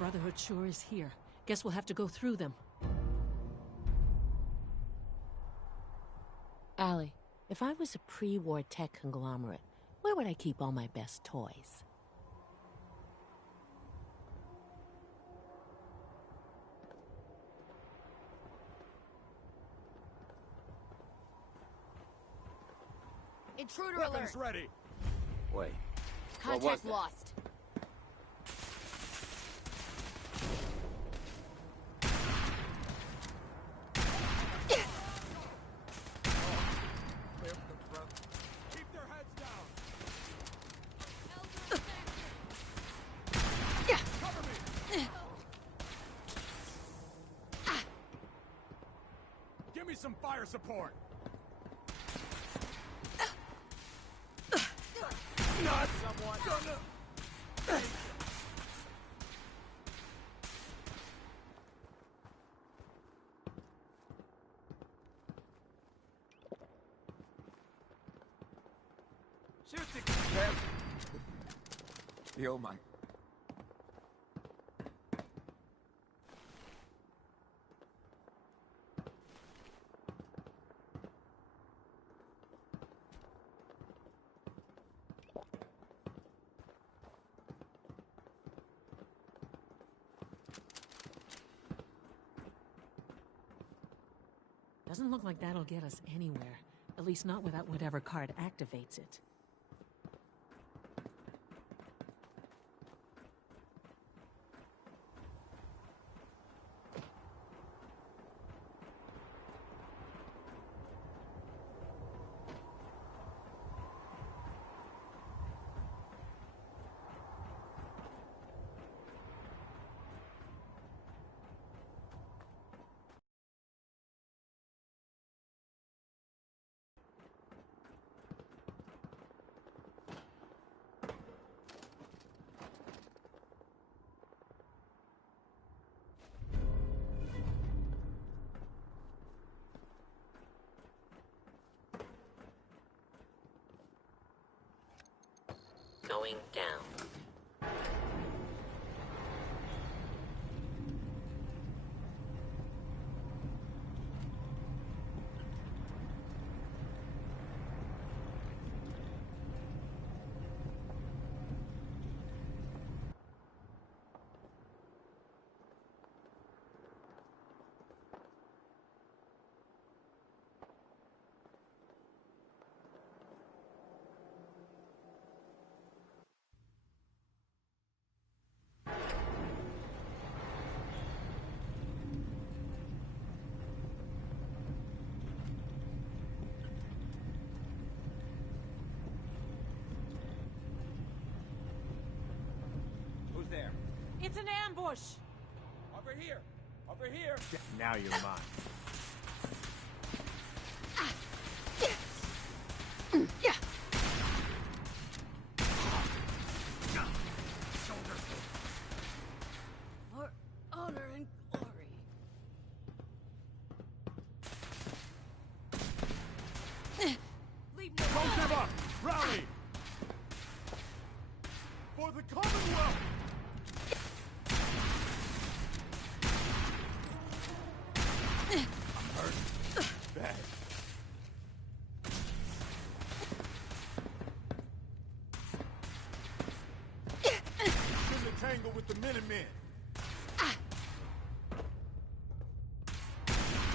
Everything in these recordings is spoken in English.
Brotherhood sure is here. Guess we'll have to go through them. Allie, if I was a pre-war tech conglomerate, where would I keep all my best toys? Intruder Weapons alert! ready! Wait. Contact lost. Keep their heads down! Cover me! Give me some fire support! Not someone gonna... Shoot the Kev. Yo, man. Doesn't look like that'll get us anywhere. At least not without whatever card activates it. Going down. Who's there? It's an ambush! Over here! Over here! Now you're mine. For honor and glory. Leave no Don't give up! Rally! For the Commonwealth! I'm hurt. Bad. In the tangle with the Minutemen.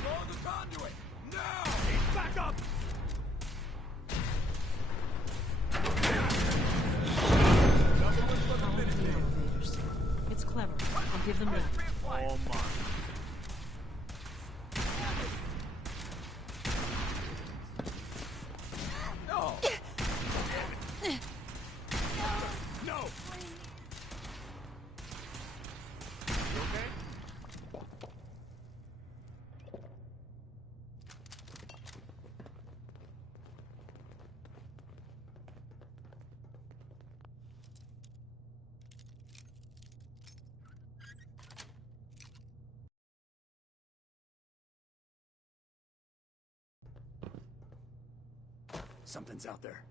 Blow the conduit! Now! Back up! Follow the elevators. It's clever. I'll give them that. All mine. No! No! You okay? Something's out there.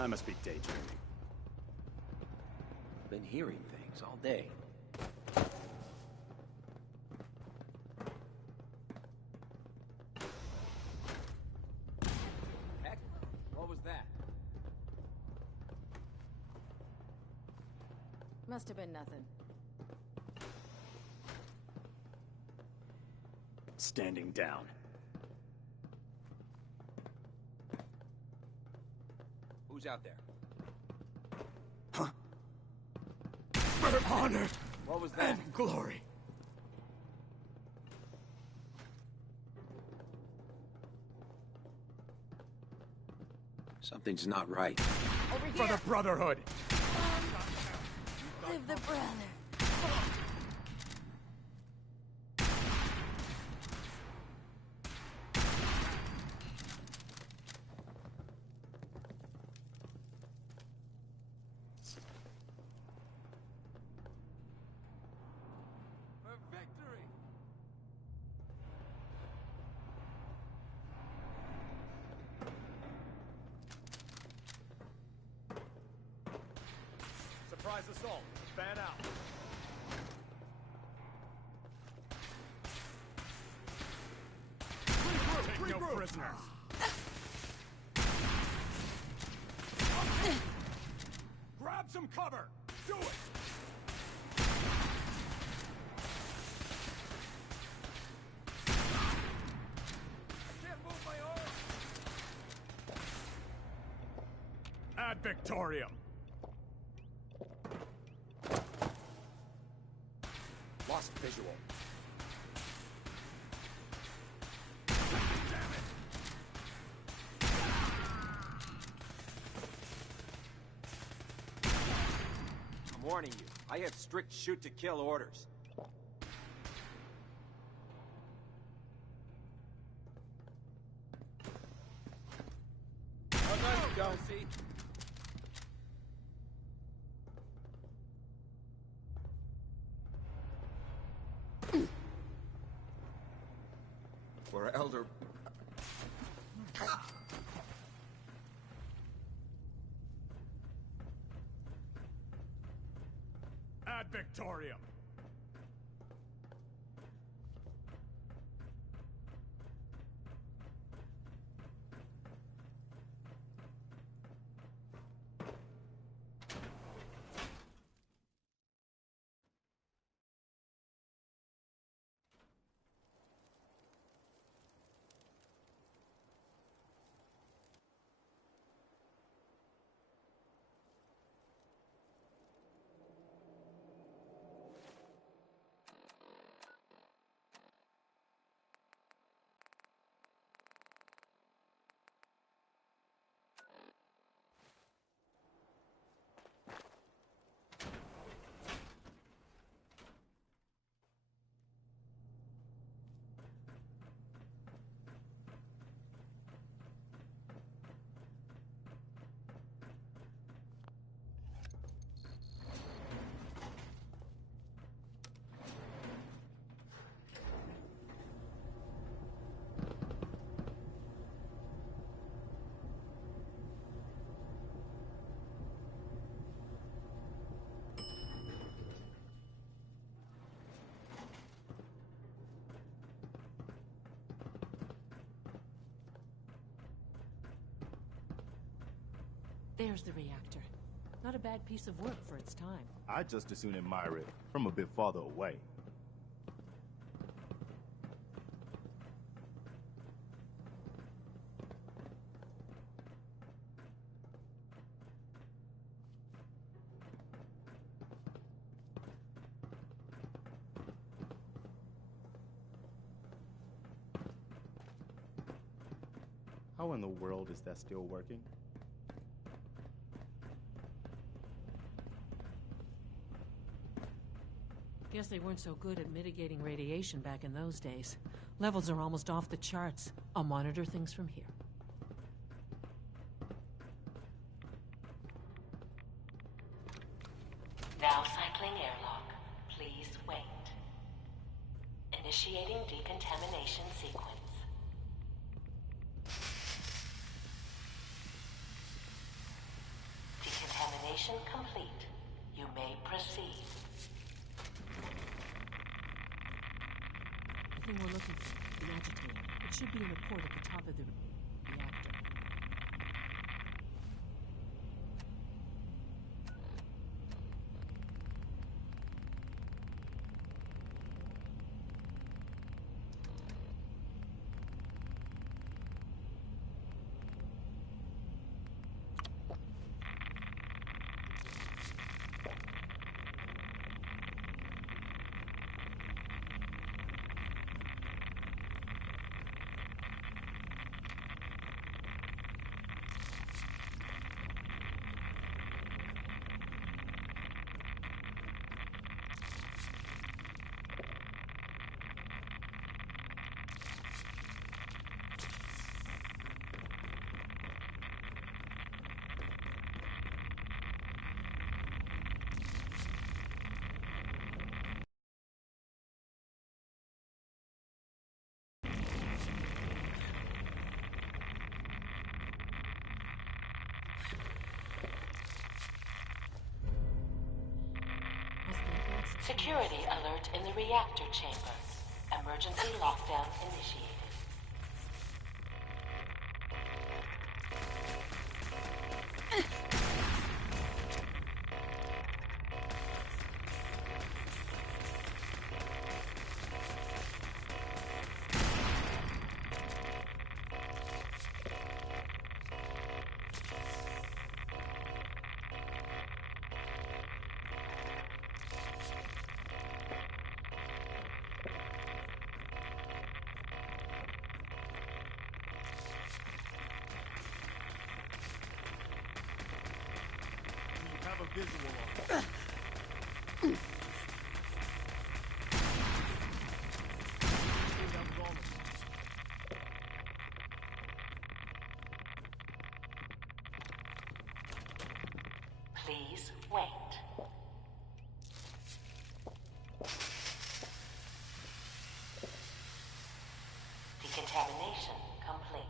I must be daydreaming. Been hearing things all day. Heck? What was that? Must have been nothing. Standing down. Who's out there? For honor What was that? and glory. Something's not right. Over For here! the Brotherhood. Live the brother. For victory! Surprise assault. Fan out. Take no prisoners. Grab some cover. Do it. I can't move my arm! Ad Victorium. Lost visual. I'm warning you. I have strict shoot-to-kill orders. Oh, no, you don't. See? For Elder... Ad Victorium. There's the reactor. Not a bad piece of work for its time. I'd just as soon admire it from a bit farther away. How in the world is that still working? Guess they weren't so good at mitigating radiation back in those days. Levels are almost off the charts. I'll monitor things from here. Now cycling airlock. Please wait. Initiating decontamination sequence. Decontamination complete. You may proceed. The thing we're looking for, the agitator. It should be in a port at the top of the reactor. Security alert in the reactor chamber. Emergency lockdown initiated. Have a visual on it. That was almost. Please wait. Decontamination complete.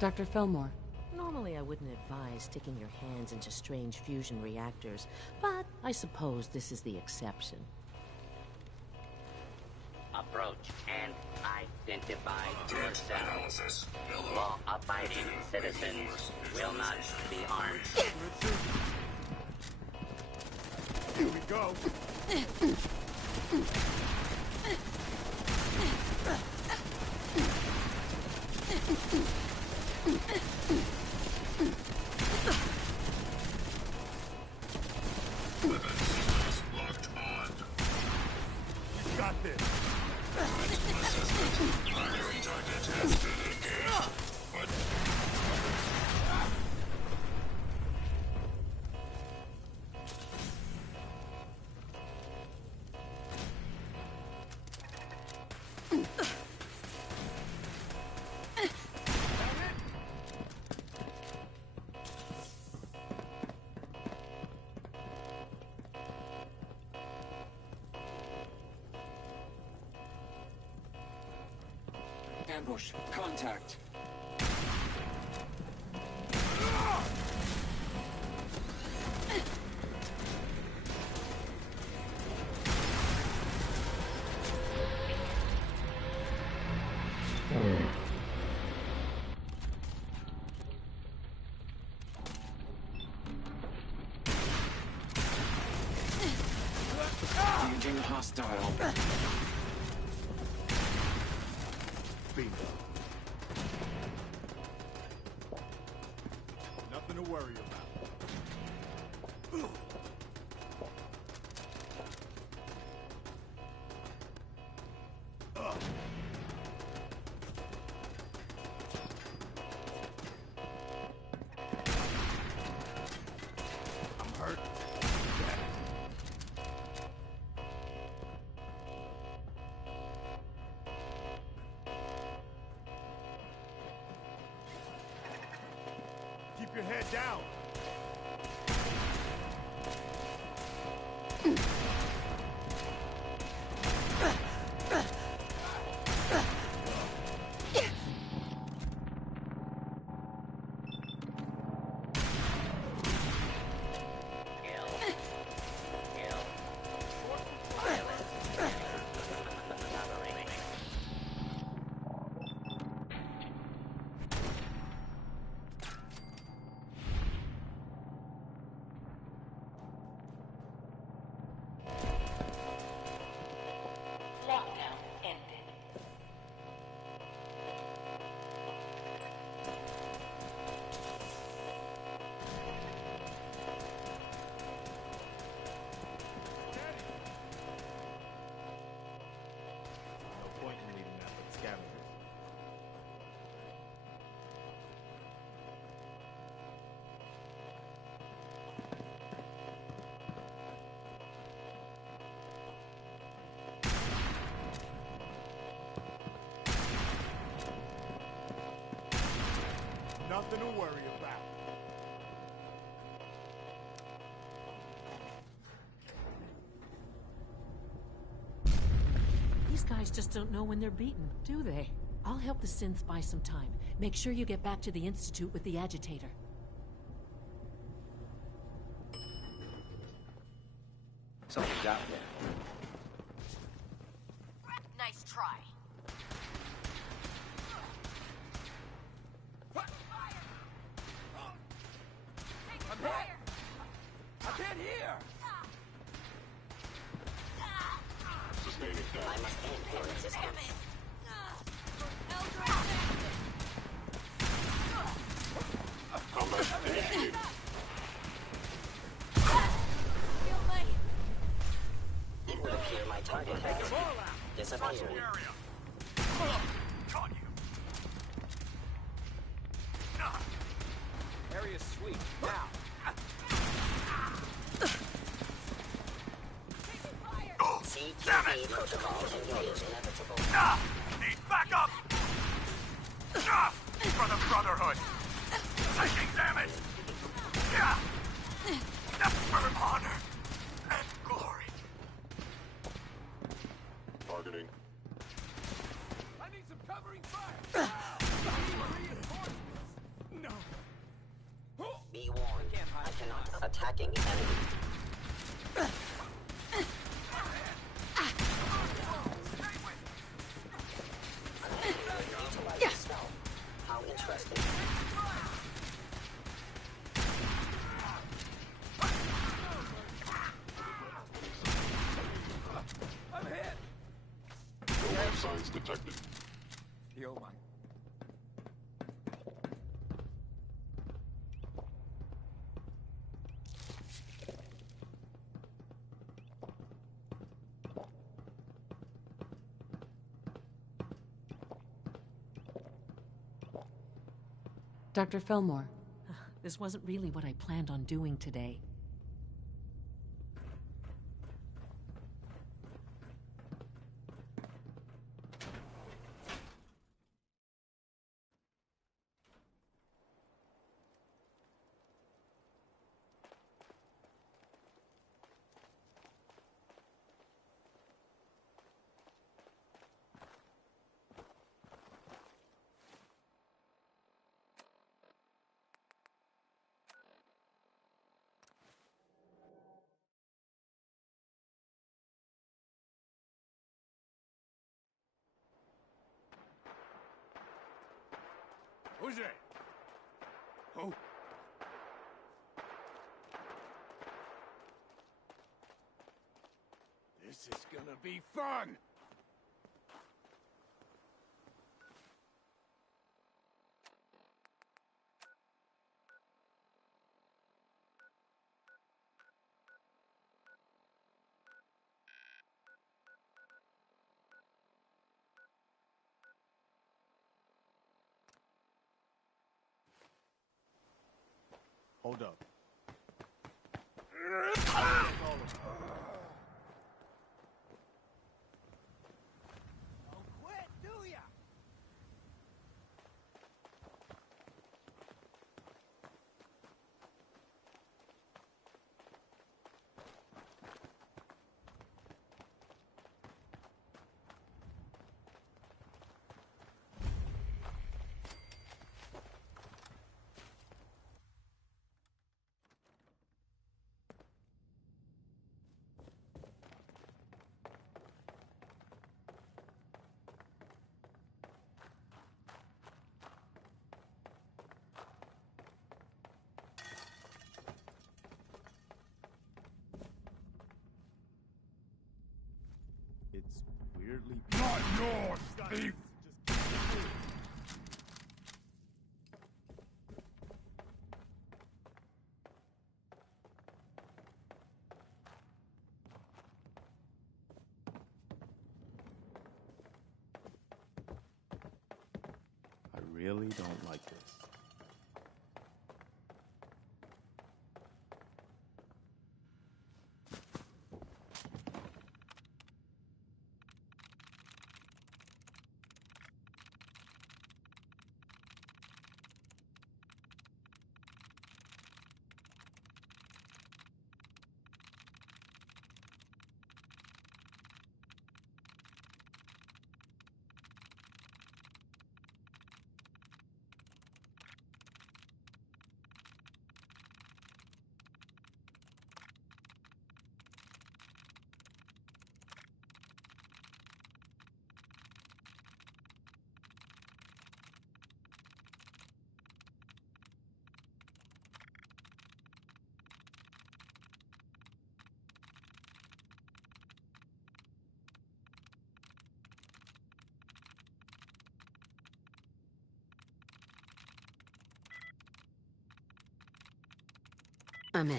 Dr. Fillmore. Normally I wouldn't advise sticking your hands into strange fusion reactors, but I suppose this is the exception. Approach and identify yourselves. Law-abiding citizens will not be harmed. Here we go. Locked on. You got this. Primary target has been engaged. But Ambush. Contact. Engaging hostile. Bingo. Nothing to worry about. I'm hurt. Keep your head down. nothing to worry about. These guys just don't know when they're beaten, do they? I'll help the synths buy some time. Make sure you get back to the Institute with the agitator. Something's out there. Nice try. I'm hit! I can't hear! Sustaining I damage. must aim for resistance. Combat initiated. It would appear my target has disappeared. Caught you. Area's sweet. Now! CTP protocol engage inevitable. Need backup! For the Brotherhood! Taking damage! For honor and glory. Targeting. I need some covering fire! No. Be warned, I cannot. Attacking enemy. Utilize the spell. How interesting. I'm hit! No life signs detected. Heal one. Dr. Fillmore. This wasn't really what I planned on doing today. Who's it? Who? This is gonna be fun! Hold up. Don't quit, do ya? It's weirdly... Not yours, thief! I really don't like this. I'm in.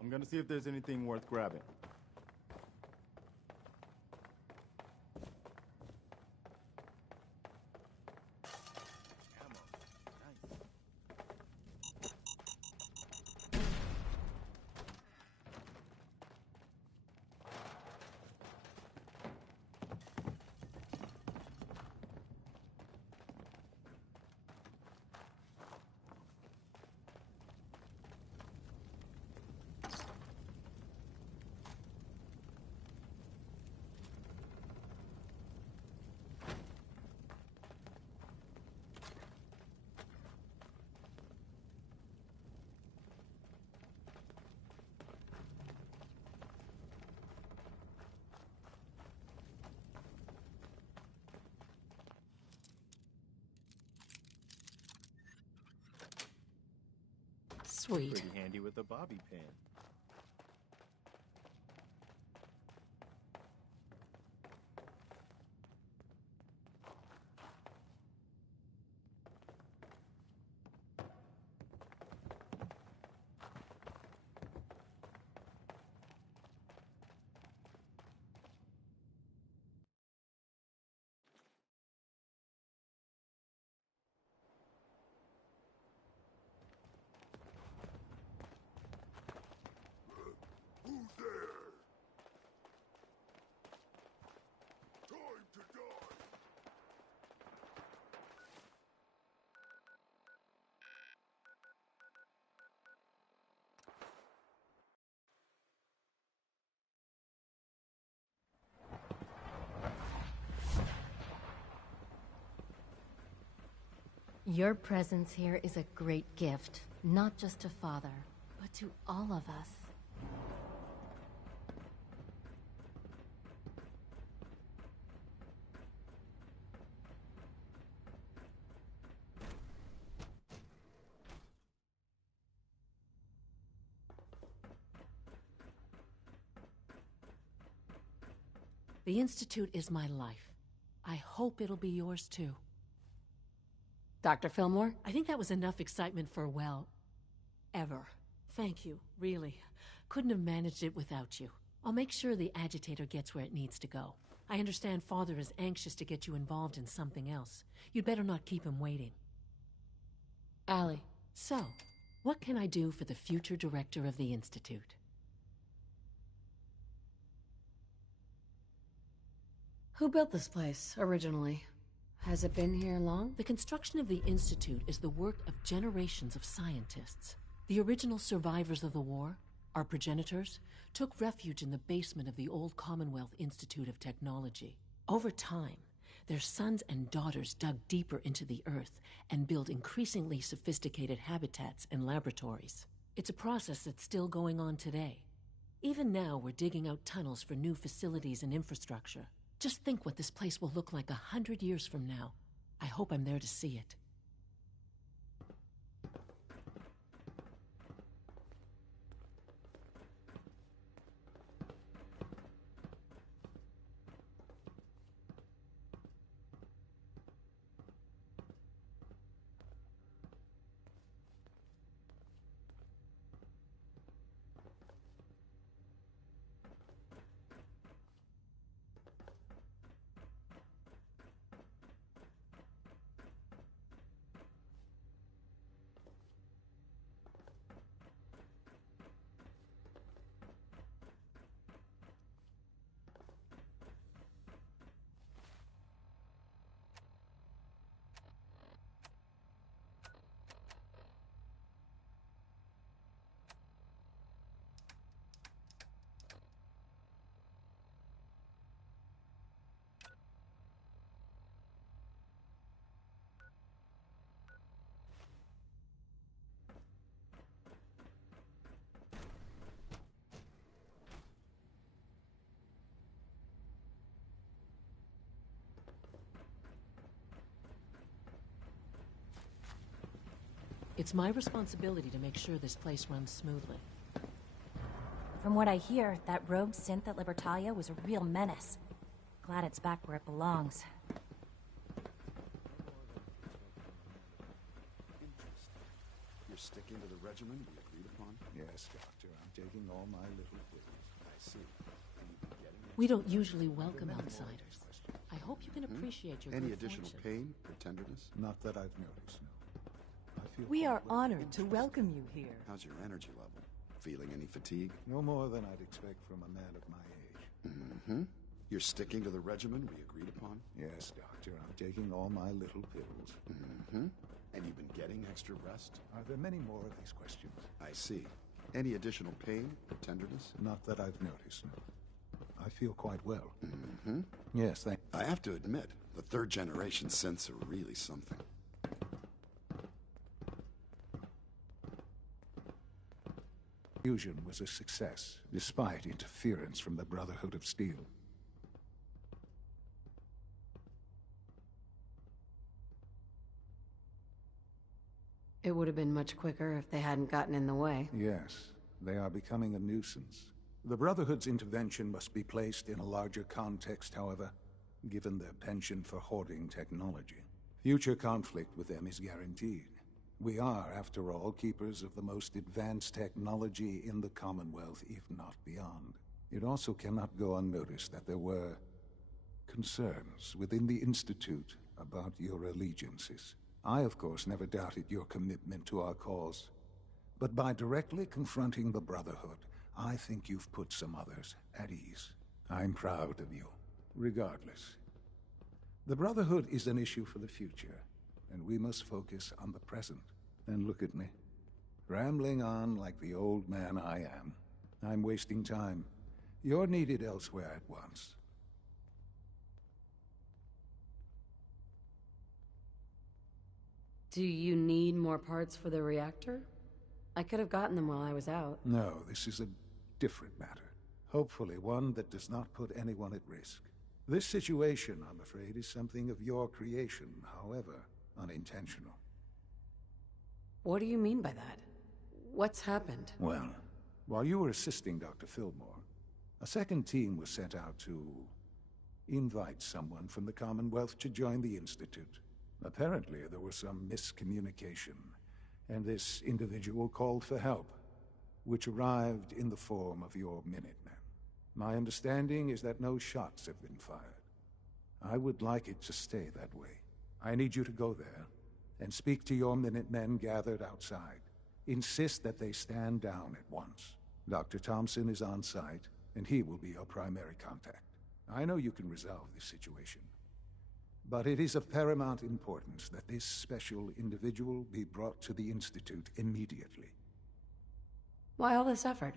I'm gonna see if there's anything worth grabbing. Sweet. Pretty handy with a bobby pin. Who's there? Time to die. Your presence here is a great gift, not just to Father, but to all of us. The Institute is my life. I hope it'll be yours too. Dr. Fillmore? I think that was enough excitement for, well, ever. Thank you, really. Couldn't have managed it without you. I'll make sure the agitator gets where it needs to go. I understand Father is anxious to get you involved in something else. You'd better not keep him waiting. Allie. So, what can I do for the future director of the Institute? Who built this place, originally? Has it been here long? The construction of the Institute is the work of generations of scientists. The original survivors of the war, our progenitors, took refuge in the basement of the old Commonwealth Institute of Technology. Over time, their sons and daughters dug deeper into the earth and built increasingly sophisticated habitats and laboratories. It's a process that's still going on today. Even now, we're digging out tunnels for new facilities and infrastructure. Just think what this place will look like 100 years from now. I hope I'm there to see it. It's my responsibility to make sure this place runs smoothly. From what I hear, that rogue synth at Libertalia was a real menace. Glad it's back where it belongs. You're sticking to the regimen we agreed upon? Yes, Doctor. I'm taking all my little pills. I see. And you've been getting We don't usually welcome outsiders. I hope you can appreciate your Any good additional fortune. pain or tenderness? Not that I've noticed, no. I feel We quite are well. honored to welcome you here. How's your energy level? Feeling any fatigue? No more than I'd expect from a man of my age. Mm-hmm. You're sticking to the regimen we agreed upon? Yes, Doctor. I'm taking all my little pills. Mm-hmm. And you've been getting extra rest? Are there many more of these questions? I see. Any additional pain or tenderness? Not that I've noticed, no. I feel quite well. Mm-hmm. Yes, thank you. I have to admit, the third-generation synths are really something. Fusion was a success, despite interference from the Brotherhood of Steel. It would have been much quicker if they hadn't gotten in the way. Yes, they are becoming a nuisance. The Brotherhood's intervention must be placed in a larger context, however, given their penchant for hoarding technology. Future conflict with them is guaranteed. We are, after all, keepers of the most advanced technology in the Commonwealth, if not beyond. It also cannot go unnoticed that there were concerns within the Institute about your allegiances. I, of course, never doubted your commitment to our cause. But by directly confronting the Brotherhood, I think you've put some others at ease. I'm proud of you, regardless. The Brotherhood is an issue for the future, and we must focus on the present. And look at me, rambling on like the old man I am. I'm wasting time. You're needed elsewhere at once. Do you need more parts for the reactor? I could have gotten them while I was out. No, this is a different matter. Hopefully one that does not put anyone at risk. This situation, I'm afraid, is something of your creation, however unintentional. What do you mean by that? What's happened? Well, while you were assisting Dr. Fillmore, a second team was sent out to invite someone from the Commonwealth to join the Institute. Apparently, there was some miscommunication, and this individual called for help, which arrived in the form of your Minutemen. My understanding is that no shots have been fired. I would like it to stay that way. I need you to go there and speak to your Minutemen gathered outside. Insist that they stand down at once. Dr. Thompson is on site, and he will be your primary contact. I know you can resolve this situation, but it is of paramount importance that this special individual be brought to the Institute immediately. Why all this effort?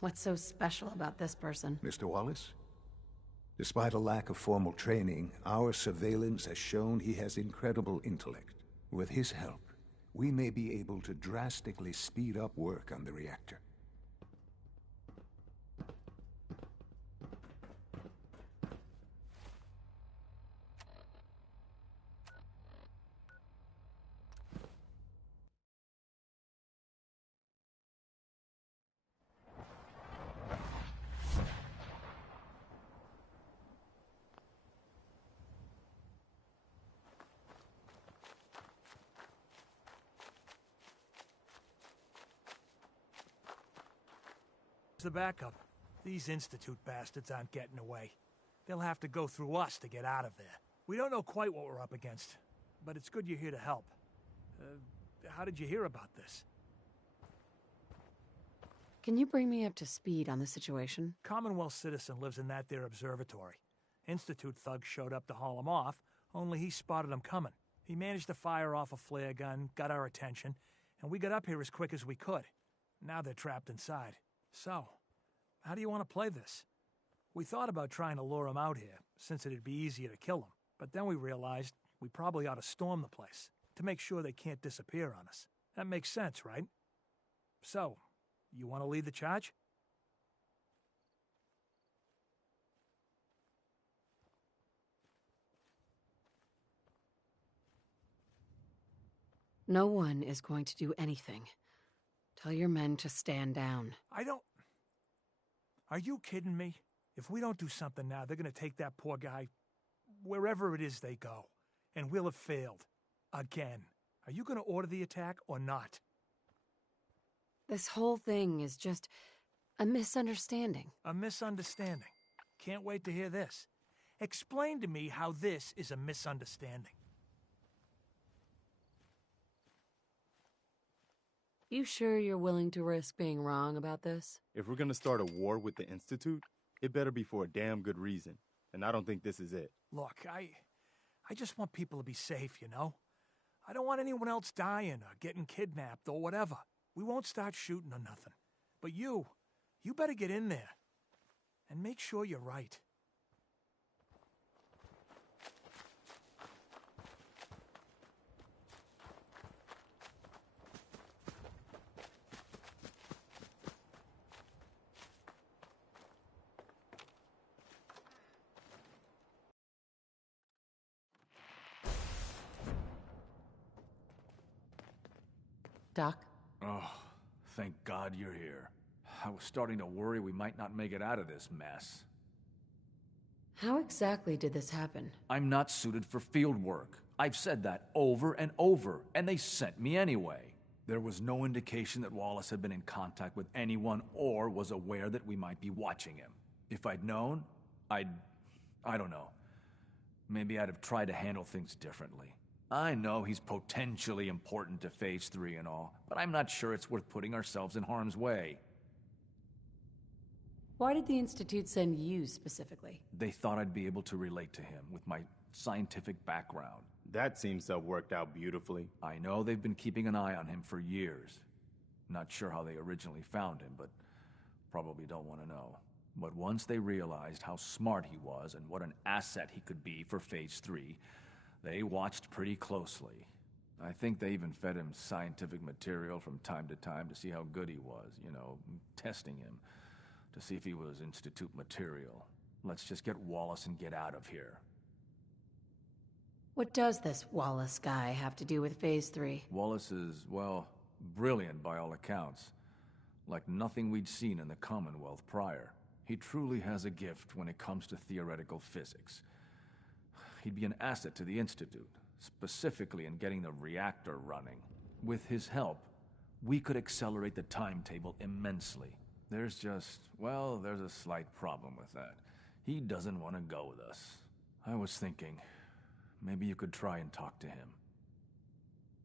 What's so special about this person? Mr. Wallace? Despite a lack of formal training, our surveillance has shown he has incredible intellect. With his help, we may be able to drastically speed up work on the reactor. The backup. These Institute bastards aren't getting away. They'll have to go through us to get out of there. We don't know quite what we're up against, but it's good you're here to help. How did you hear about this? Can you bring me up to speed on the situation? Commonwealth citizen lives in that there observatory. Institute thugs showed up to haul him off, only he spotted them coming. He managed to fire off a flare gun, got our attention, and we got up here as quick as we could. Now they're trapped inside. So, how do you want to play this? We thought about trying to lure him out here, since it'd be easier to kill him. But then we realized we probably ought to storm the place, to make sure they can't disappear on us. That makes sense, right? So, you want to lead the charge? No one is going to do anything. Tell your men to stand down. Are you kidding me? If we don't do something now, they're gonna take that poor guy wherever it is they go. And we'll have failed. Again. Are you gonna order the attack or not? This whole thing is just a misunderstanding. A misunderstanding. Can't wait to hear this. Explain to me how this is a misunderstanding. You sure you're willing to risk being wrong about this? If we're gonna start a war with the Institute, it better be for a damn good reason. And I don't think this is it. Look, I just want people to be safe, you know? I don't want anyone else dying or getting kidnapped or whatever. We won't start shooting or nothing. But you better get in there. And make sure you're right. Doc? Oh, thank God you're here. I was starting to worry we might not make it out of this mess. How exactly did this happen? I'm not suited for field work. I've said that over and over, and they sent me anyway. There was no indication that Wallace had been in contact with anyone or was aware that we might be watching him. If I'd known, I don't know. Maybe I'd have tried to handle things differently. I know he's potentially important to Phase 3 and all, but I'm not sure it's worth putting ourselves in harm's way. Why did the Institute send you specifically? They thought I'd be able to relate to him with my scientific background. That seems to have worked out beautifully. I know they've been keeping an eye on him for years. Not sure how they originally found him, but probably don't want to know. But once they realized how smart he was and what an asset he could be for Phase 3, they watched pretty closely. I think they even fed him scientific material from time to time to see how good he was, you know, testing him, to see if he was Institute material. Let's just get Wallace and get out of here. What does this Wallace guy have to do with Phase 3? Wallace is, well, brilliant by all accounts. Like nothing we'd seen in the Commonwealth prior. He truly has a gift when it comes to theoretical physics. He'd be an asset to the Institute, specifically in getting the reactor running. With his help, we could accelerate the timetable immensely. There's just, well, there's a slight problem with that. He doesn't want to go with us. I was thinking, maybe you could try and talk to him.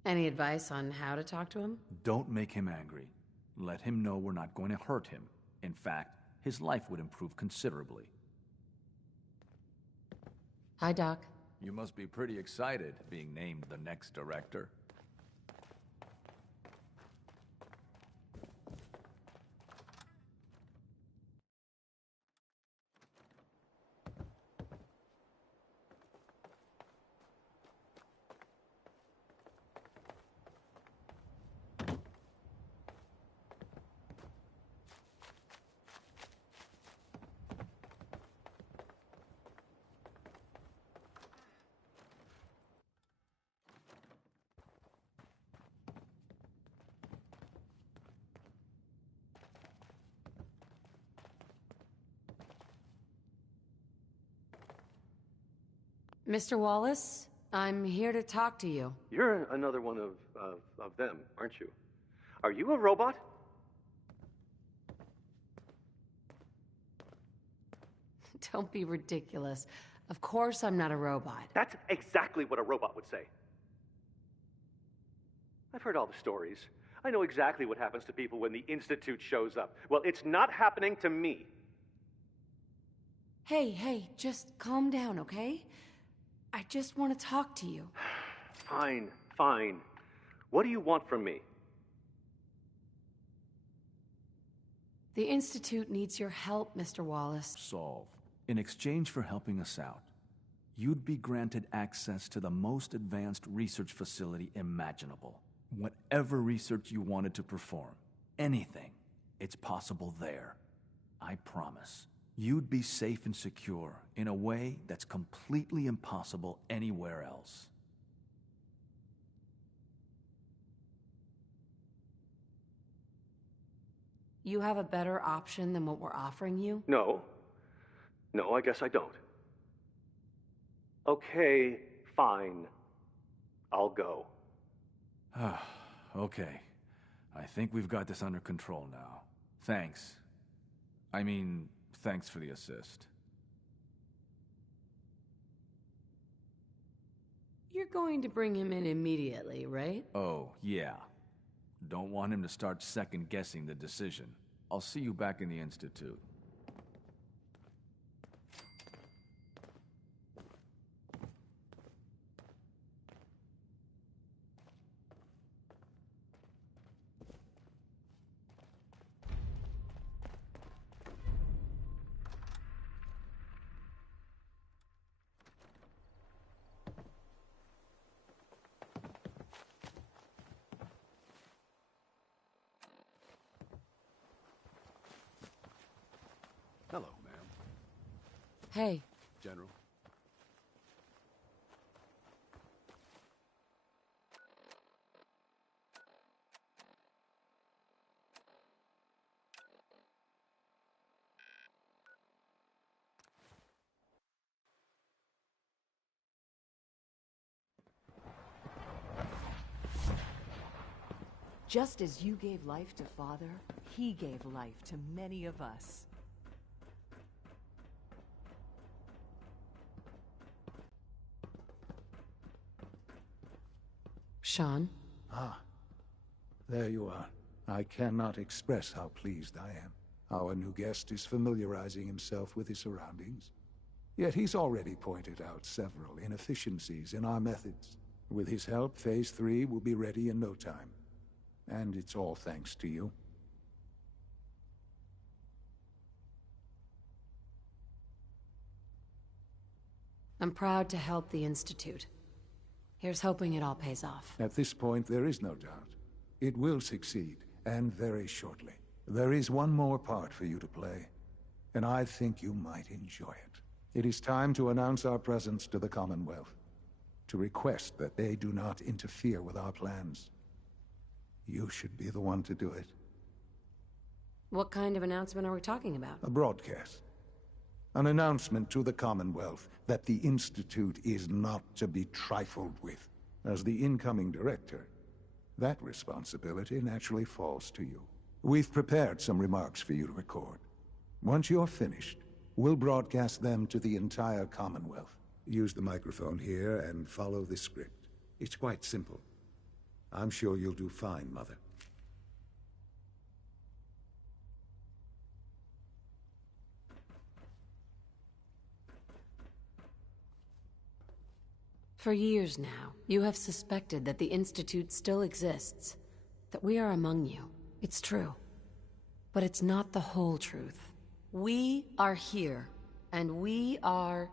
Any advice on how to talk to him? Don't make him angry. Let him know we're not going to hurt him. In fact, his life would improve considerably. Hi, Doc. You must be pretty excited being named the next director. Mr. Wallace, I'm here to talk to you. You're another one of them, aren't you? Are you a robot? Don't be ridiculous. Of course I'm not a robot. That's exactly what a robot would say. I've heard all the stories. I know exactly what happens to people when the Institute shows up. Well, it's not happening to me. Hey, just calm down, okay? I just want to talk to you. Fine. What do you want from me? The Institute needs your help, Mr. Wallace. Solve. In exchange for helping us out, you'd be granted access to the most advanced research facility imaginable. Whatever research you wanted to perform, anything, it's possible there. I promise. You'd be safe and secure in a way that's completely impossible anywhere else. You have a better option than what we're offering you? No. No, I guess I don't. Okay, fine. I'll go. Okay. I think we've got this under control now. Thanks. I mean, thanks for the assist. You're going to bring him in immediately, right? Oh, yeah. Don't want him to start second-guessing the decision. I'll see you back in the Institute. Hello, ma'am. Hey. General. Just as you gave life to Father, he gave life to many of us. Sean? Ah, there you are. I cannot express how pleased I am. Our new guest is familiarizing himself with his surroundings. Yet he's already pointed out several inefficiencies in our methods. With his help, Phase 3 will be ready in no time. And it's all thanks to you. I'm proud to help the Institute. Here's hoping it all pays off. At this point, there is no doubt. It will succeed, and very shortly. There is one more part for you to play, and I think you might enjoy it. It is time to announce our presence to the Commonwealth, to request that they do not interfere with our plans. You should be the one to do it. What kind of announcement are we talking about? A broadcast. An announcement to the Commonwealth that the Institute is not to be trifled with. As the incoming director, that responsibility naturally falls to you. We've prepared some remarks for you to record. Once you're finished, we'll broadcast them to the entire Commonwealth. Use the microphone here and follow the script. It's quite simple. I'm sure you'll do fine, Mother. For years now, you have suspected that the Institute still exists, that we are among you. It's true. But it's not the whole truth. We are here, and we are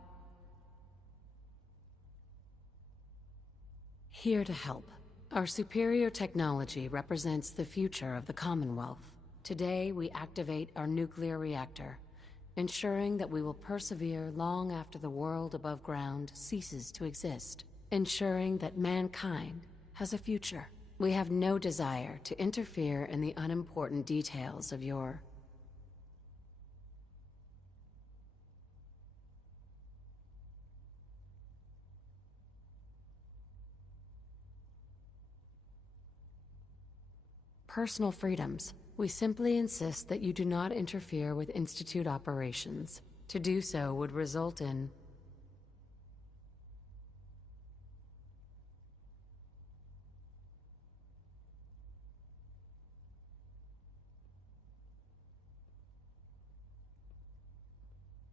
here to help. Our superior technology represents the future of the Commonwealth. Today, we activate our nuclear reactor, ensuring that we will persevere long after the world above ground ceases to exist, ensuring that mankind has a future. We have no desire to interfere in the unimportant details of your personal freedoms. We simply insist that you do not interfere with Institute operations. To do so would result in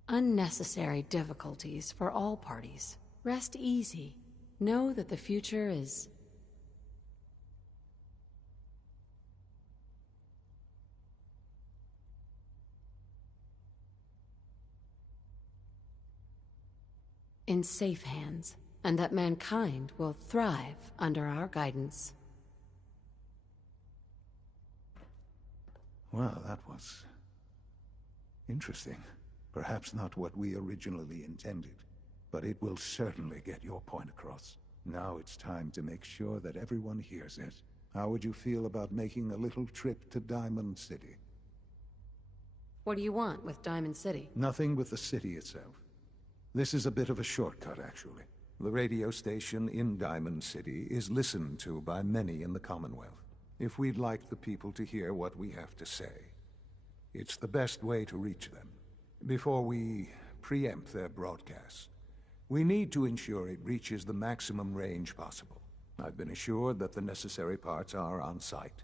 unnecessary difficulties for all parties. Rest easy. Know that the future is in safe hands, and that mankind will thrive under our guidance. Well, that was interesting. Perhaps not what we originally intended, but it will certainly get your point across. Now it's time to make sure that everyone hears it. How would you feel about making a little trip to Diamond City? What do you want with Diamond City? Nothing with the city itself. This is a bit of a shortcut, actually. The radio station in Diamond City is listened to by many in the Commonwealth. If we'd like the people to hear what we have to say, it's the best way to reach them. Before we preempt their broadcast, we need to ensure it reaches the maximum range possible. I've been assured that the necessary parts are on site.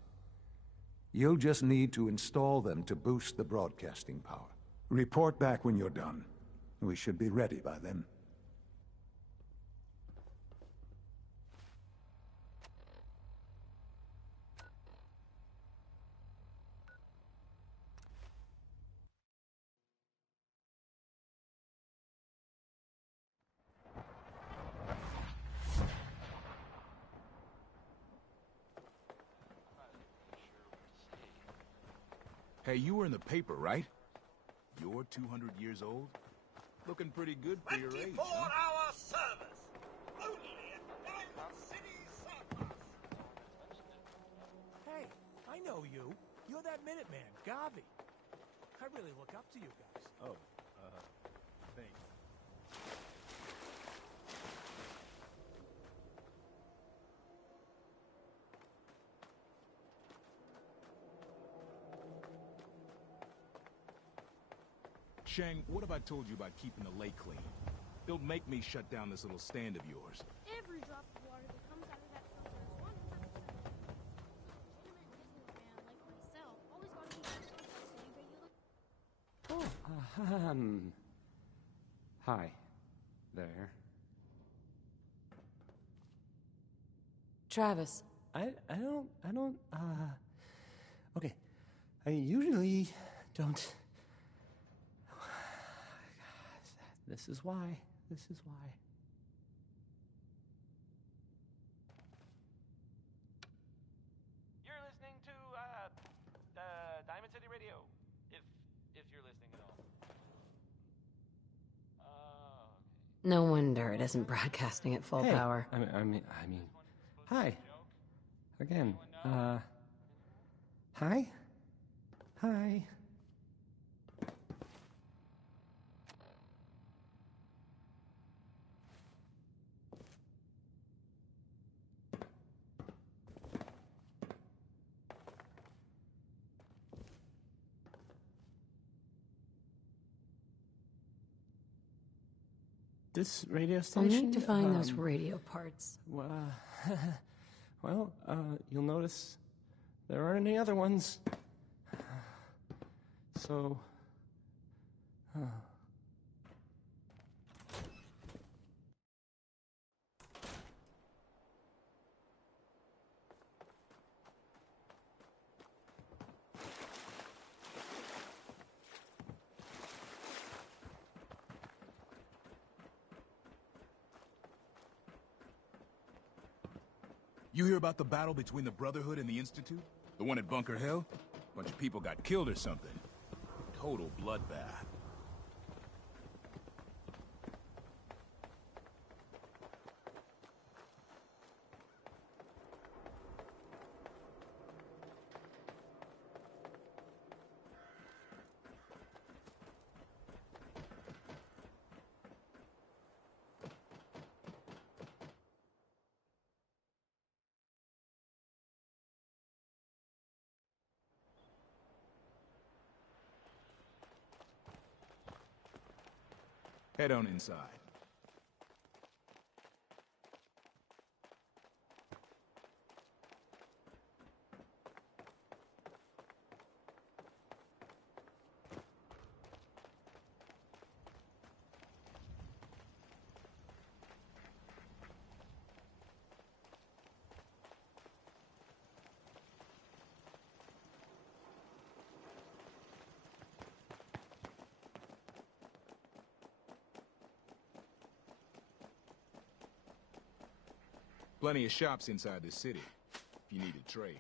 You'll just need to install them to boost the broadcasting power. Report back when you're done. We should be ready by then. Hey, you were in the paper, right? You're 200 years old? Looking pretty good for your age, huh? 24-hour service! Only at Diamond City Surplus! Hey, I know you. You're that Minuteman, Garvey. I really look up to you guys. Oh, thanks. Shang, what have I told you about keeping the lake clean? Don't make me shut down this little stand of yours. Every drop of water that comes out of that filter is 100%. Legitimate businessman like myself always got to keep his surplus sitting regular. Hi. There. Travis. Okay. I usually don't... This is why. You're listening to, Diamond City Radio. If you're listening at all. Okay. No wonder it isn't broadcasting at full power. I mean, hi. Again, hi? Hi. This radio station? I'll need to find those radio parts. Well, you'll notice there aren't any other ones. So... You hear about the battle between the Brotherhood and the Institute? The one at Bunker Hill? Bunch of people got killed or something. Total bloodbath. Head on inside. Plenty of shops inside the city, if you need to trade.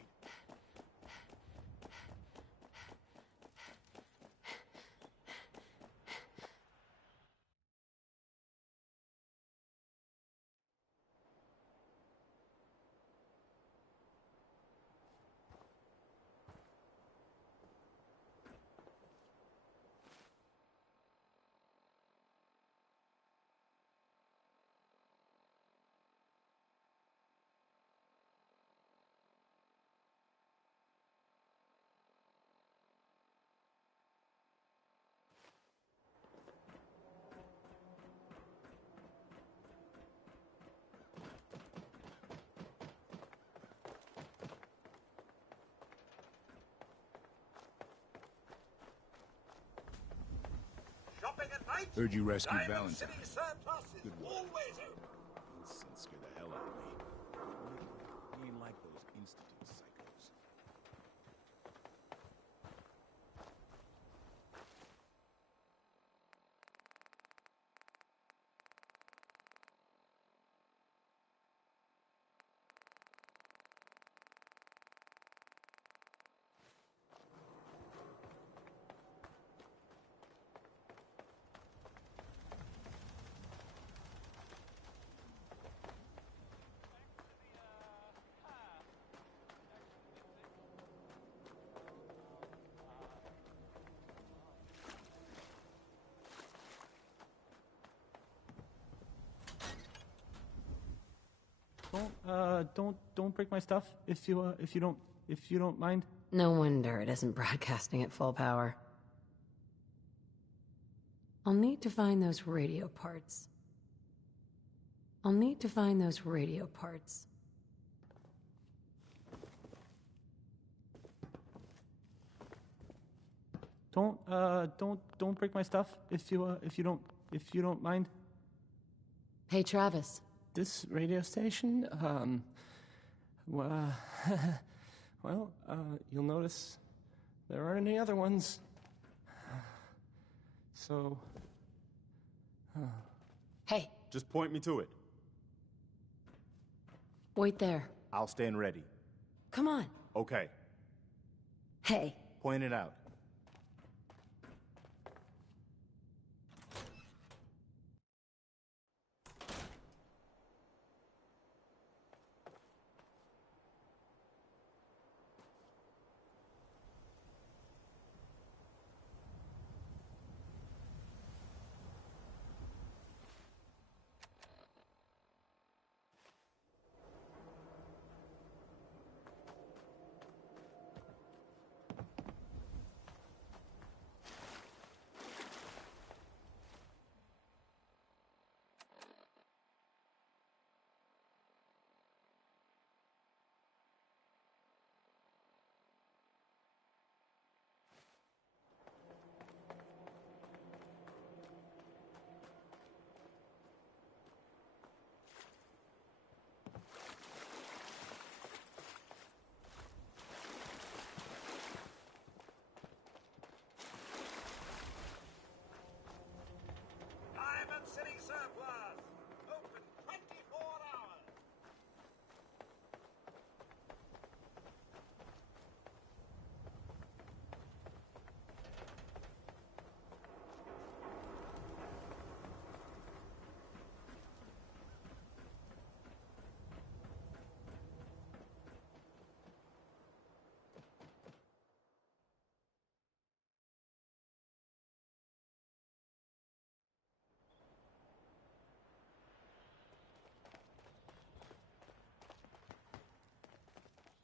shopping at night? Heard you rescued Diamond Valentine. City Surplus is Good work. always open. Incense scare the hell out of me. We ain't like those Institute psychos. Don't break my stuff if you don't mind. No wonder it isn't broadcasting at full power. I'll need to find those radio parts. Don't break my stuff if you don't mind. Hey, Travis. This radio station, well, you'll notice there aren't any other ones. So, Hey. Just point me to it. Wait there. I'll stand ready. Come on. Okay. Hey. Point it out. Diamond City Surplus. Open 24 hours.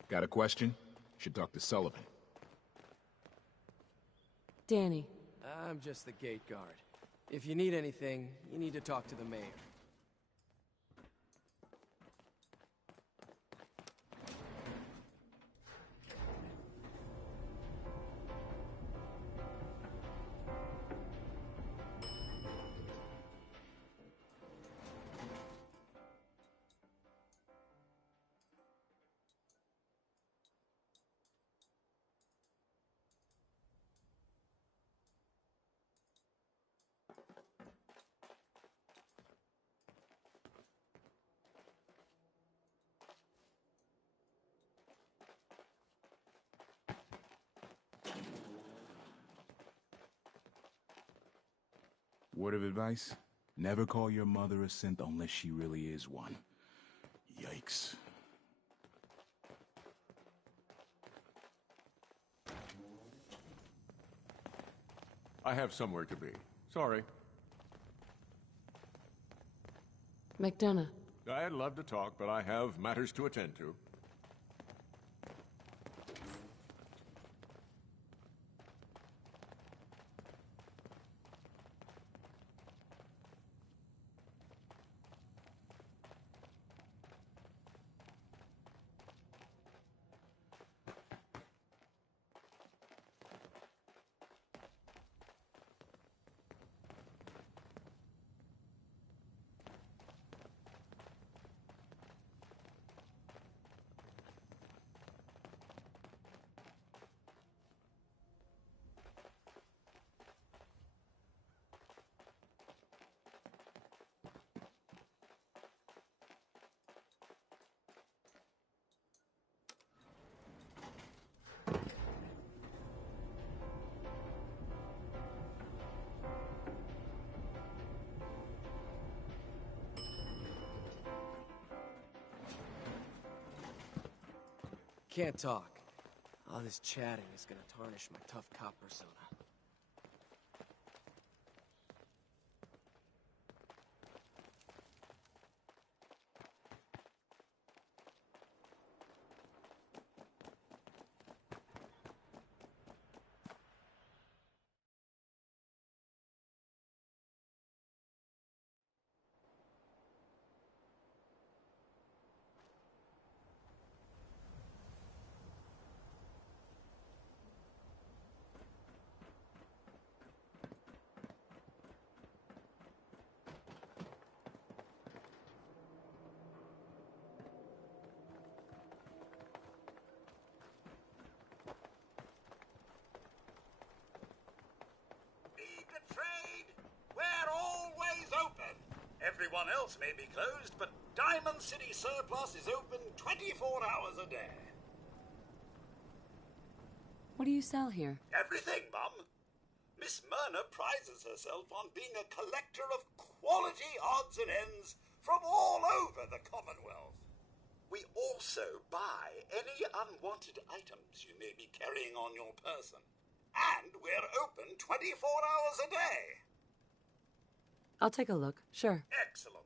Got a question? Should talk to Sullivan. Danny. I'm just the gate guard. If you need anything, you need to talk to the mayor. Word of advice? Never call your mother a synth unless she really is one. Yikes. I have somewhere to be. Sorry. McDonough. I'd love to talk, but I have matters to attend to. can't talk. All this chatting is gonna tarnish my tough cop persona. Need to trade? We're always open. Everyone else may be closed, but Diamond City Surplus is open 24 hours a day. What do you sell here? Everything, Mum. Miss Myrna prizes herself on being a collector of quality odds and ends from all over the Commonwealth. We also buy any unwanted items you may be carrying on your person. And we're open 24 hours a day. I'll take a look, sure. Excellent.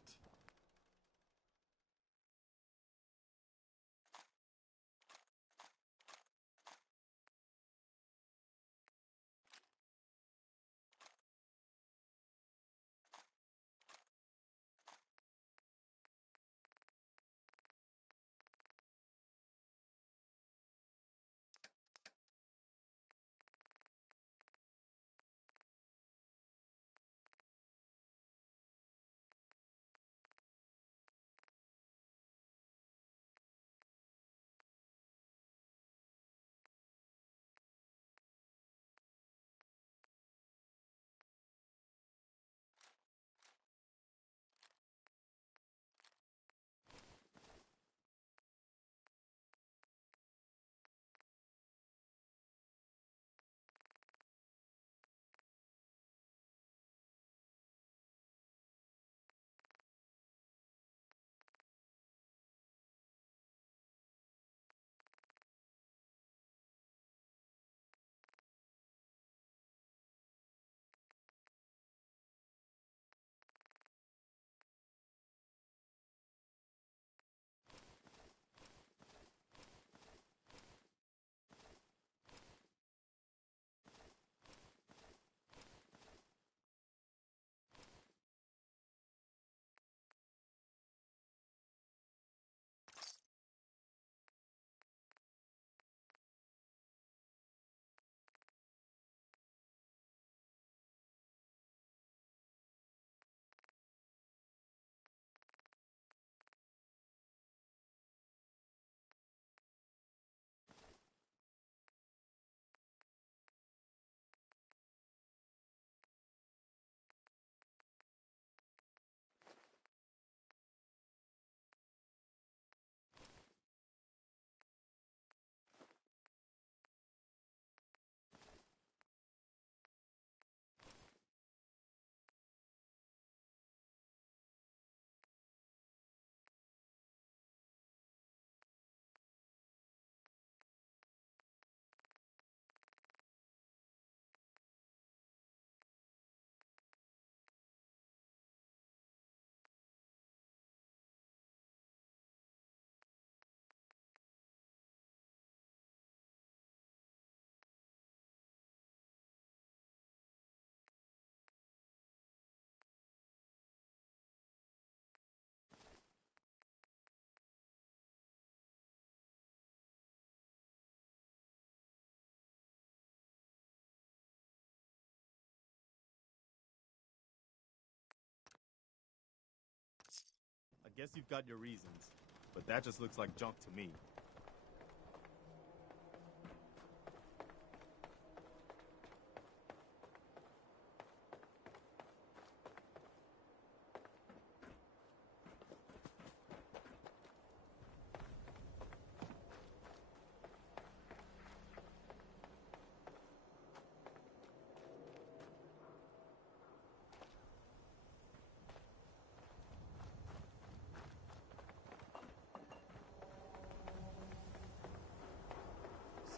I guess you've got your reasons, but that just looks like junk to me.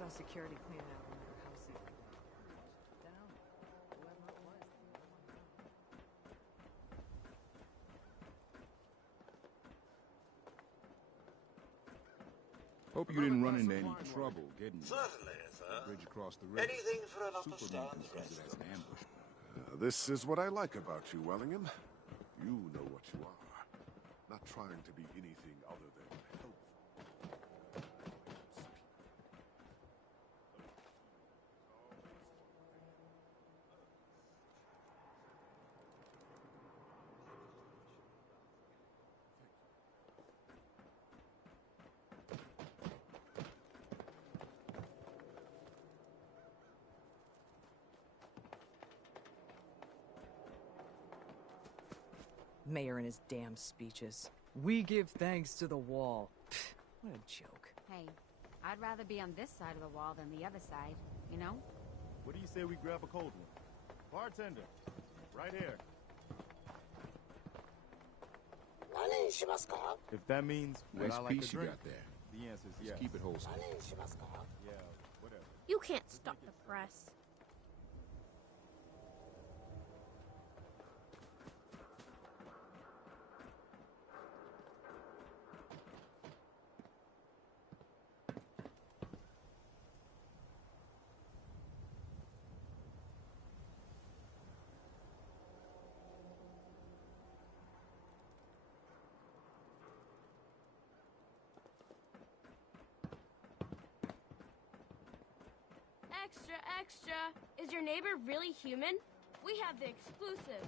saw security cleaning out one of her house even. Dunno. Whoever it was, they might want out. Hope you didn't run into any trouble getting Certainly, sir. bridge across the river. Anything for an upper Superman stand constructed as an ambush. This is what I like about you, Wellingham. You know what you are. Not trying to be anything other than helpful. Mayor and his damn speeches. We give thanks to the wall. Pfft, what a joke. Hey, I'd rather be on this side of the wall than the other side, you know? What do you say we grab a cold one? Bartender, right here. If that means what Nice I like piece to you drink, got there. the answer is Just yes. keep it wholesome. Yeah, whatever. You can't stop the press. Extra, extra. Is your neighbor really human? We have the exclusive.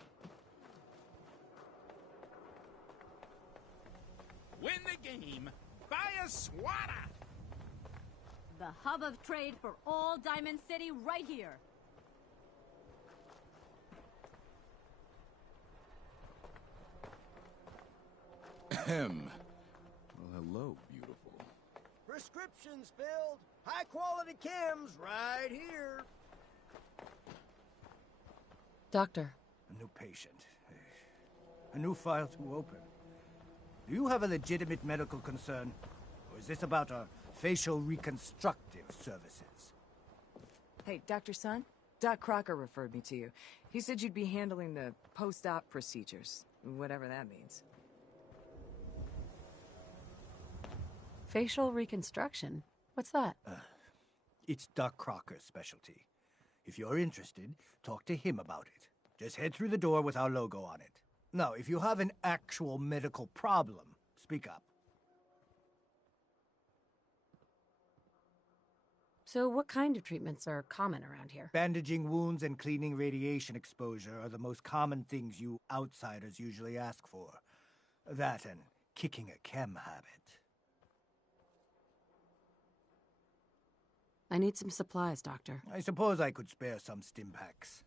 Win the game. Buy a swatter. The hub of trade for all Diamond City right here. Ahem. Well, hello, beautiful. Prescriptions filled. High quality chems right here. Doctor. A new patient. A new file to open. Do you have a legitimate medical concern? Or is this about our facial reconstructive services? Hey, Dr. Sun? Doc Crocker referred me to you. He said you'd be handling the post-op procedures, whatever that means. Facial reconstruction? What's that? It's Doc Crocker's specialty. If you're interested, talk to him about it. Just head through the door with our logo on it. Now, if you have an actual medical problem, speak up. So what kind of treatments are common around here? Bandaging wounds and cleaning radiation exposure are the most common things you outsiders usually ask for. That and kicking a chem habit. I need some supplies, Doctor. I suppose I could spare some stim packs.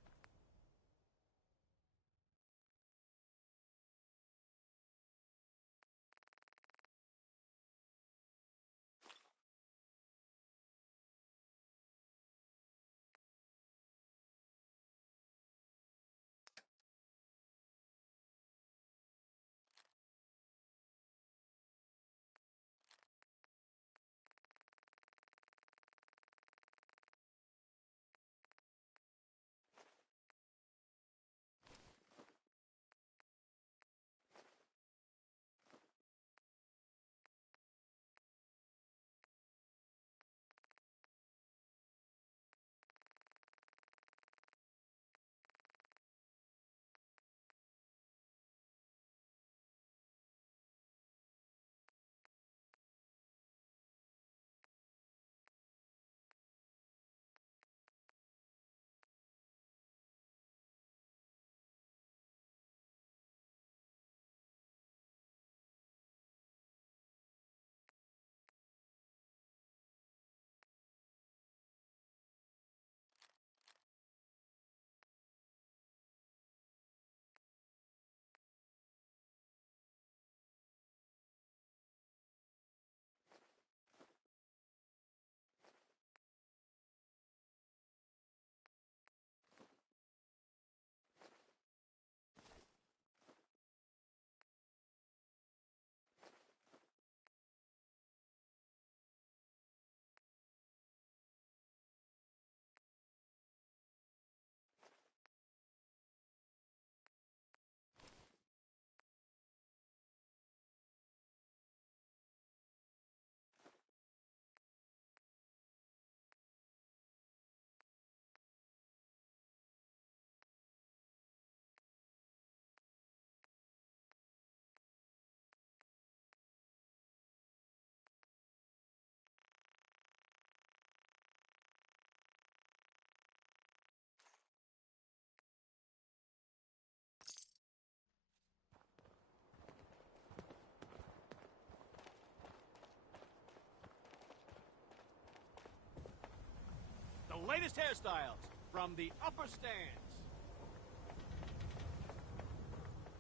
The latest hairstyles from the upper stands.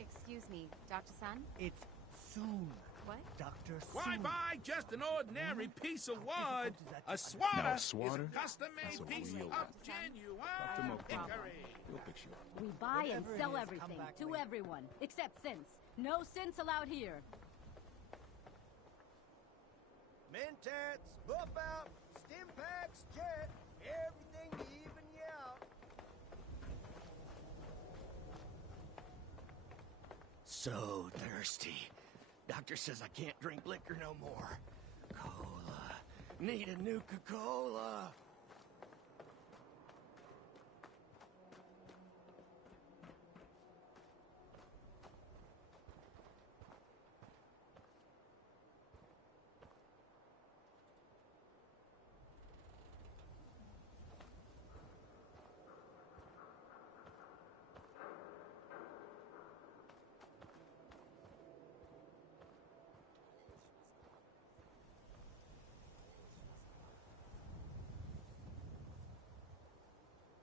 Excuse me, Dr. Sun? It's soon. What? Dr. Why Soon. buy just an ordinary piece of wood? A Now, swatter, swatter? is a custom-made piece real of one. genuine hickory. He'll fix you up. We buy and Whatever sell it is, everything come back to later. everyone, except synths. No synths allowed here. Mentats, buff out, stim packs, jet, everything to even you out. So thirsty. Doctor says I can't drink liquor no more. Cola. Need a Nuka-Cola.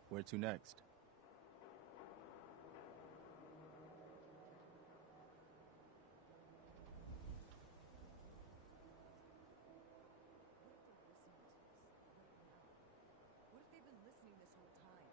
Where to next? What if they've been listening this whole time?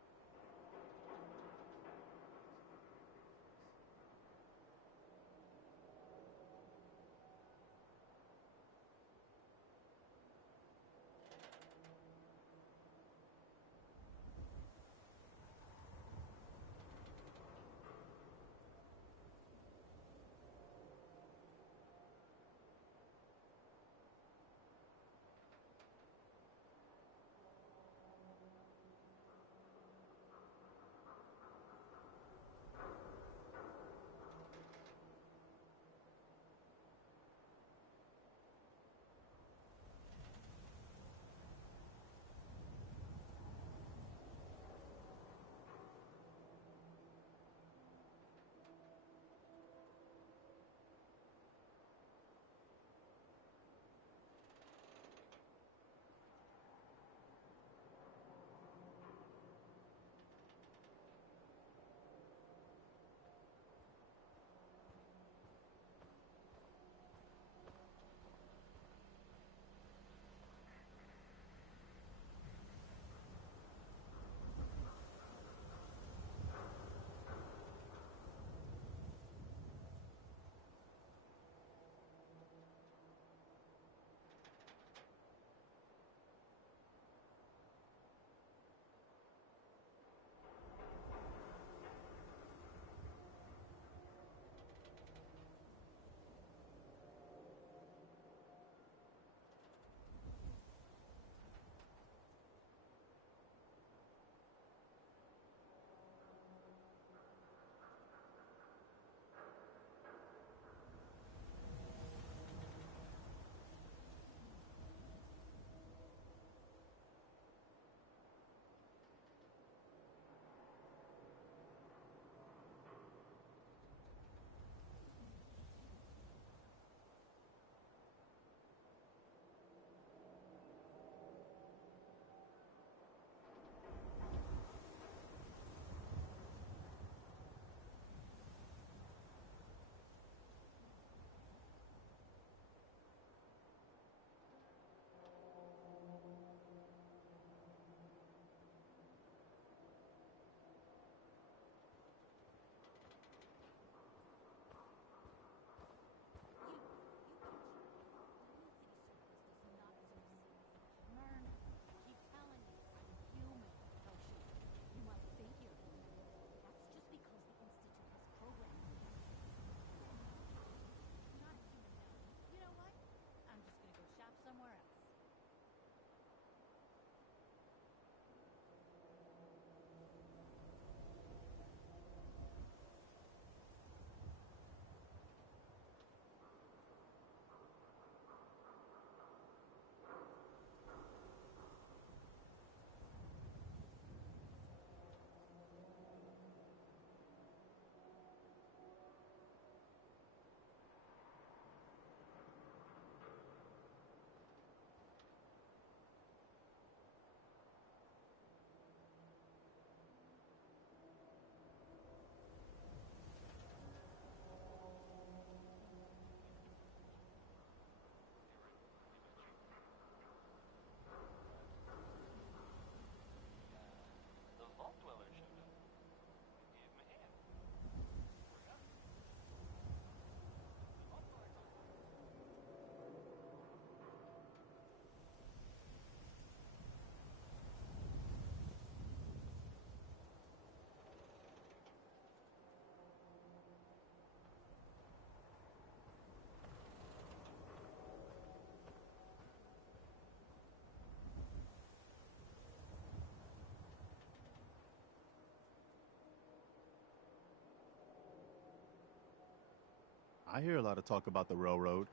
I hear a lot of talk about the railroad,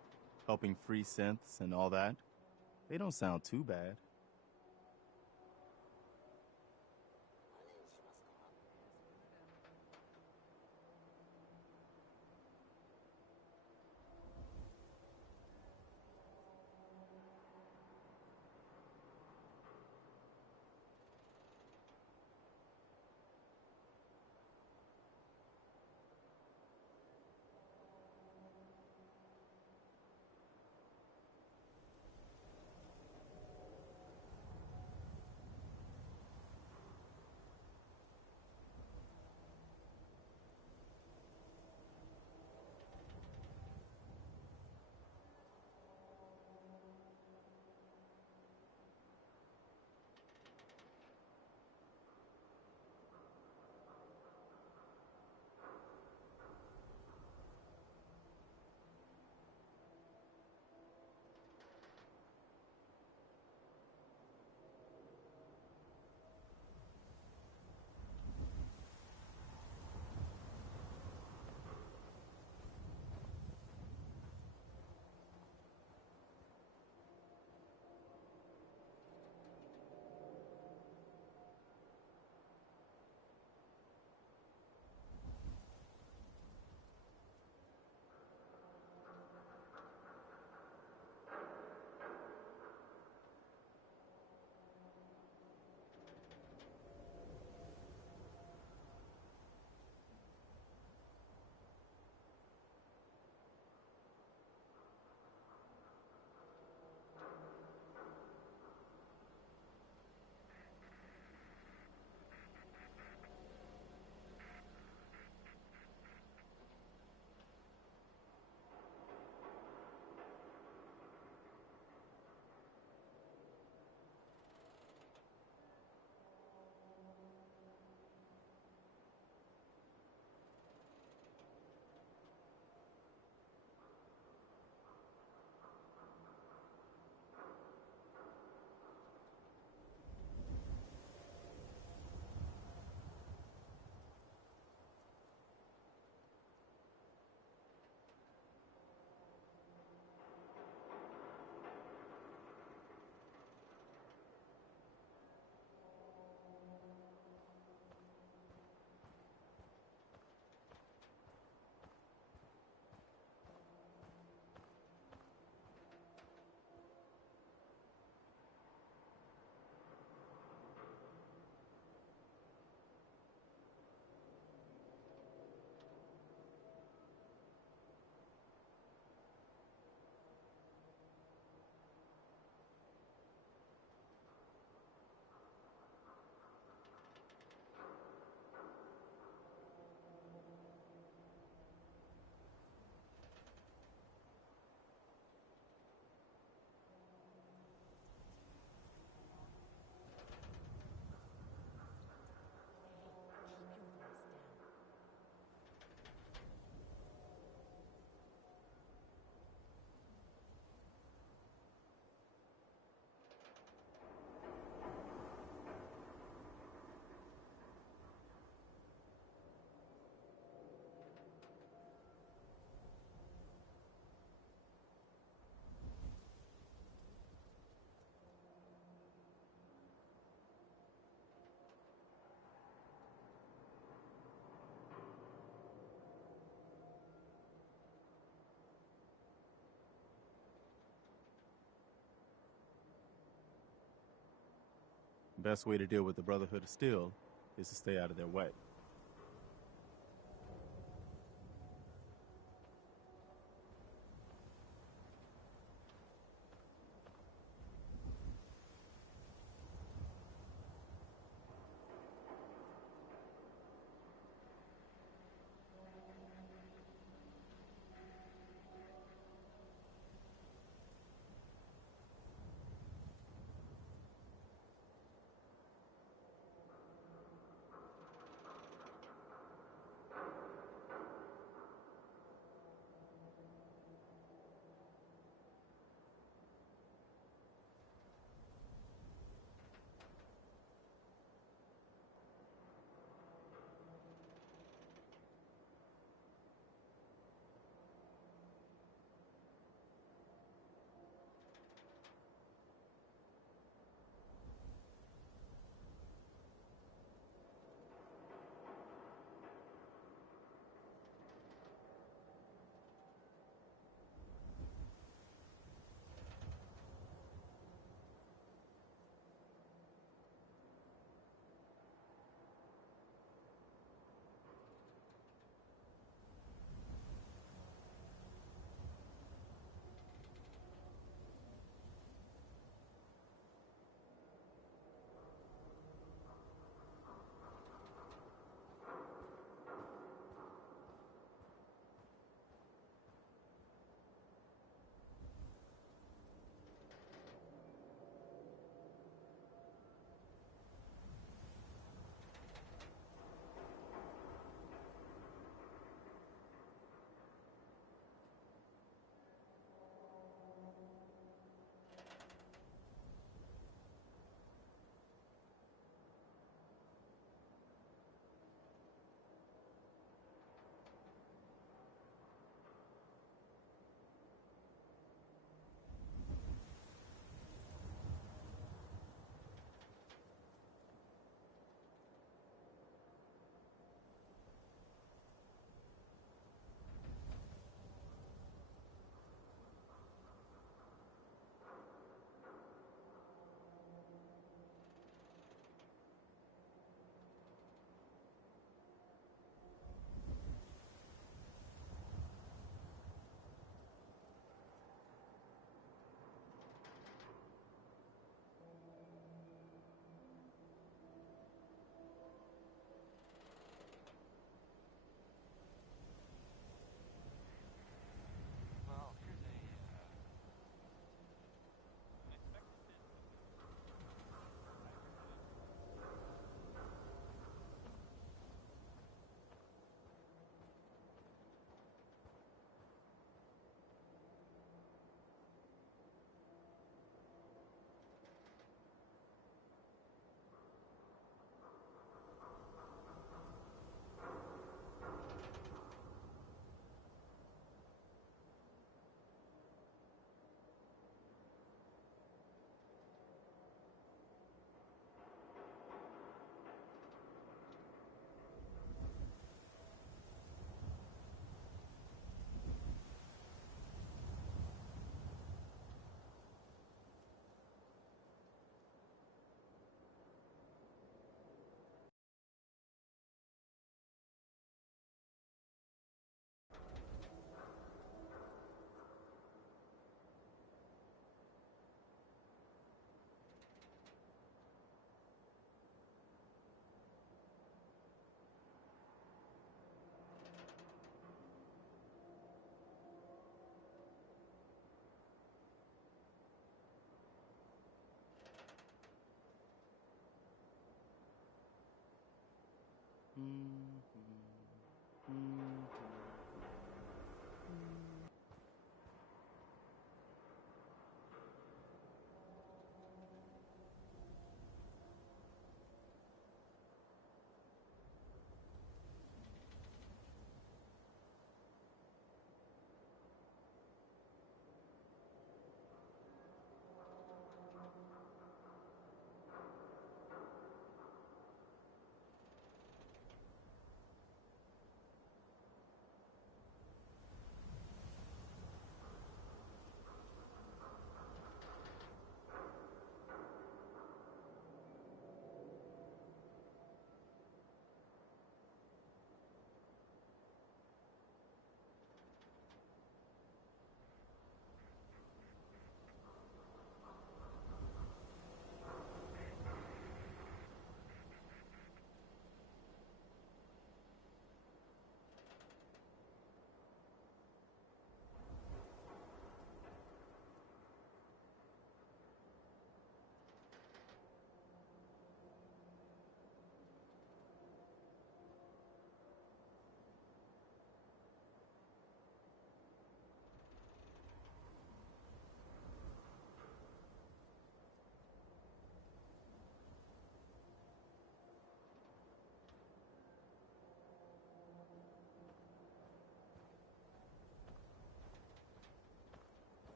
helping free synths and all that. They don't sound too bad. Best way to deal with the Brotherhood of Steel is to stay out of their way.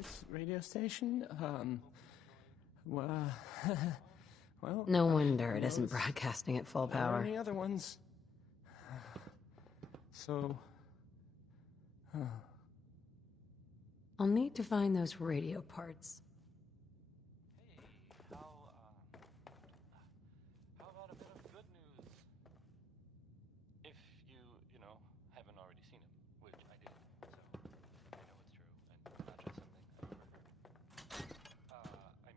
this radio station, well, well... No wonder it isn't broadcasting at full There are power. any other ones. So... I'll need to find those radio parts. Hey, how about a bit of good news? If you know, haven't already seen him, which I did, so I know it's true, and not just something I've heard.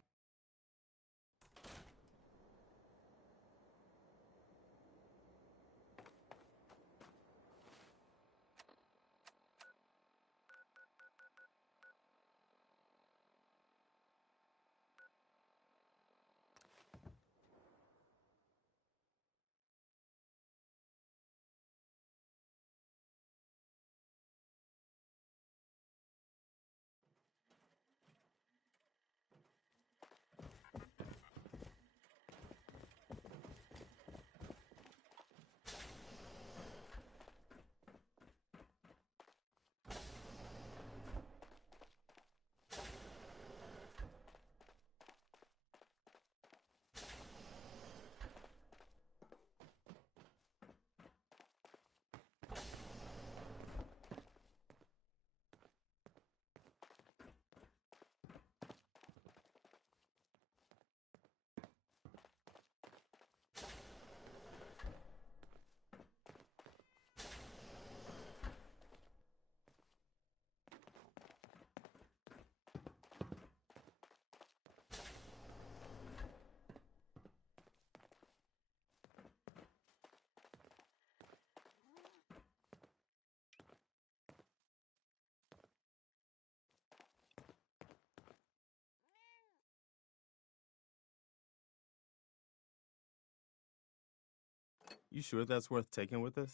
You sure that's worth taking with us?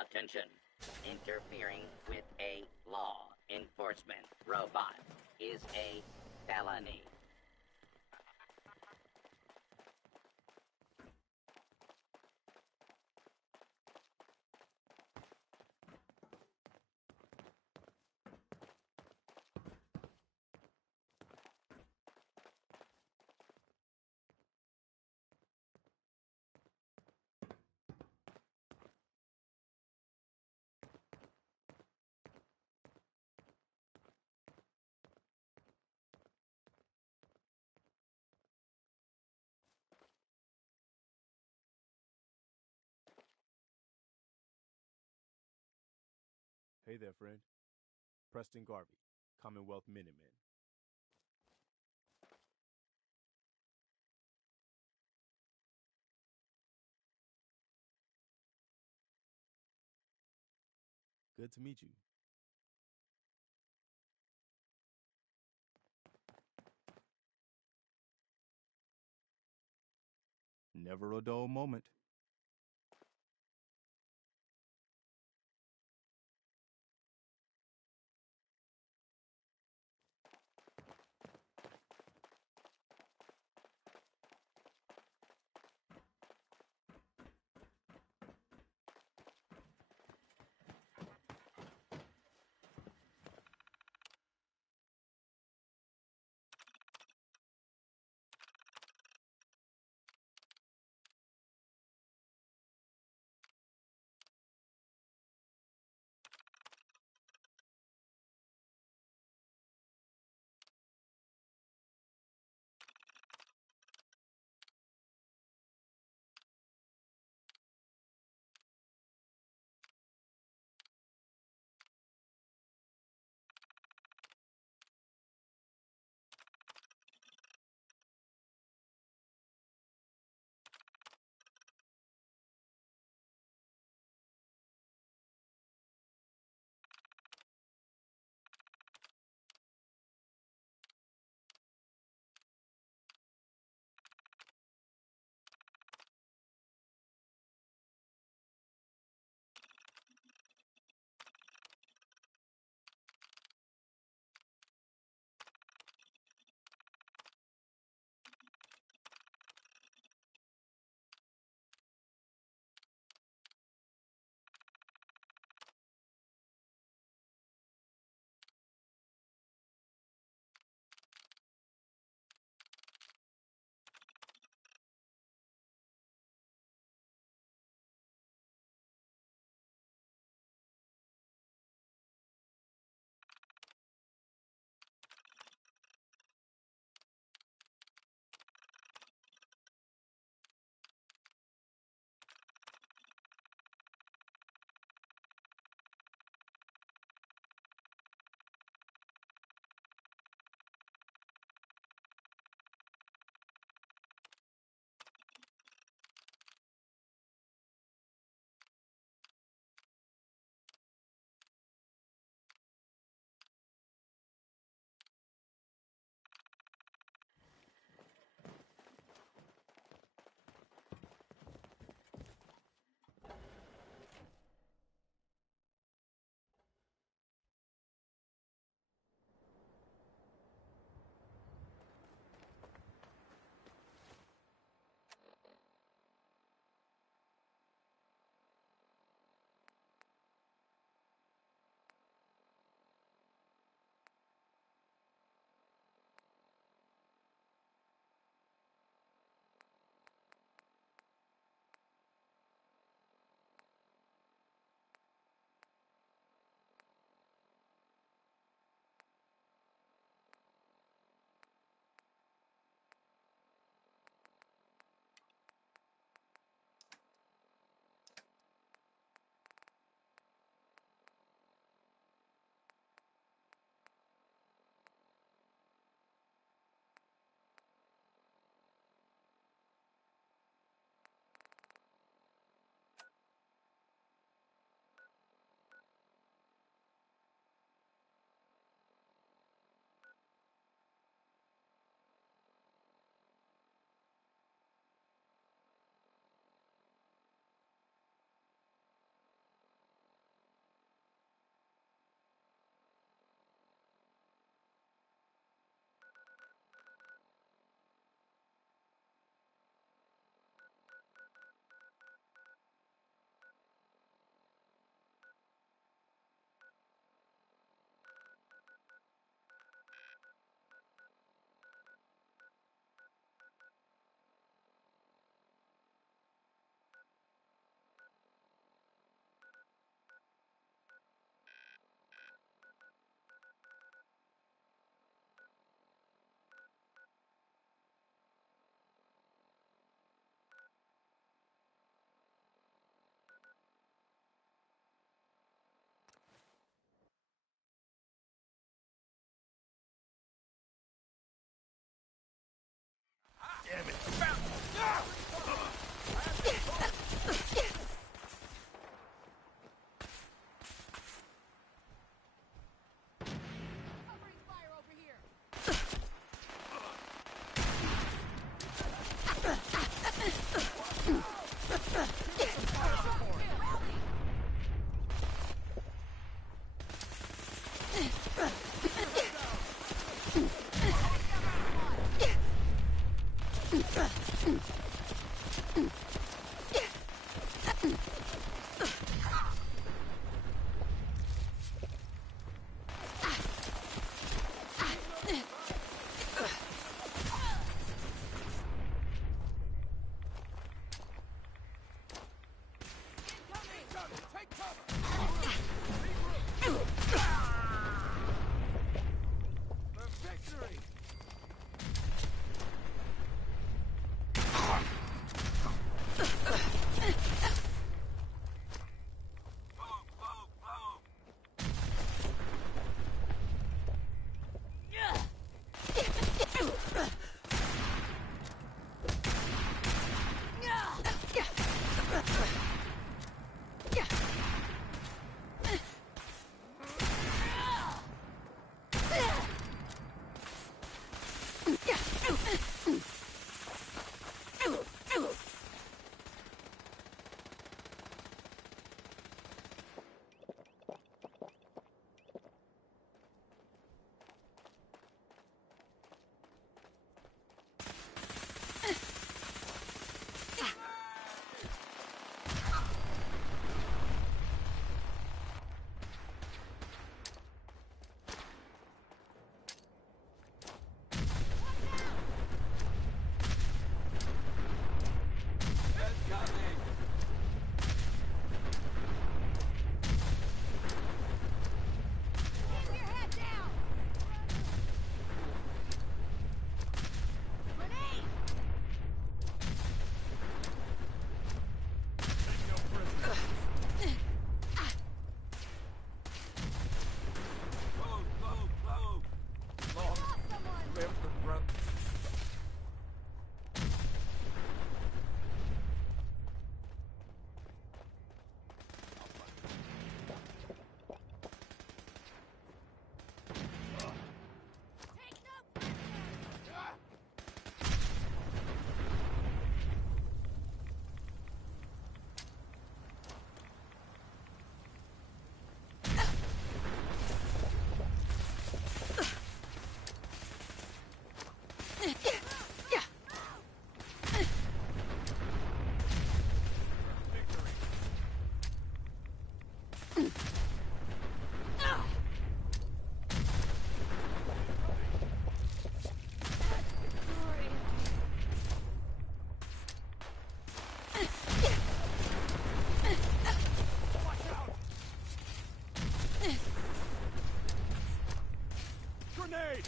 Attention. Interfering with a law enforcement robot is a felony. Hey there, friend. Preston Garvey, Commonwealth Minutemen. Good to meet you. Never a dull moment.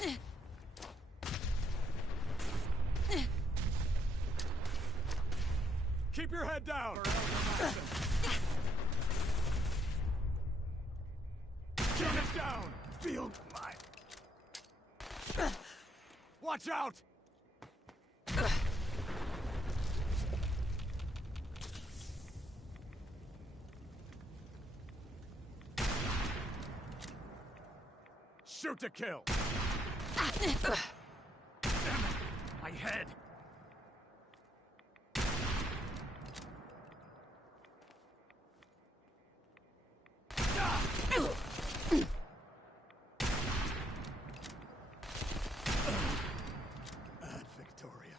Wait! Keep your head down! Get it down! Feel my... Watch out! Shoot to kill! Damn it! My head! Ad Victoriam.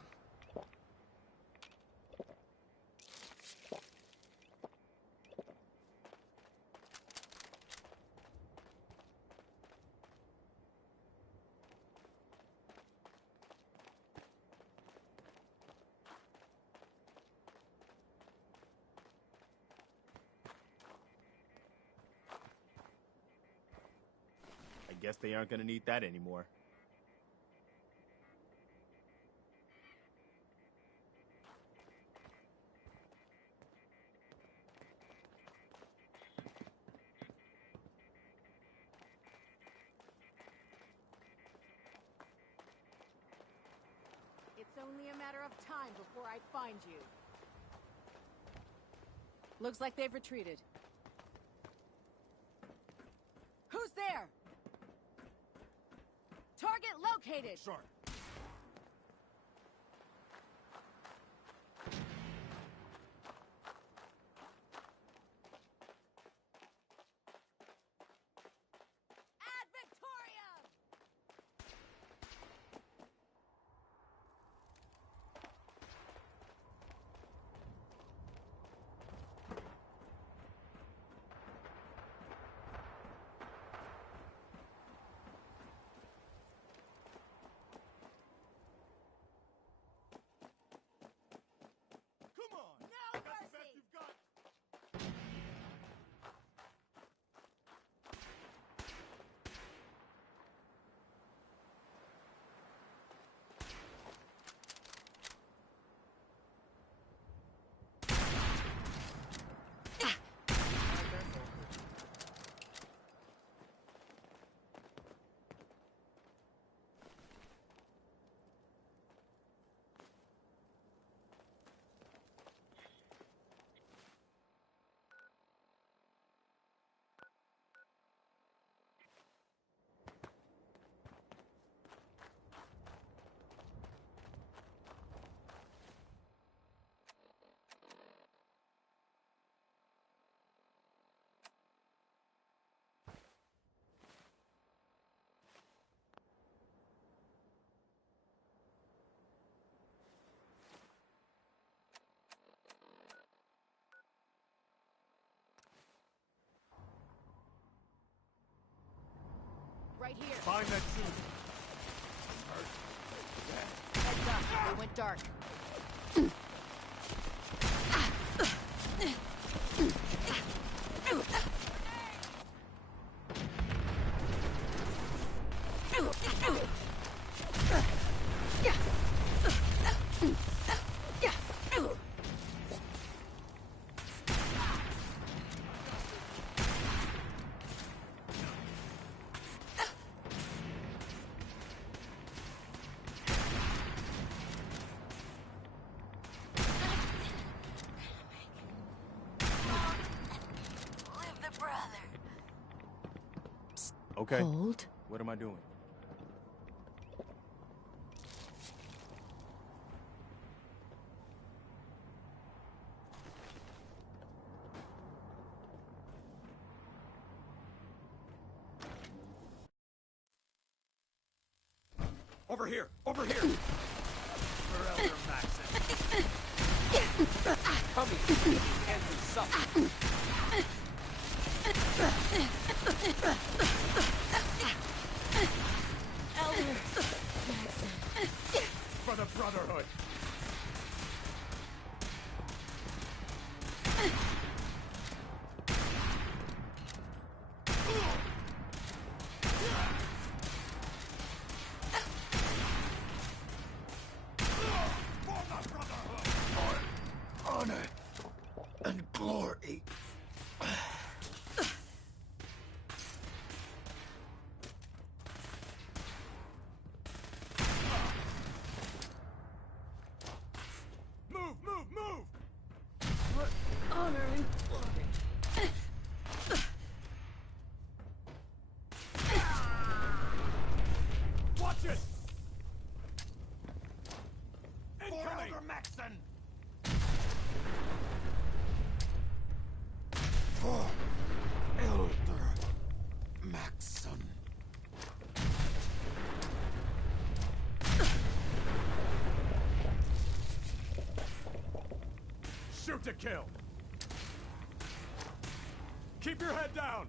I guess they aren't gonna need that anymore. It's only a matter of time before I find you. Looks like they've retreated. Who's there? Target located! Sure. Ad Victoriam! Come on! No That's the best mercy! you've got! Right here. Find that suit! Heads up. They went dark. Live the brother. Okay. Hold. What am I doing? Over here! Over here! For Elder Maxon. Come here. And do something. Elder. For the Brotherhood! glory. Move, move, move! For honor and glory. Watch it! For Incoming! Elder Maxson! For Elder Maxson. Shoot to kill! Keep your head down!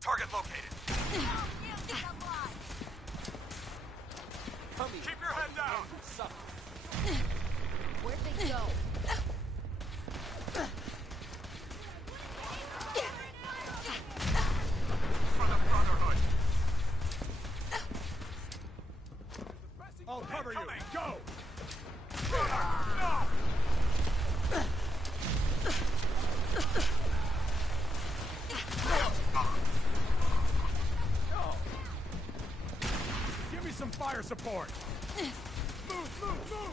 Target located. Keep your head down. Where'd they go? For the Brotherhood. I'll cover you. Go! No! Give me some fire support! Move, move, move!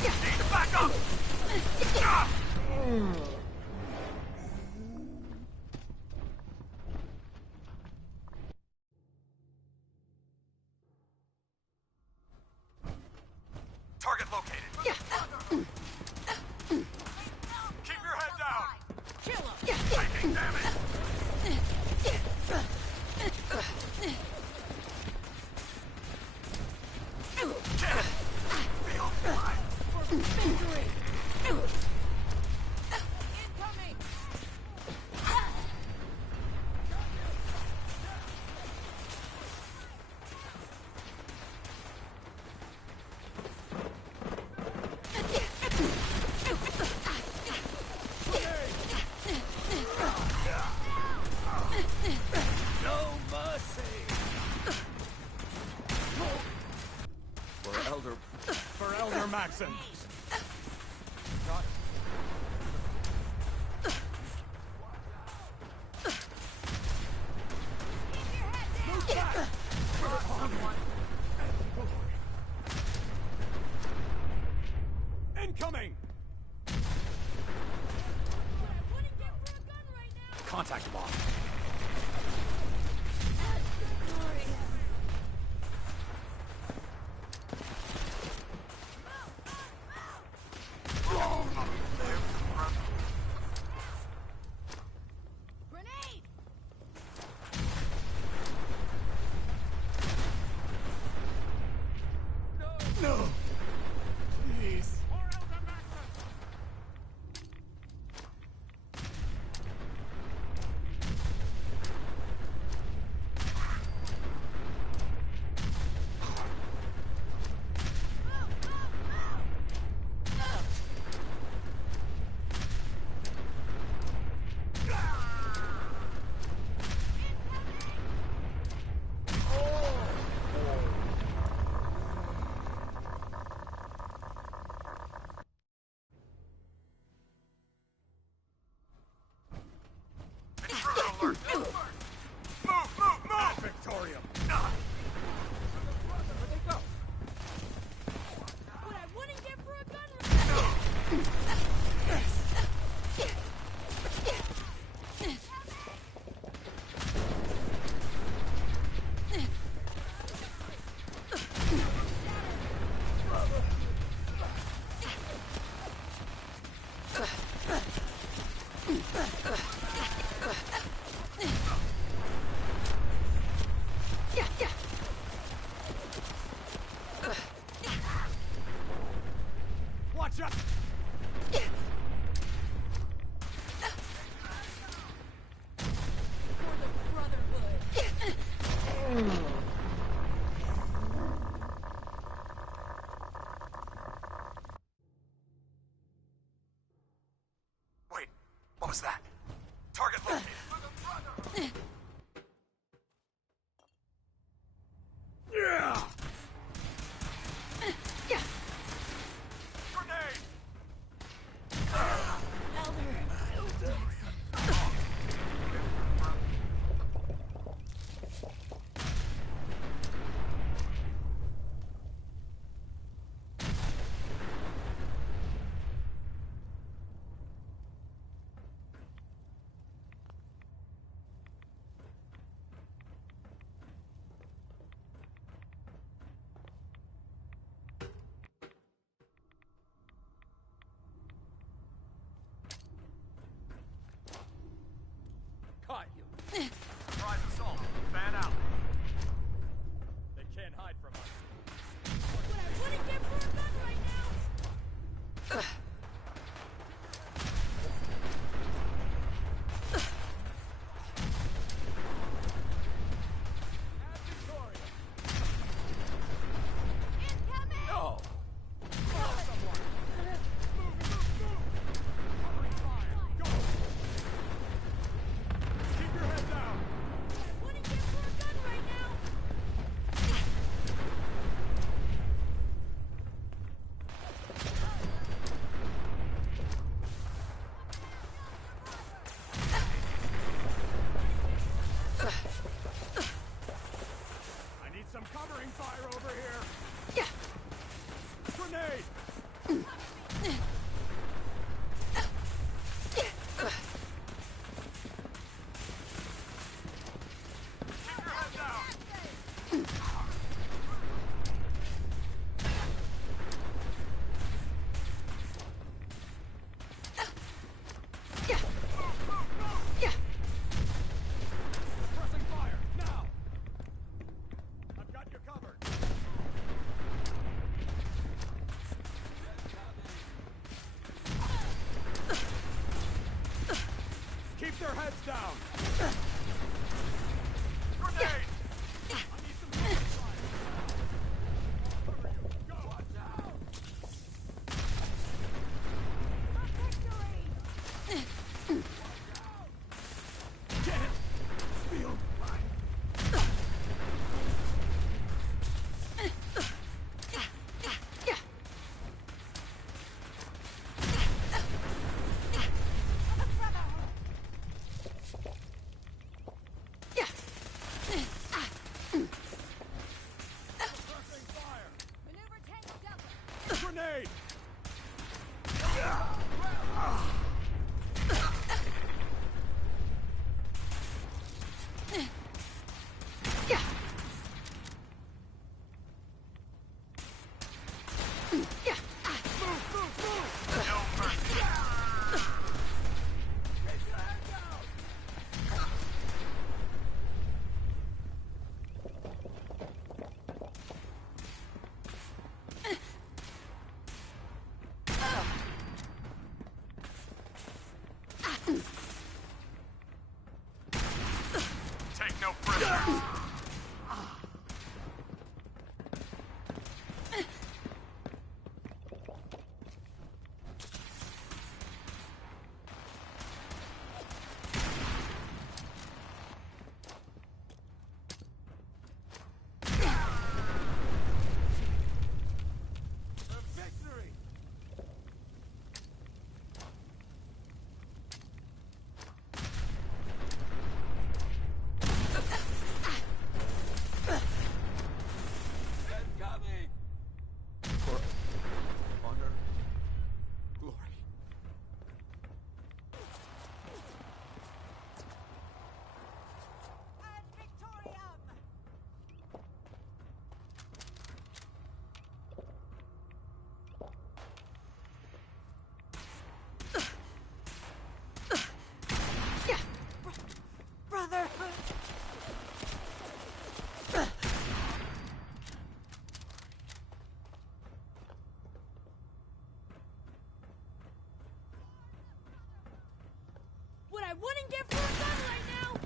Need to back up! Target located. Keep your head down! Kill him! Taking damage! Feel fine. For victory! Incoming! No mercy. For Elder Maxson! Incoming! Contact bomb. Grenade! No. Please. Just... For the Brotherhood. Wait, what was that? Target located. Yeah! Grenade! Caught you. Surprise assault. Fan out. They can't hide from us. What I wouldn't give for a gun right now! No! Keep your head down! What I wouldn't give for a gun right now! I need some covering fire over here! Grenade! Keep your head down! Pressing fire, now! I've got you covered. Keep their heads down! Grenade! I need some cover fire. Cover you. Go! Watch out! Get it! Field line. Pressing fire! Maneuver tank double! Grenade! wouldn't give for a gun right now!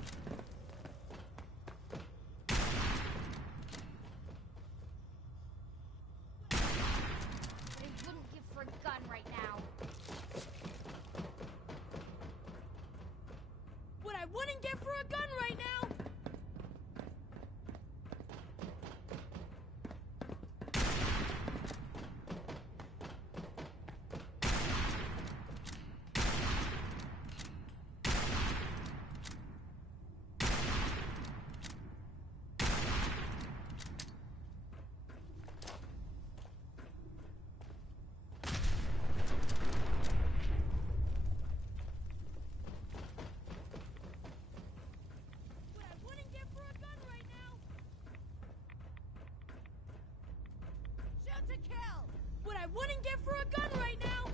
What I wouldn't give for a gun right now. What I wouldn't give for a gun right now! What I wouldn't give for a gun right now! Shoot to kill! What I wouldn't give for a gun right now!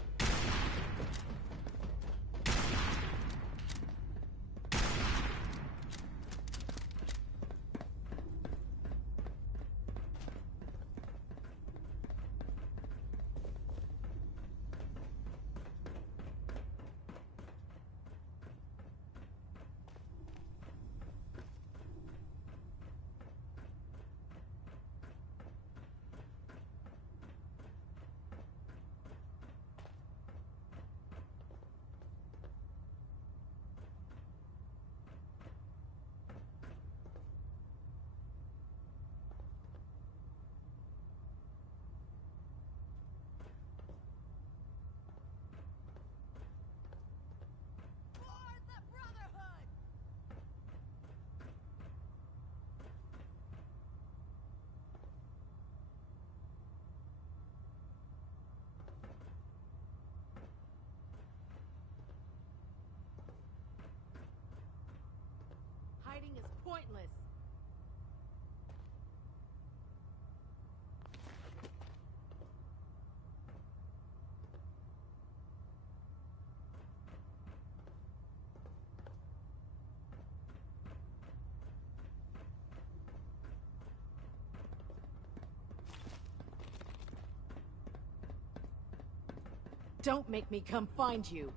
For the Brotherhood! Hiding is pointless. Don't make me come find you.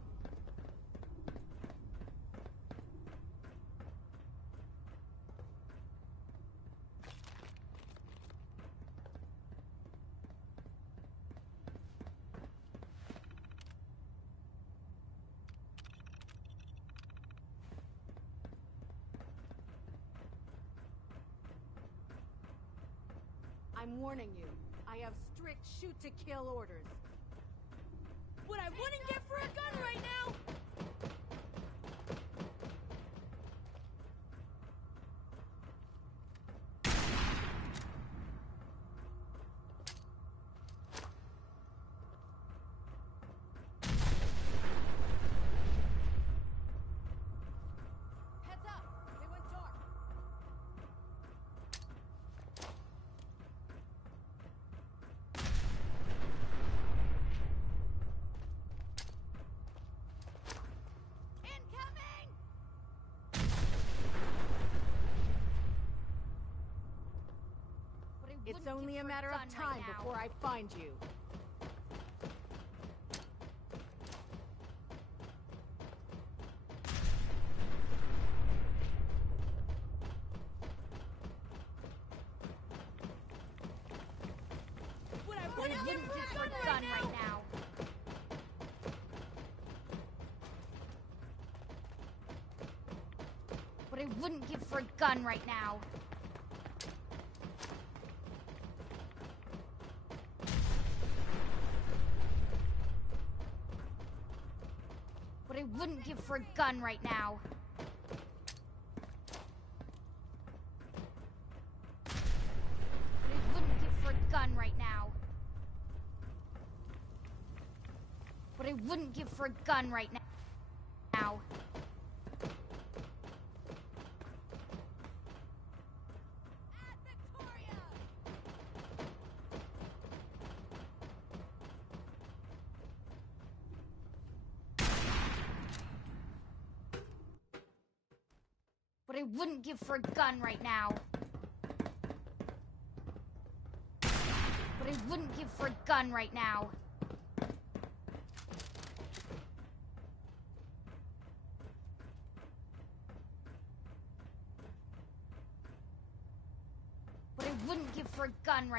I'm warning you. I have strict shoot-to-kill orders. What I wouldn't give for a gun right now! Heads up! They went dark. Incoming! What I It's wouldn't only give a for matter gun of time right now. before I find you. What I What I wouldn't give wouldn't for give a for gun a gun right right now! now. What I wouldn't give for a gun right now. What I wouldn't give for a gun right now. What I wouldn't give for a gun right now. What I wouldn't give for a gun right now. What I wouldn't give for a gun right now. What I wouldn't give for a gun right now.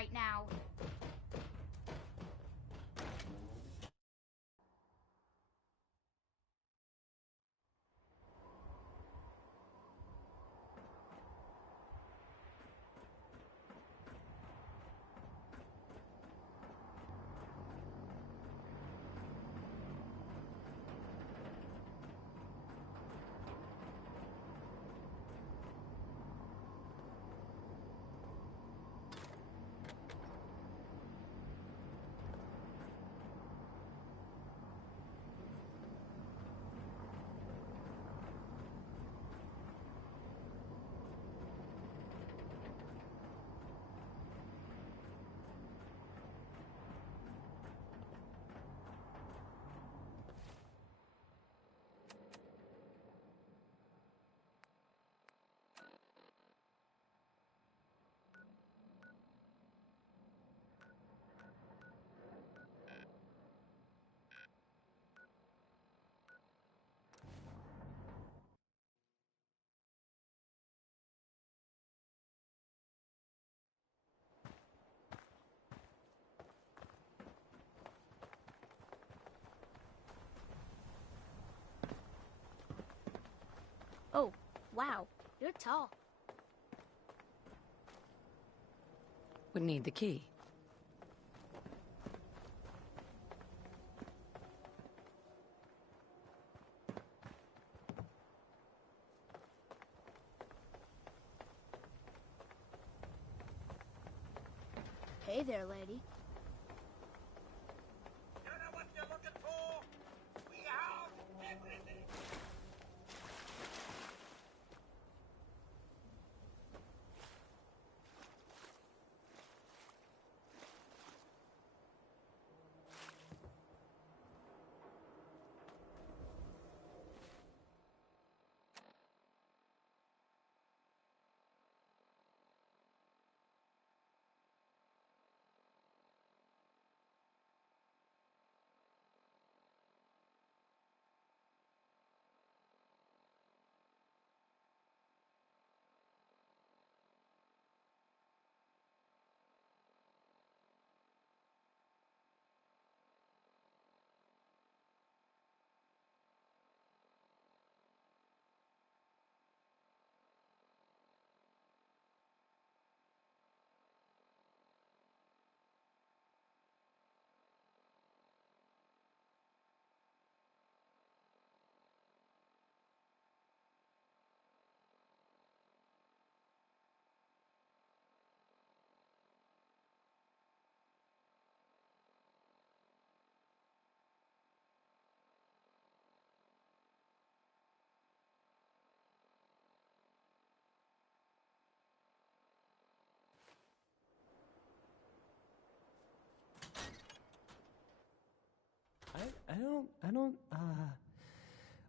right now. Oh, wow. You're tall. Would need the key. Hey there, lady. You know what you're looking for? We have everything.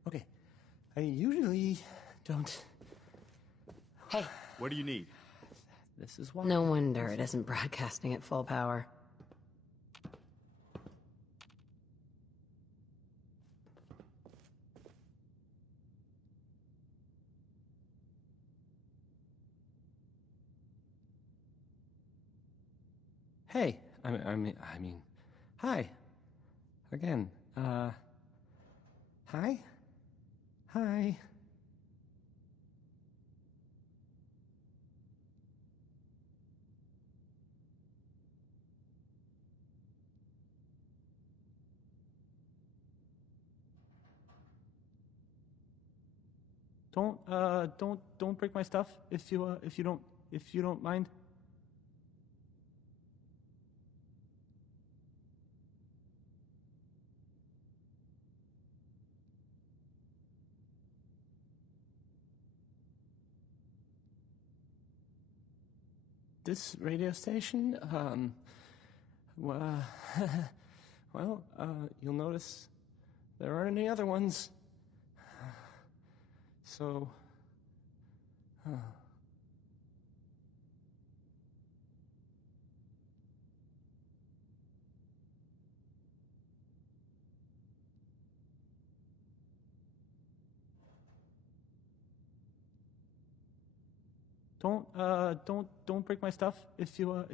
Okay. I usually don't... Hey. What do you need? This is why... No wonder it isn't broadcasting at full power. Hey, I mean, hi. Again, hi? Hi. Don't break my stuff if you don't mind. This radio station, well, you'll notice there aren't any other ones. So, don't break my stuff if you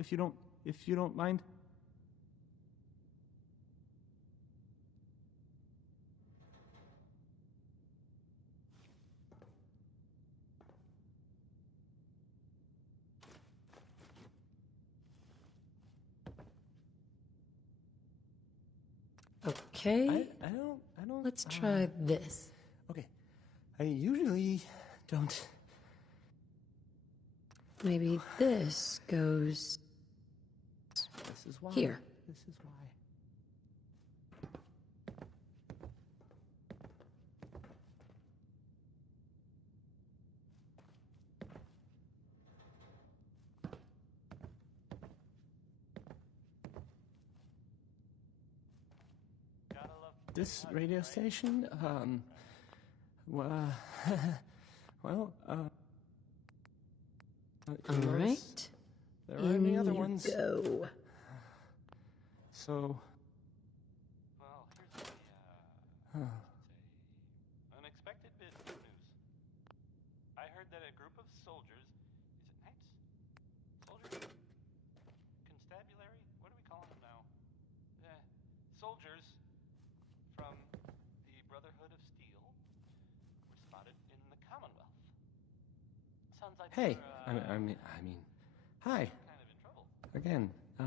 if you don't mind. Okay. I don't. Let's try this. Okay. I usually don't. Maybe this goes This is why. here. This is why. This radio station, well, well, All right. There are any other you ones. go. So, Well, here's a, unexpected bit of news. I heard that a group of soldiers, is it knights? Soldiers? Constabulary? What do we call them now? Soldiers from the Brotherhood of Steel were spotted in the Commonwealth. Sounds like hey, they're, I mean, hi. kind of in trouble. Again, They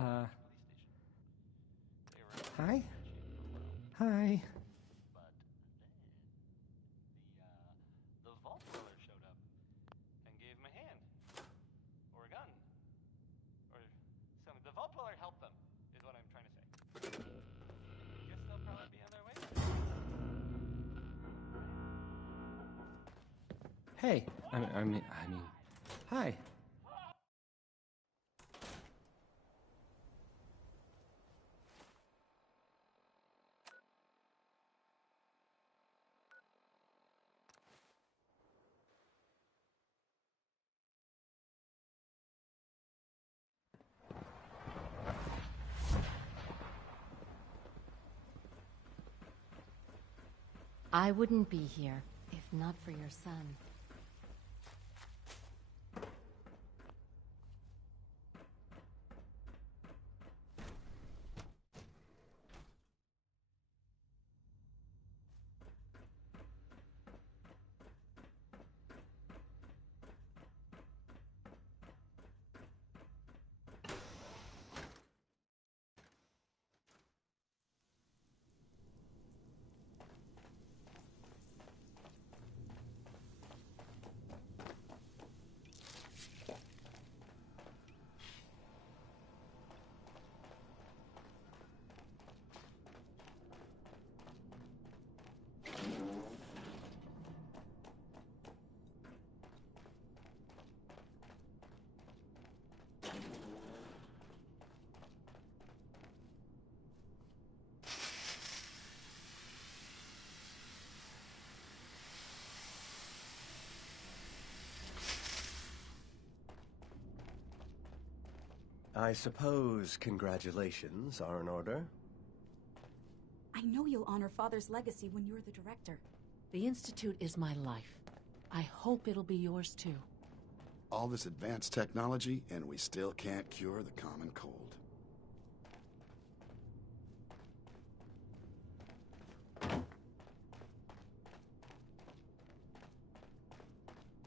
were hi? Hi. But then the vault dweller showed up and gave him a hand. Or a gun. Or something. The vault dweller helped them, is what I'm trying to say. Guess they'll probably be on their way. Hey, I mean, hi. I wouldn't be here if not for your son. I suppose congratulations are in order. I know you'll honor Father's legacy when you're the director. The Institute is my life. I hope it'll be yours too. All this advanced technology, and we still can't cure the common cold.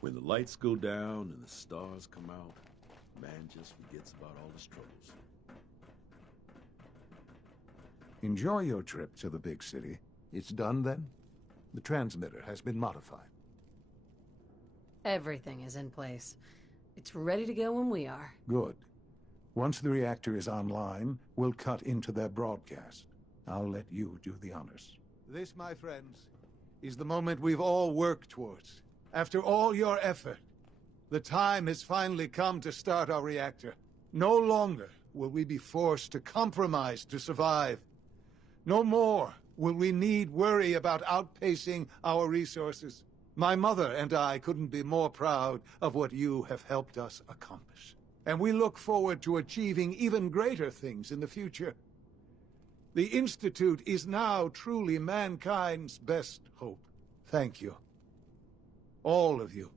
When the lights go down and the stars come out, man just forgets about all his troubles. Enjoy your trip to the big city. It's done then? The transmitter has been modified. Everything is in place. It's ready to go when we are. Good. Once the reactor is online, we'll cut into their broadcast. I'll let you do the honors. This, my friends, is the moment we've all worked towards. After all your effort, the time has finally come to start our reactor. No longer will we be forced to compromise to survive. No more will we need worry about outpacing our resources. My mother and I couldn't be more proud of what you have helped us accomplish. And we look forward to achieving even greater things in the future. The Institute is now truly mankind's best hope. Thank you. All of you.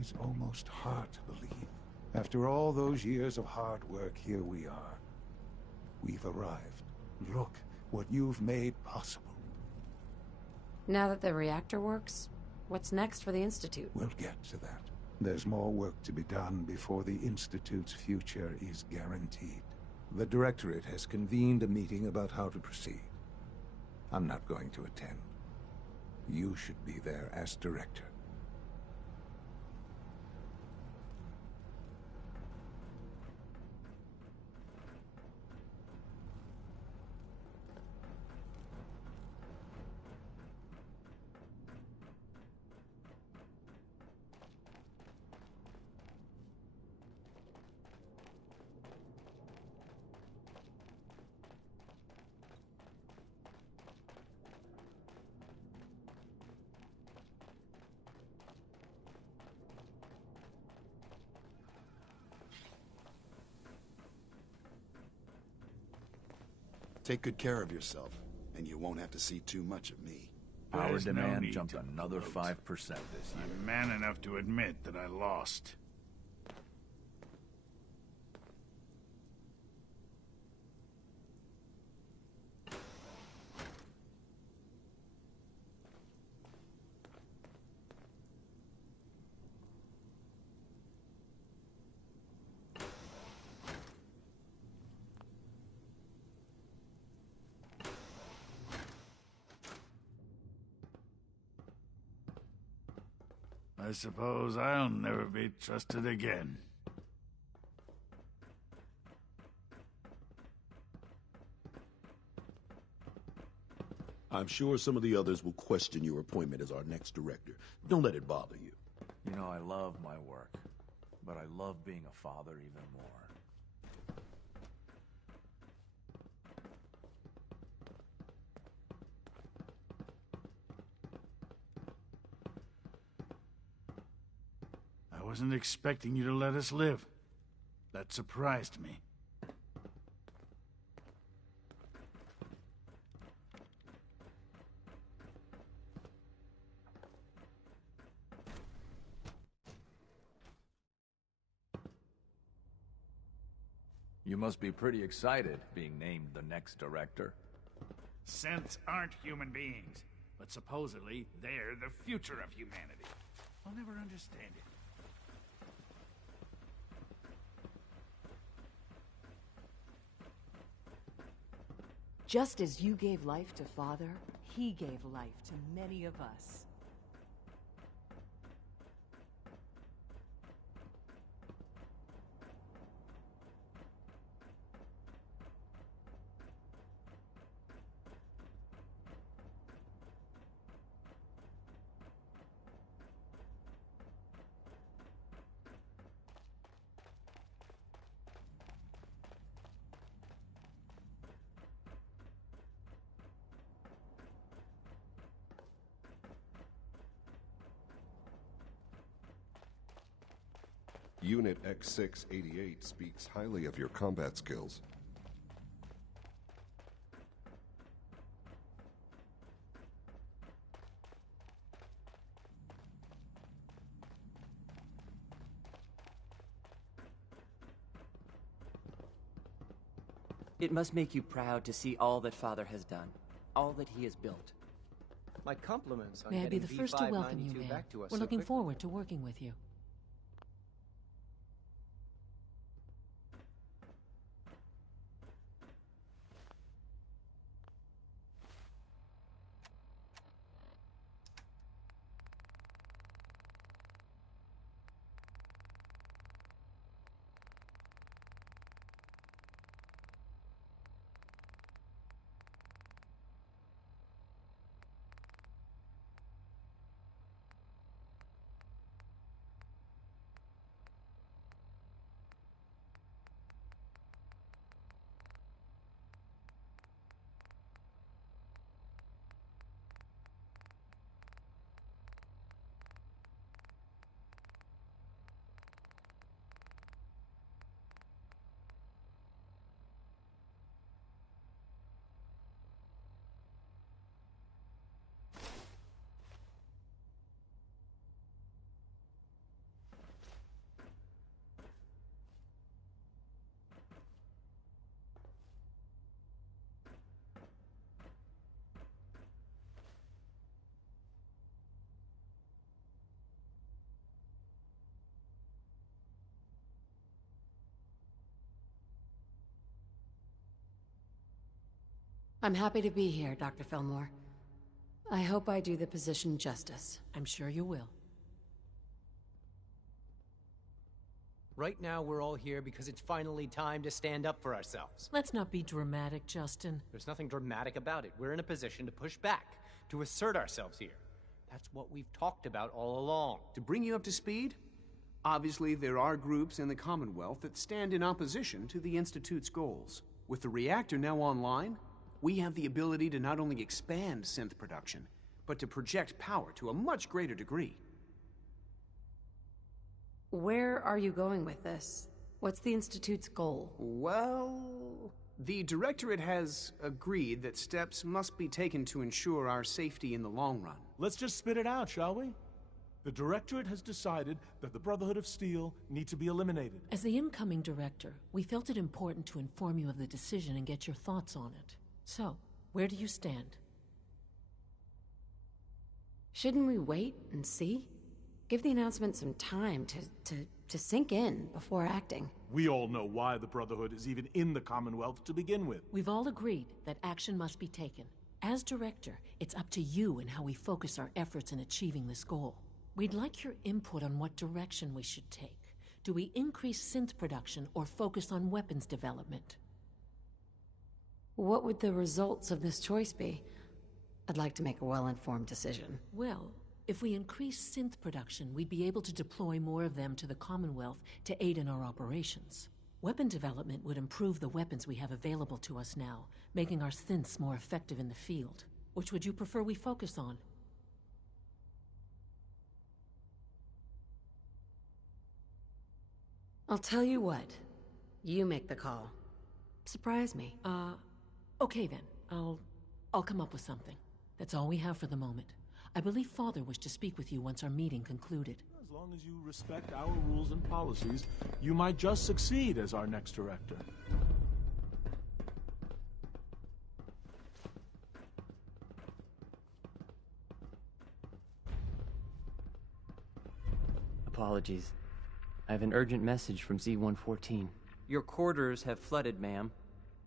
It's almost hard to believe. After all those years of hard work, here we are. We've arrived. Look what you've made possible. Now that the reactor works, what's next for the Institute? We'll get to that. There's more work to be done before the Institute's future is guaranteed. The Directorate has convened a meeting about how to proceed. I'm not going to attend. You should be there as Director. Take good care of yourself, and you won't have to see too much of me. Power There's no demand need jumped to another gloat. 5% this year. I'm man enough to admit that I lost. I suppose I'll never be trusted again. I'm sure some of the others will question your appointment as our next director. Don't let it bother you. You know, I love my work, but I love being a father even more. I wasn't expecting you to let us live. That surprised me. You must be pretty excited being named the next director. Synths aren't human beings, but supposedly they're the future of humanity. I'll never understand it. Just as you gave life to Father, he gave life to many of us. Unit X688 speaks highly of your combat skills. It must make you proud to see all that Father has done, all that he has built. My compliments on May I be getting the first to welcome you, V592 man. back to us We're so looking quickly. forward to working with you. I'm happy to be here, Dr. Fillmore. I hope I do the position justice. I'm sure you will. Right now, we're all here because it's finally time to stand up for ourselves. Let's not be dramatic, Justin. There's nothing dramatic about it. We're in a position to push back, to assert ourselves here. That's what we've talked about all along. To bring you up to speed, obviously there are groups in the Commonwealth that stand in opposition to the Institute's goals. With the reactor now online, we have the ability to not only expand synth production, but to project power to a much greater degree. Where are you going with this? What's the Institute's goal? Well, the Directorate has agreed that steps must be taken to ensure our safety in the long run. Let's just spit it out, shall we? The Directorate has decided that the Brotherhood of Steel need to be eliminated. As the incoming director, we felt it important to inform you of the decision and get your thoughts on it. So, where do you stand? Shouldn't we wait and see? Give the announcement some time to sink in before acting. We all know why the Brotherhood is even in the Commonwealth to begin with. We've all agreed that action must be taken. As director, it's up to you and how we focus our efforts in achieving this goal. We'd like your input on what direction we should take. Do we increase synth production or focus on weapons development? What would the results of this choice be? I'd like to make a well-informed decision. Well, if we increase synth production, we'd be able to deploy more of them to the Commonwealth to aid in our operations. Weapon development would improve the weapons we have available to us now, making our synths more effective in the field. Which would you prefer we focus on? I'll tell you what. You make the call. Surprise me. Okay then. I'll come up with something. That's all we have for the moment. I believe Father wished to speak with you once our meeting concluded. As long as you respect our rules and policies, you might just succeed as our next director. Apologies. I have an urgent message from Z-114. Your quarters have flooded, ma'am.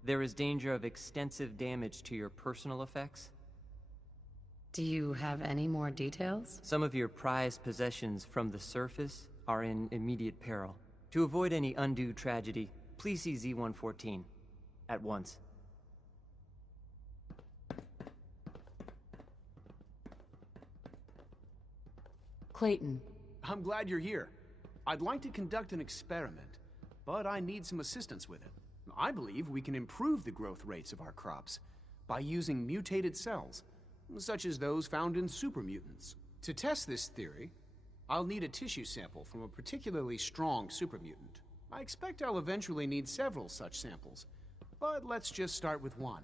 There is danger of extensive damage to your personal effects. Do you have any more details? Some of your prized possessions from the surface are in immediate peril. To avoid any undue tragedy, please see Z-114 at once. Clayton. I'm glad you're here. I'd like to conduct an experiment, but I need some assistance with it. I believe we can improve the growth rates of our crops by using mutated cells, such as those found in supermutants. To test this theory, I'll need a tissue sample from a particularly strong supermutant. I expect I'll eventually need several such samples, but let's just start with one.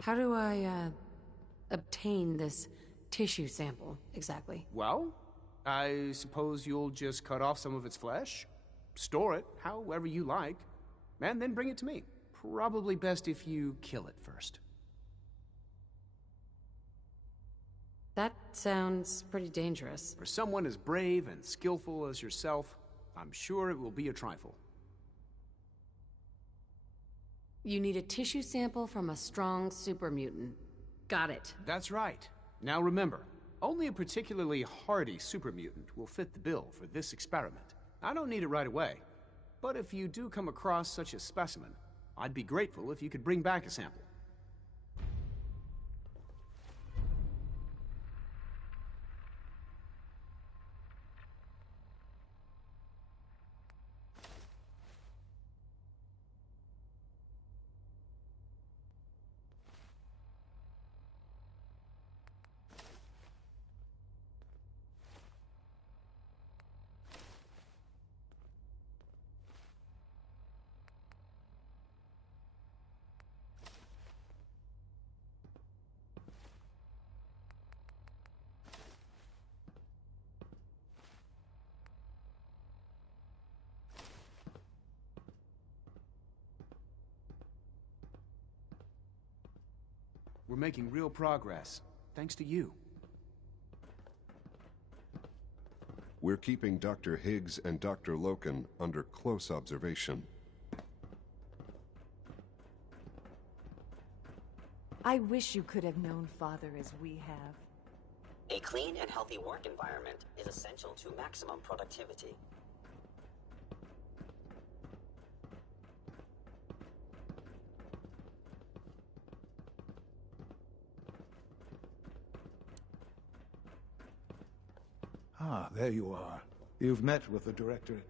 How do I, obtain this tissue sample, exactly? Well, I suppose you'll just cut off some of its flesh, store it however you like, and then bring it to me. Probably best if you kill it first. That sounds pretty dangerous. For someone as brave and skillful as yourself, I'm sure it will be a trifle. You need a tissue sample from a strong supermutant. Got it. That's right. Now remember, only a particularly hardy supermutant will fit the bill for this experiment. I don't need it right away, but if you do come across such a specimen, I'd be grateful if you could bring back a sample. We're making real progress, thanks to you. We're keeping Dr. Higgs and Dr. Loken under close observation. I wish you could have known Father as we have. A clean and healthy work environment is essential to maximum productivity. Ah, there you are. You've met with the Directorate.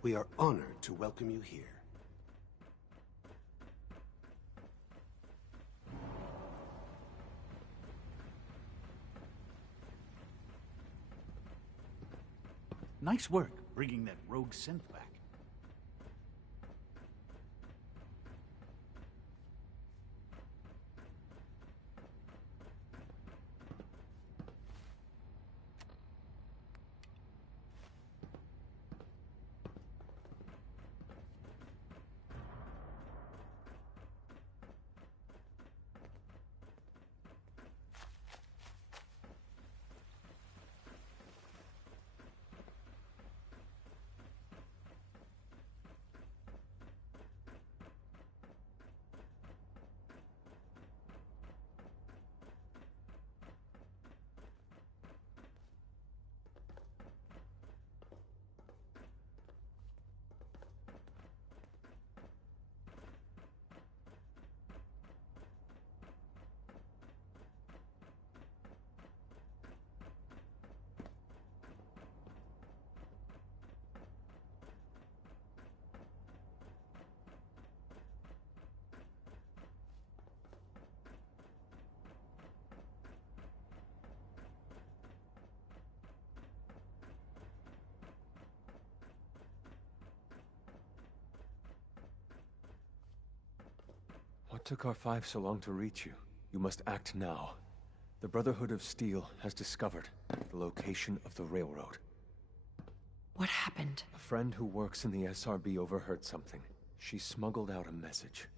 We are honored to welcome you here. Nice work bringing that rogue synth back. What took R5 so long to reach you? You must act now. The Brotherhood of Steel has discovered the location of the railroad. What happened? A friend who works in the SRB overheard something. She smuggled out a message.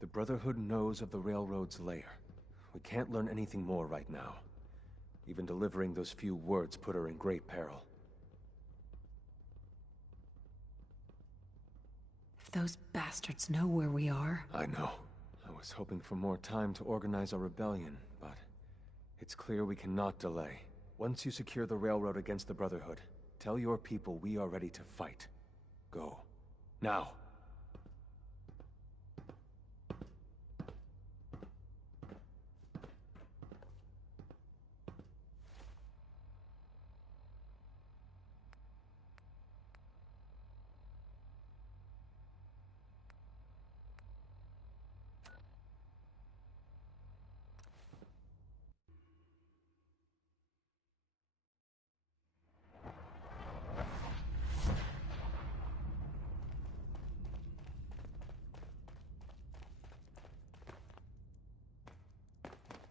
The Brotherhood knows of the railroad's lair. We can't learn anything more right now. Even delivering those few words put her in great peril. If those bastards know where we are... I know. I was hoping for more time to organize a rebellion, but it's clear we cannot delay. Once you secure the railroad against the Brotherhood, tell your people we are ready to fight. Go. Now!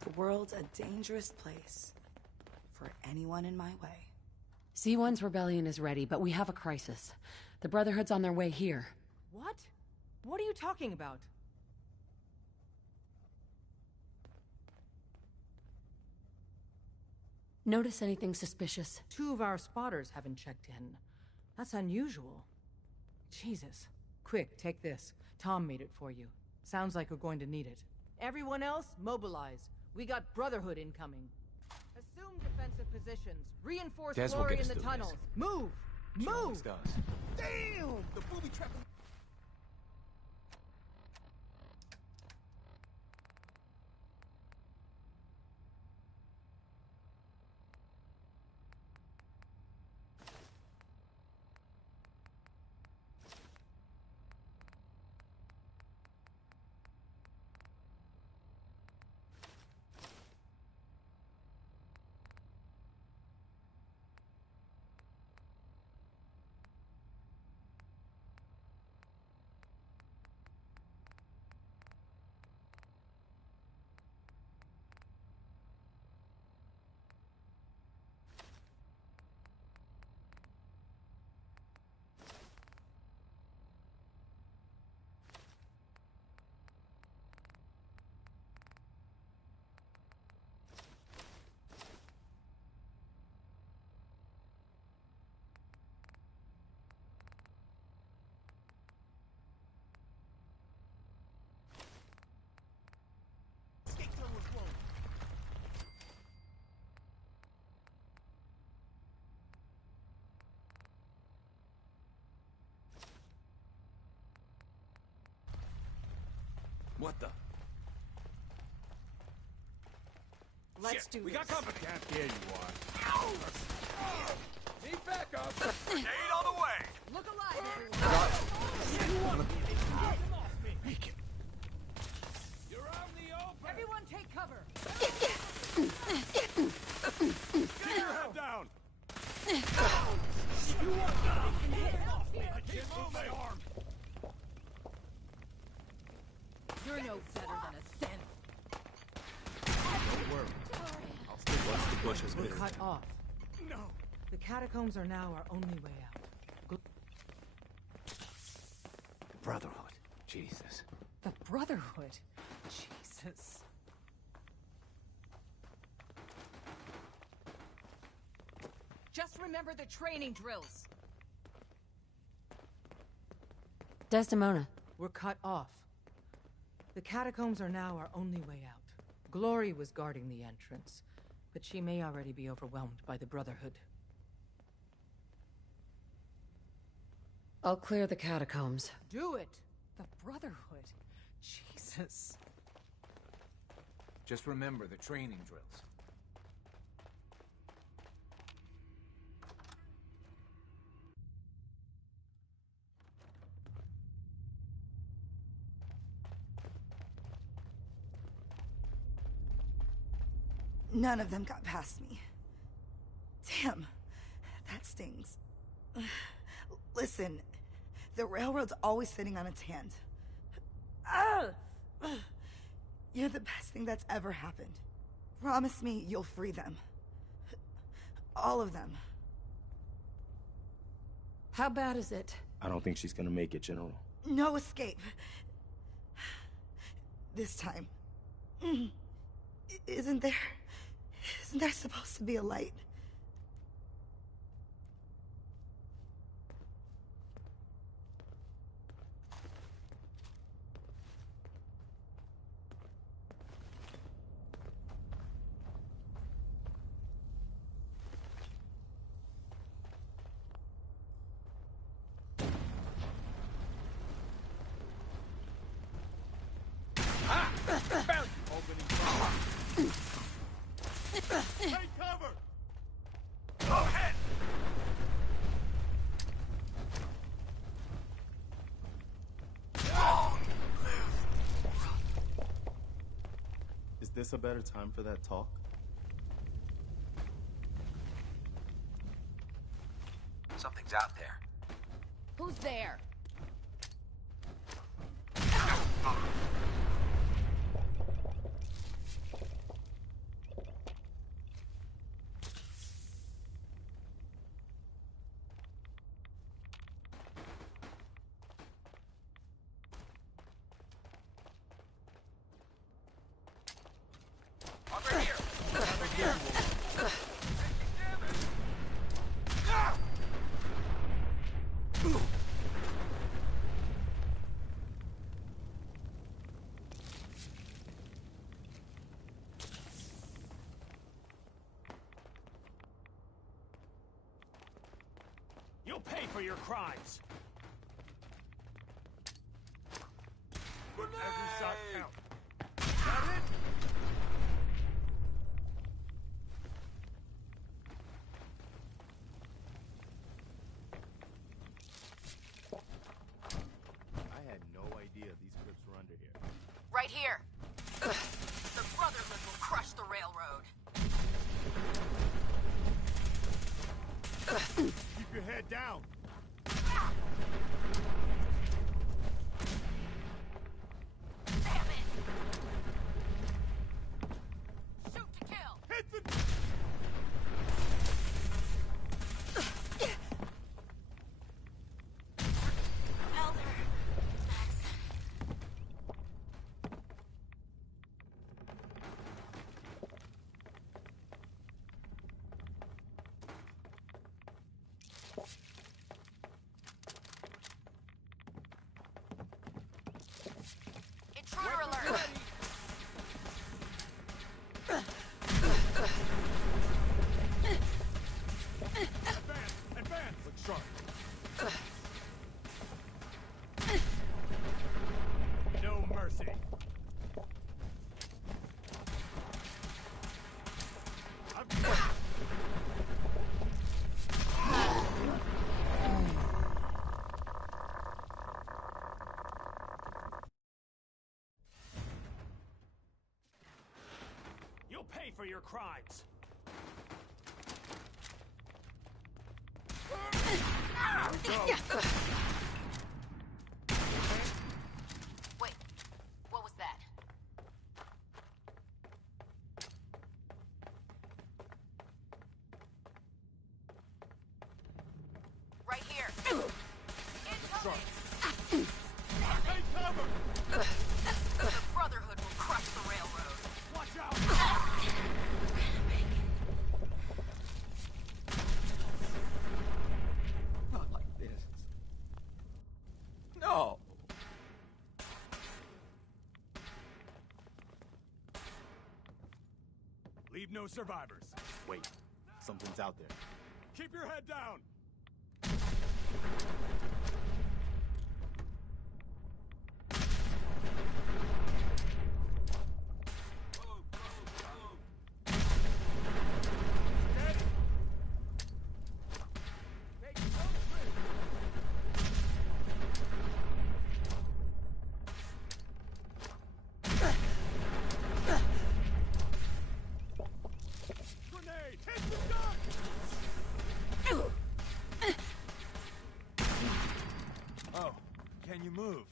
The world's a dangerous place for anyone in my way. C1's rebellion is ready, but we have a crisis. The Brotherhood's on their way here. What? What are you talking about? Notice anything suspicious? 2 of our spotters haven't checked in. That's unusual. Jesus. Quick, take this. Tom made it for you. Sounds like we're going to need it. Everyone else, mobilize. We got Brotherhood incoming. Assume defensive positions. Reinforce glory in the tunnels. Move! Move! Damn! The booby trap. What the? Let's do We this. got company. Here you are. Need backup. Grenade on the way. Look alive, Make it. You're out in the open. everyone take cover. Get your head down. You want me? I can't move my arm. You're no better than a synth. Don't worry. I'll stay once the bush has We're been. cut off. No. The catacombs are now our only way out. Brotherhood. Jesus. The Brotherhood. Jesus. Just remember the training drills. Desdemona. We're cut off. The catacombs are now our only way out. Glory was guarding the entrance, but she may already be overwhelmed by the Brotherhood. I'll clear the catacombs. Do it! The Brotherhood. Jesus. Just remember the training drills. None of them got past me. Damn, that stings. Listen, the railroad's always sitting on its hand. You're the best thing that's ever happened. Promise me you'll free them. All of them. How bad is it? I don't think she's gonna make it, General. No escape. This time. Isn't there supposed to be a light? Take cover! Go ahead! Is this a better time for that talk? Something's out there. Who's there? Over here! Over here! You'll pay for your crimes. Every shot counts. Got it? I had no idea these crypts were under here. Right here. The Brotherhood will crush the railroad. Keep your head down. Damn it! Shoot to kill! Hit the... Elder. Intruder alert! Advance! Advance! Look sharp. No mercy. for your crimes. Wait, what was that? Right here. Incoming. Take cover! The Brotherhood will crush the railroad. Watch out! Not like this. No! Leave no survivors. Wait, something's out there. Keep your head down! Grenade! Hit the gun! Oh, can you move?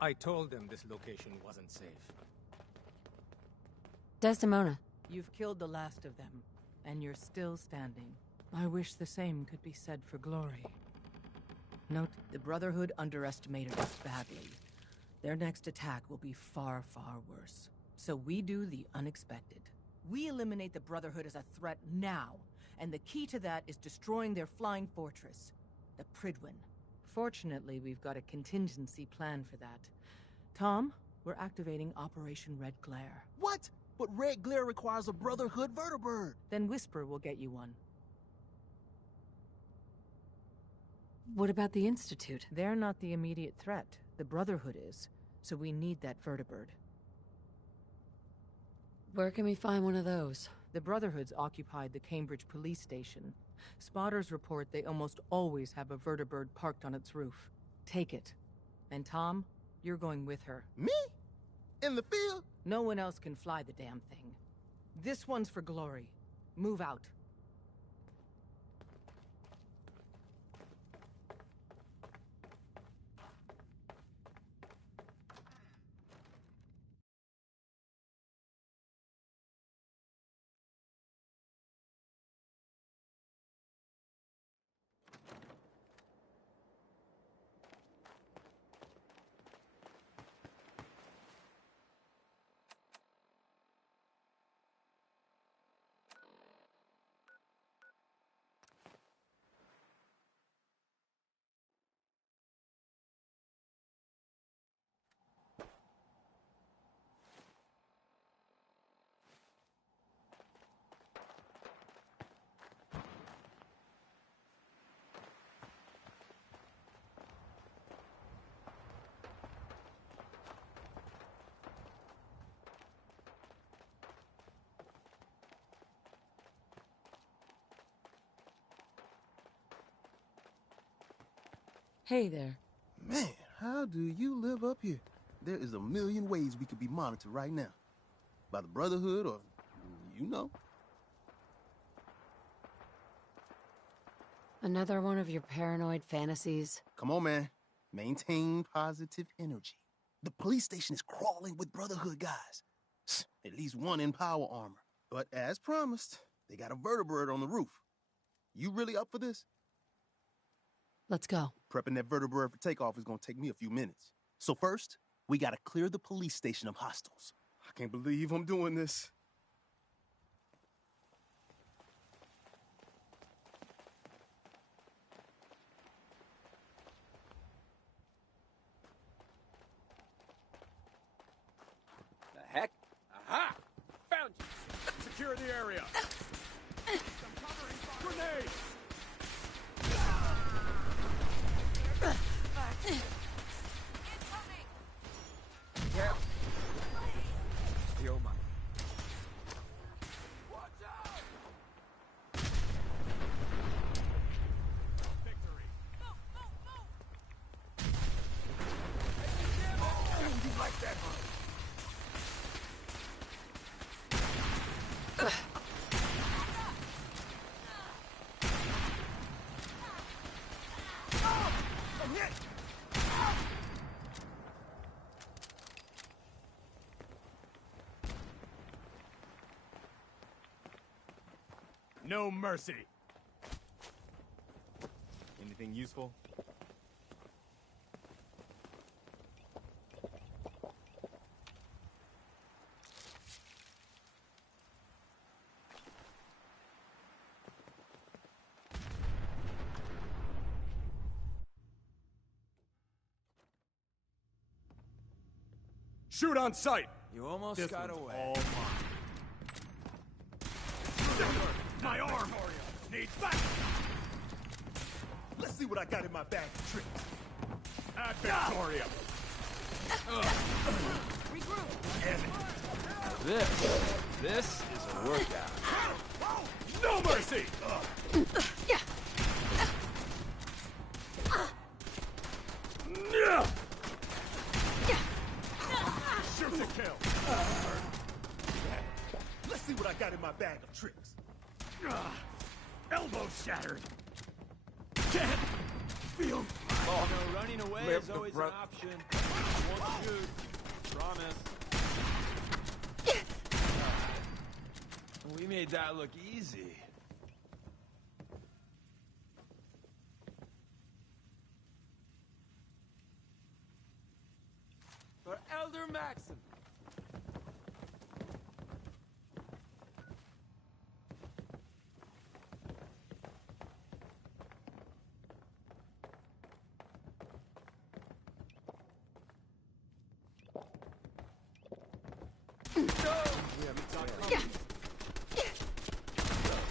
I told them this location wasn't safe. Desdemona. You've killed the last of them, and you're still standing. I wish the same could be said for Glory. Note, the Brotherhood underestimated us badly. Their next attack will be far, far worse. So we do the unexpected. We eliminate the Brotherhood as a threat now, and the key to that is destroying their flying fortress, the Prydwen. Fortunately, we've got a contingency plan for that. Tom, we're activating Operation Red Glare. What? But Red Glare requires a Brotherhood vertibird. Then Whisper will get you one. What about the Institute? They're not the immediate threat. The Brotherhood is. So we need that vertibird. Where can we find one of those? The Brotherhood's occupied the Cambridge police station. Spotters report they almost always have a vertibird parked on its roof. Take it. And Tom, you're going with her. Me? In the field? No one else can fly the damn thing. This one's for Glory. Move out. Hey there. Man, how do you live up here? There is a million ways we could be monitored right now. By the Brotherhood or, you know. Another one of your paranoid fantasies? Come on, man. Maintain positive energy. The police station is crawling with Brotherhood guys. At least one in power armor. But as promised, they got a vertibird on the roof. You really up for this? Let's go. Prepping that vertibird for takeoff is gonna take me a few minutes. So first, we gotta clear the police station of hostiles. I can't believe I'm doing this. The heck? Aha! Found you! Secure the area! Grenade! that money. I'm hit! No mercy. Anything useful? Shoot on sight. You almost This got one's away. all mine. My arm needs back. Let's see what I got in my bag of tricks. At Victoria. This is a workout. No mercy. Shoot to kill. Let's see what I got in my bag of tricks. Elbow shattered. Can't feel. Oh, no, running away is always an option. Won't shoot. Promise. We made that look easy. For Elder Maxim.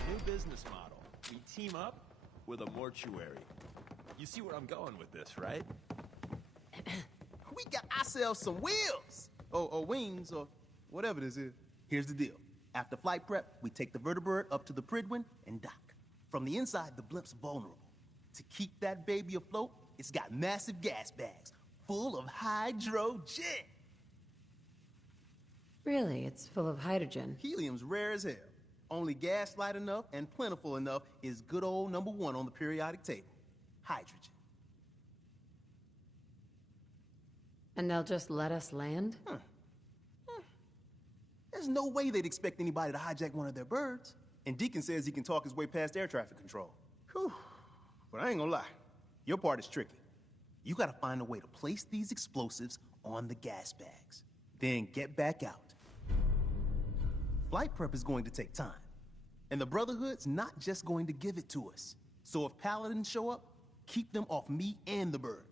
New business model. We team up with a mortuary. You see where I'm going with this, right? We got ourselves some wheels! Or wings, or whatever this is. Here's the deal. After flight prep, we take the vertebrate up to the Pridwin and dock. From the inside, the blimp's vulnerable. To keep that baby afloat, it's got massive gas bags full of hydrogen. Really, it's full of hydrogen. Helium's rare as hell. Only gas light enough and plentiful enough is good old #1 on the periodic table. Hydrogen. And they'll just let us land? There's no way they'd expect anybody to hijack one of their birds. And Deacon says he can talk his way past air traffic control. Whew. But I ain't gonna lie, your part is tricky. You gotta find a way to place these explosives on the gas bags, then get back out. Flight prep is going to take time, and the Brotherhood's not just going to give it to us. So if Paladins show up, keep them off me and the bird.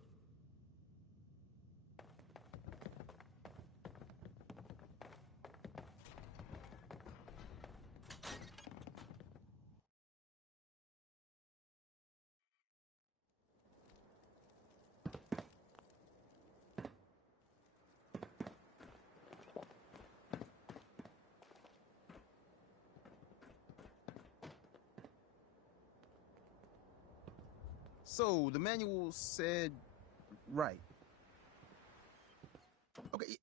So, the manual said right. Okay,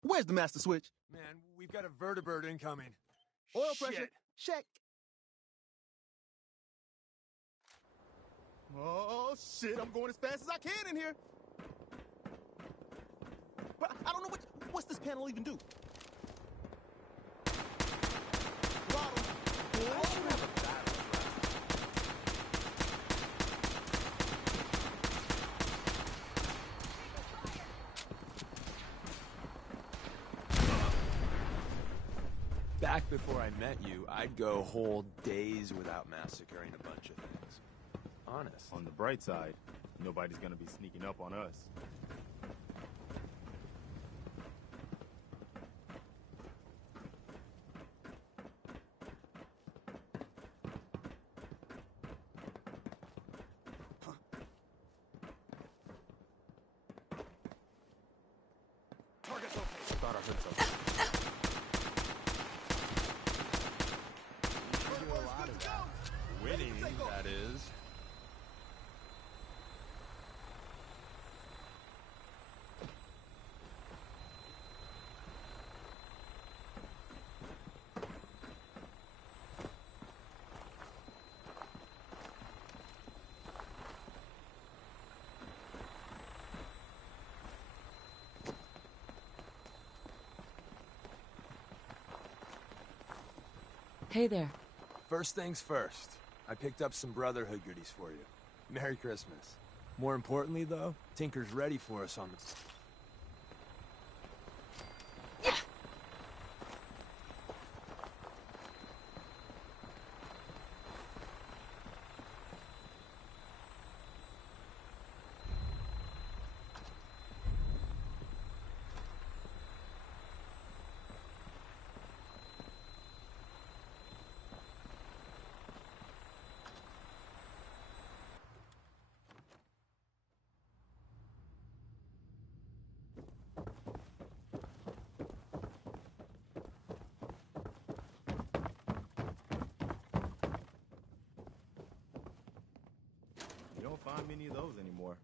where's the master switch? Man, we've got a vertibird incoming. Oil Shit. pressure, check. Oh, shit, I'm going as fast as I can in here. But I don't know what's this panel even do? Throttle. Back before I met you, I'd go whole days without massacring a bunch of things. Honest. On the bright side, nobody's gonna be sneaking up on us. Target's okay. Thought I heard something. You do a lot of that. Winning, that is. Hey there. First things first, I picked up some Brotherhood goodies for you. Merry Christmas. More importantly, though, Tinker's ready for us on the... You don't find many of those anymore.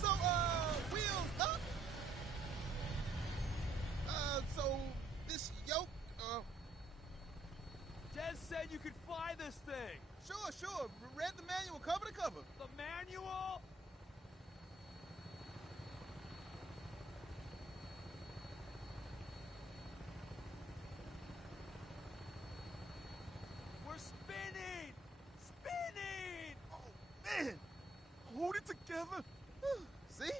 So, wheels up? So, this yoke, Des said you could fly this thing! Sure. Read the manual cover to cover. The manual? We're spinning! Spinning! Oh, man! Hold it together. See?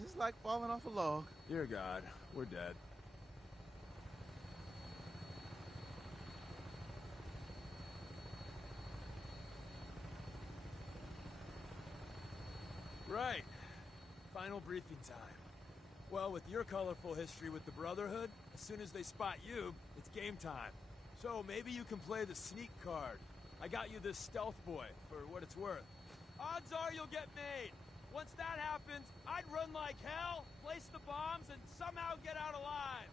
Just like falling off a log. Dear God, we're dead. Right. Final briefing time. Well, with your colorful history with the Brotherhood, as soon as they spot you, it's game time. So maybe you can play the sneak card. I got you this stealth boy, for what it's worth. Odds are you'll get made. Once that happens, I'd run like hell, place the bombs, and somehow get out alive.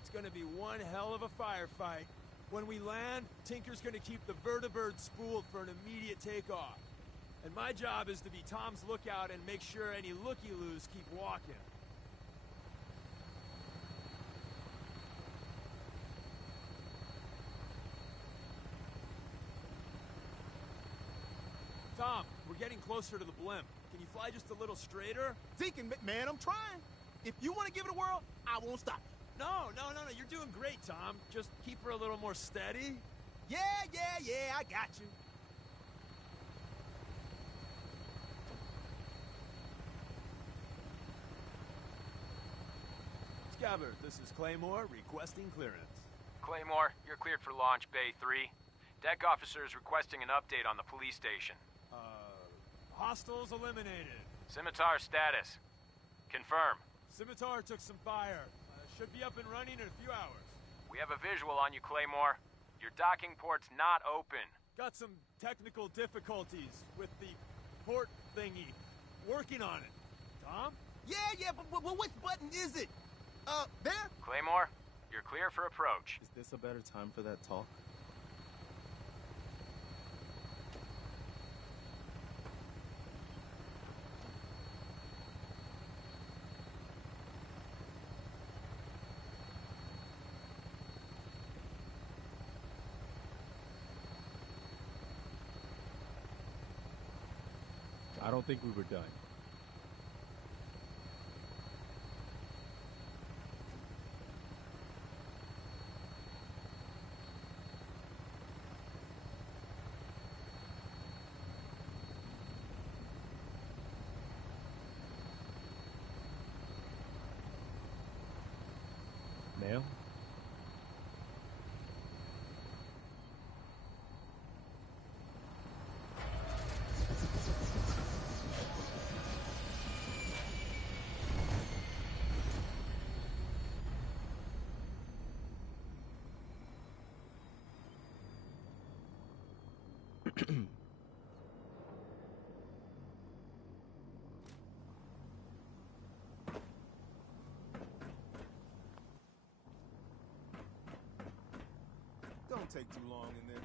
It's gonna be one hell of a firefight. When we land, Tinker's gonna keep the vertibird spooled for an immediate takeoff. And my job is to be Tom's lookout and make sure any looky-loos keep walking. Tom, we're getting closer to the blimp. Can you fly just a little straighter? Deacon, man, I'm trying. If you want to give it a whirl, I won't stop you. No. You're doing great, Tom. Just keep her a little more steady. Yeah, I got you. Scabbard, this is Claymore requesting clearance. Claymore, you're cleared for launch Bay 3. Deck officer is requesting an update on the police station. Hostiles eliminated. Scimitar status. Confirm. Scimitar took some fire. Should be up and running in a few hours. We have a visual on you, Claymore. Your docking port's not open. Got some technical difficulties with the port thingy. Working on it. Tom? Yeah, but which button is it? There? Claymore, you're clear for approach. Is this a better time for that talk? I don't think we were done. Mail? Don't take too long in there.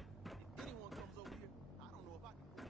If anyone comes over here, I don't know if I can...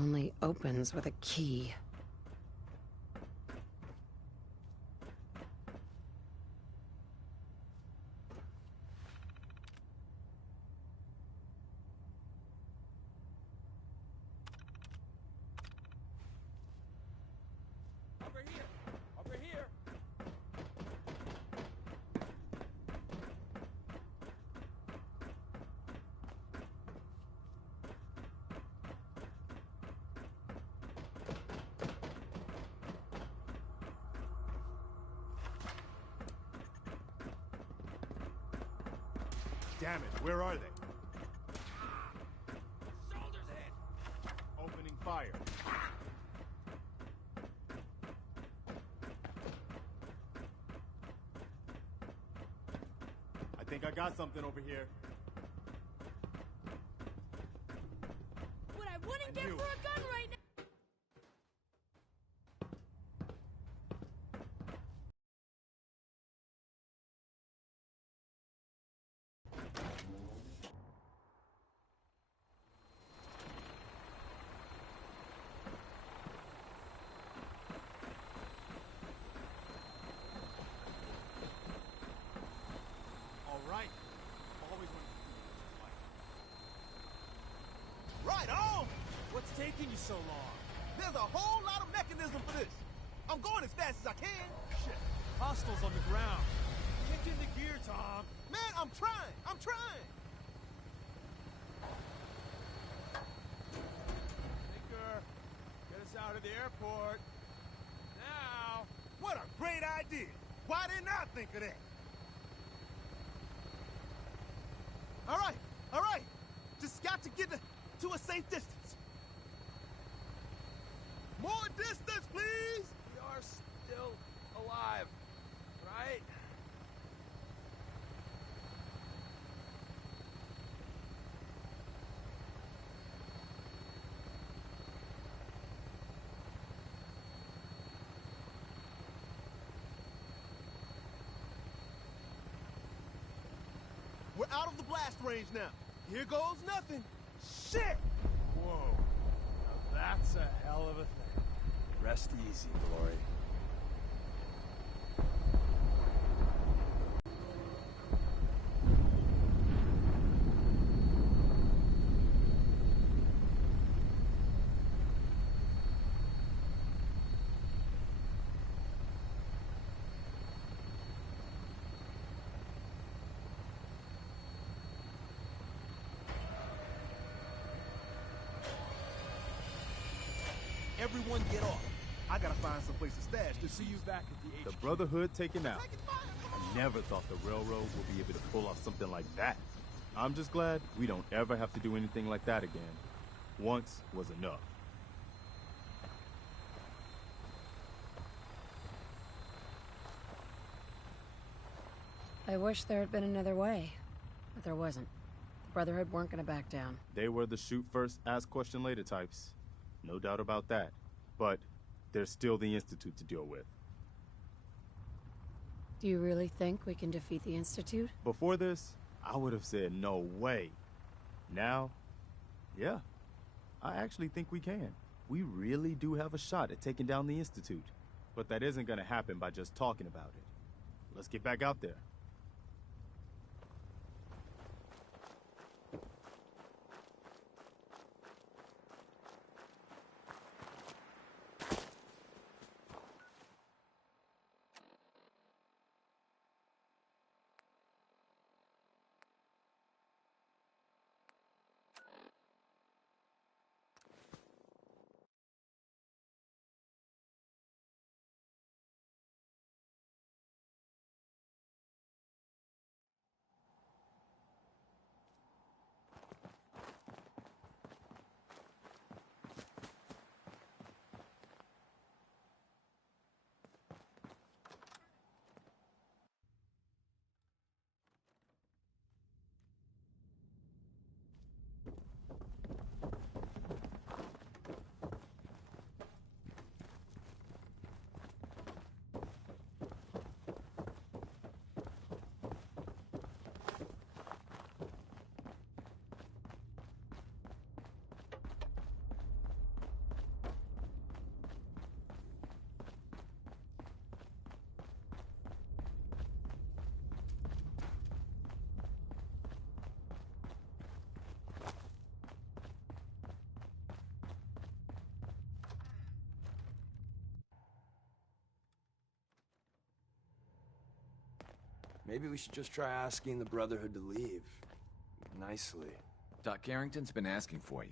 Only opens with a key. Over here! Over here! Damn it, where are they? Shoulders in! Opening fire. I think I got something over here. What I wouldn't get for a gun right now! All right. Always wanted to see what this is like. Right on! What's taking you so long? There's a whole lot of mechanism for this. I'm going as fast as I can. Shit. Hostiles on the ground. Kick in the gear, Tom. Man, I'm trying. I'm trying. Tinker, get us out of the airport. Now. What a great idea. Why didn't I think of that? All right. Just got to get to a safe distance. More distance, please! We are still alive, right? We're out of the blast range now. Here goes nothing. Shit! Whoa. Now that's a hell of a thing. Rest easy, Glory. Everyone get off. I gotta find some place to stash this. See you back at the The Brotherhood taken out. I never thought the Railroad would be able to pull off something like that. I'm just glad we don't ever have to do anything like that again. Once was enough. I wish there had been another way, but there wasn't. The Brotherhood weren't gonna back down. They were the shoot first, ask question later types. No doubt about that. But there's still the Institute to deal with. Do you really think we can defeat the Institute? Before this, I would have said no way. Now, yeah, I actually think we can. We really do have a shot at taking down the Institute. But that isn't gonna happen by just talking about it. Let's get back out there. Maybe we should just try asking the Brotherhood to leave. Nicely. Doc Carrington's been asking for you.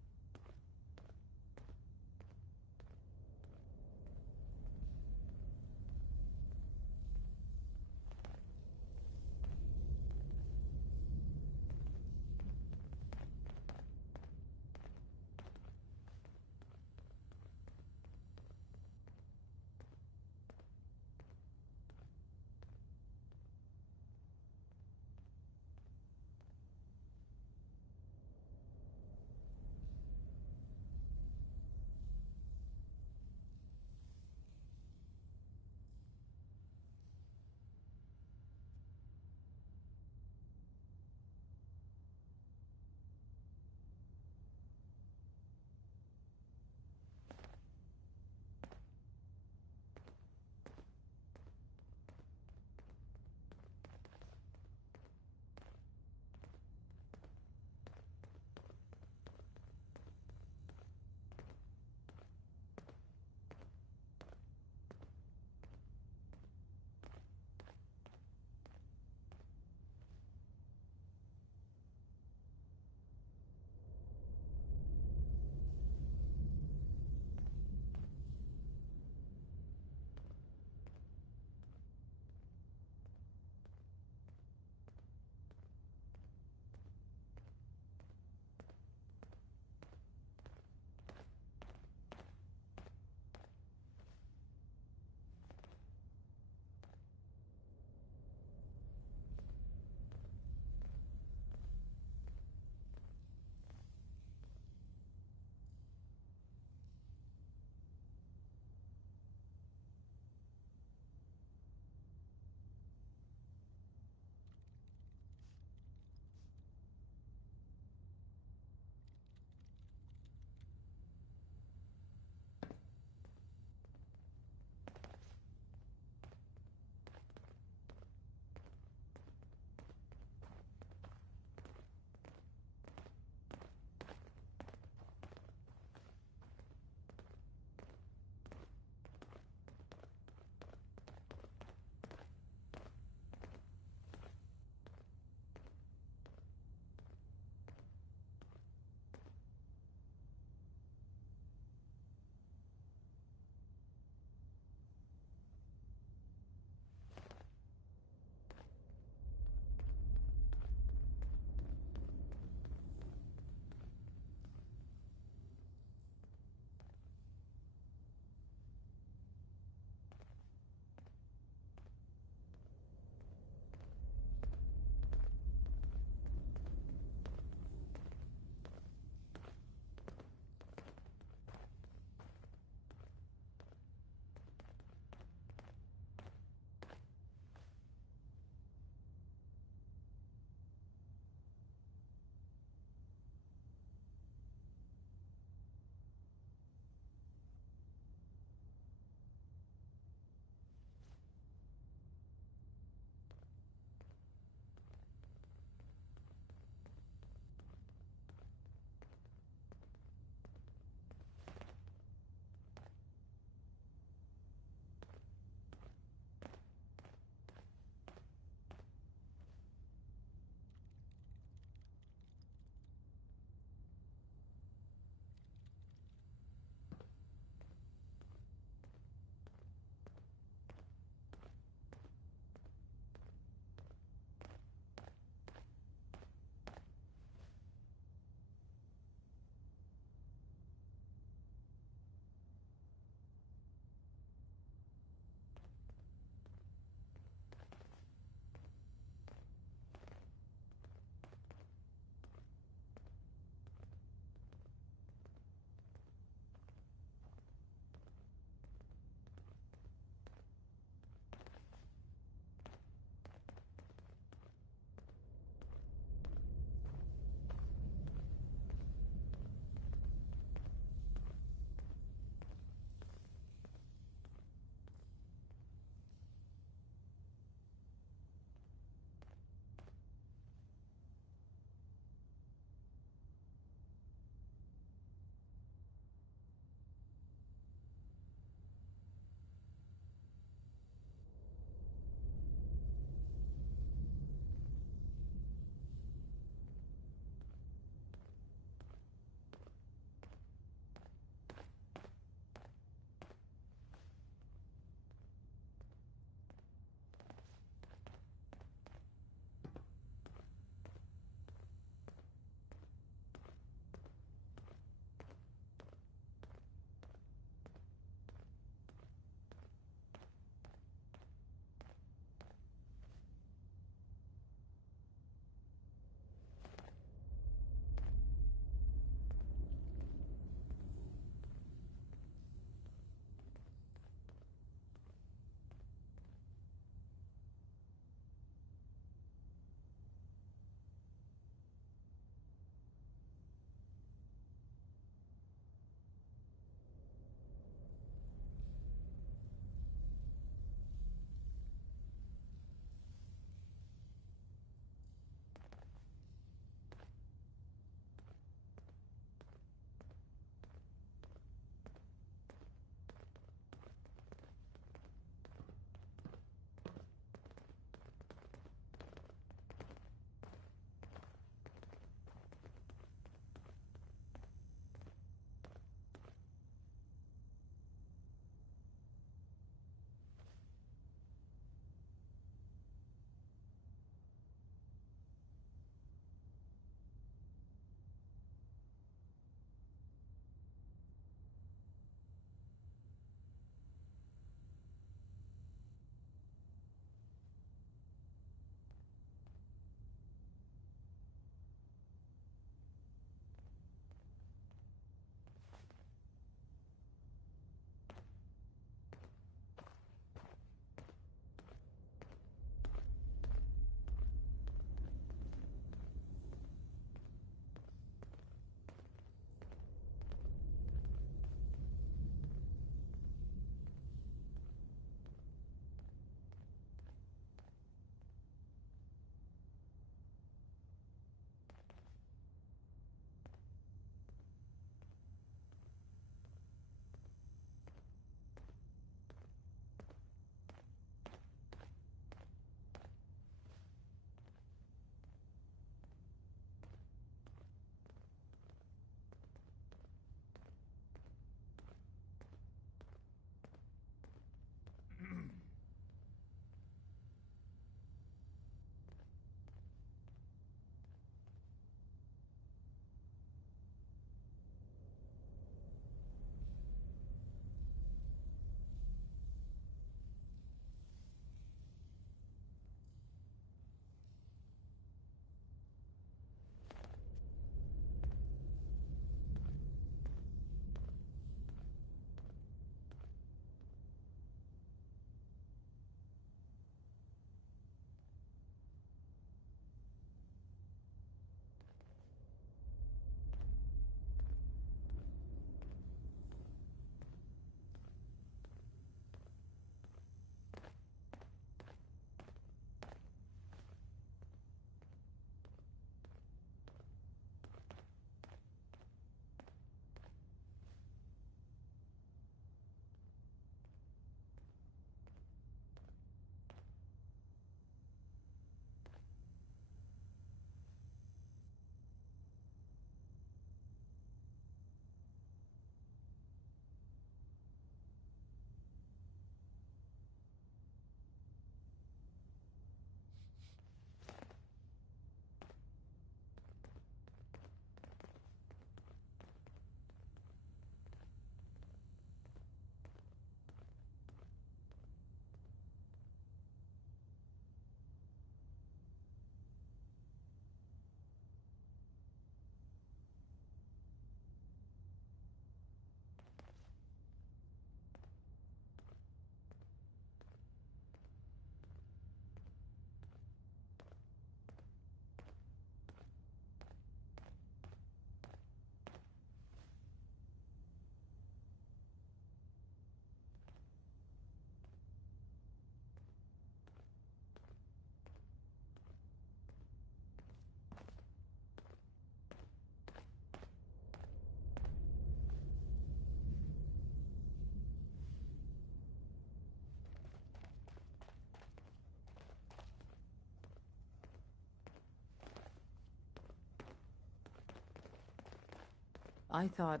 I thought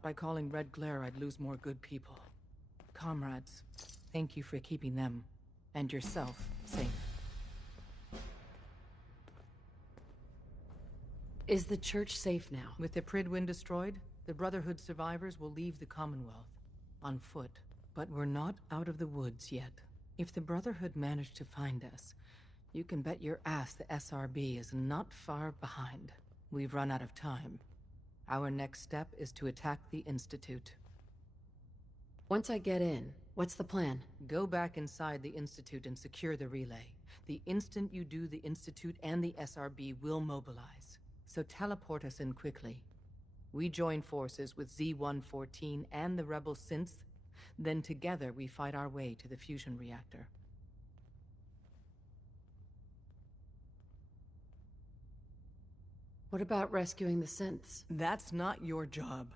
by calling Red Glare I'd lose more good people. Comrades, thank you for keeping them, and yourself, safe. Is the church safe now? With the Prydwen destroyed, the Brotherhood survivors will leave the Commonwealth, on foot. But we're not out of the woods yet. If the Brotherhood managed to find us, you can bet your ass the SRB is not far behind. We've run out of time. Our next step is to attack the Institute. Once I get in, what's the plan? Go back inside the Institute and secure the relay. The instant you do, the Institute and the SRB will mobilize. So teleport us in quickly. We join forces with Z-114 and the rebel synths, then together we fight our way to the fusion reactor. What about rescuing the synths? That's not your job.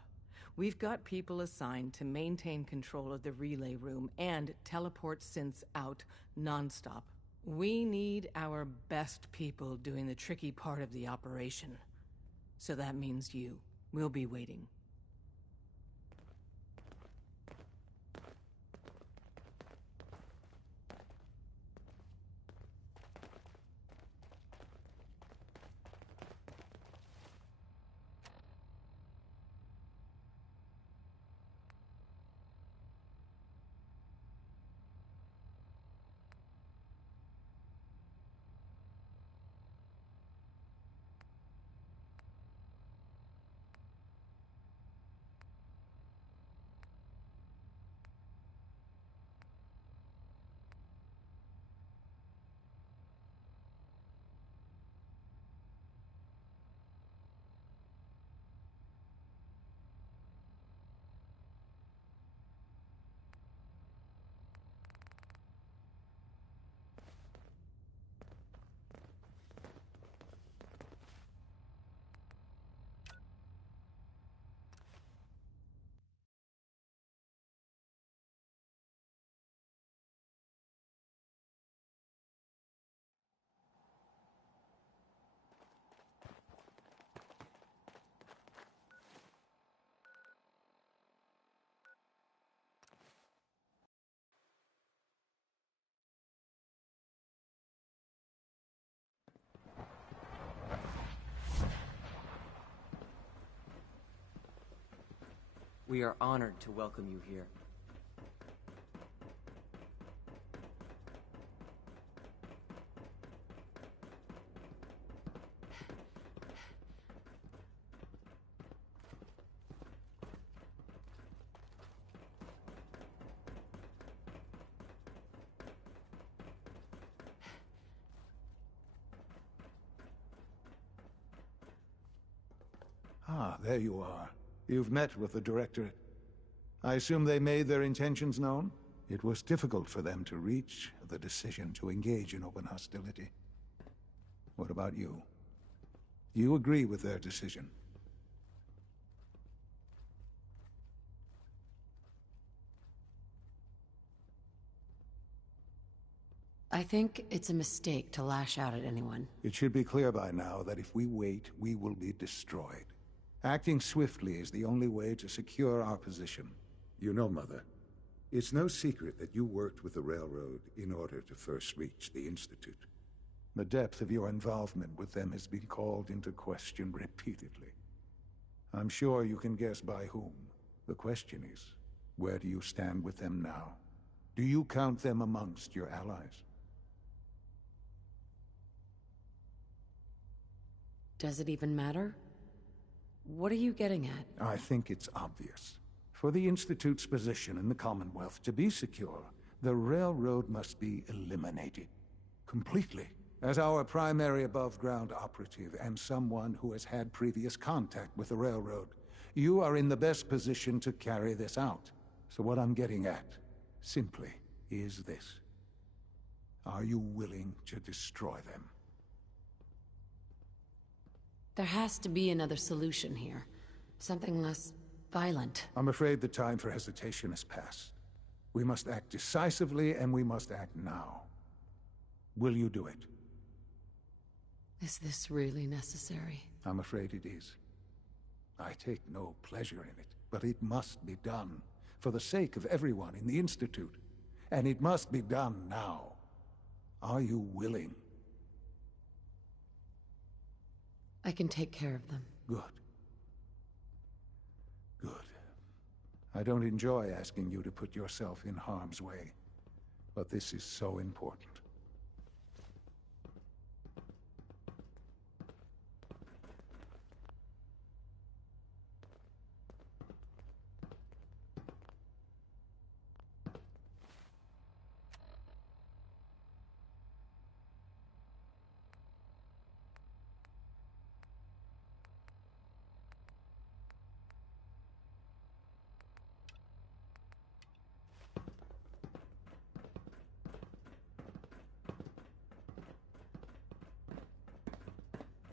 We've got people assigned to maintain control of the relay room and teleport synths out non-stop. We need our best people doing the tricky part of the operation. So that means you. We'll be waiting. We are honored to welcome you here. Ah, there you are. You've met with the Directorate. I assume they made their intentions known? It was difficult for them to reach the decision to engage in open hostility. What about you? You agree with their decision? I think it's a mistake to lash out at anyone. It should be clear by now that if we wait, we will be destroyed. Acting swiftly is the only way to secure our position. You know, Mother, it's no secret that you worked with the Railroad in order to first reach the Institute. The depth of your involvement with them has been called into question repeatedly. I'm sure you can guess by whom. The question is, where do you stand with them now? Do you count them amongst your allies? Does it even matter? What are you getting at? I think it's obvious. For the Institute's position in the Commonwealth to be secure, the Railroad must be eliminated. Completely. As our primary above-ground operative and someone who has had previous contact with the Railroad, you are in the best position to carry this out. So what I'm getting at, simply, is this. Are you willing to destroy them? There has to be another solution here. Something less violent. I'm afraid the time for hesitation has passed. We must act decisively, and we must act now. Will you do it? Is this really necessary? I'm afraid it is. I take no pleasure in it, but it must be done, for the sake of everyone in the Institute. And it must be done now. Are you willing? I can take care of them. Good. Good. I don't enjoy asking you to put yourself in harm's way, but this is so important.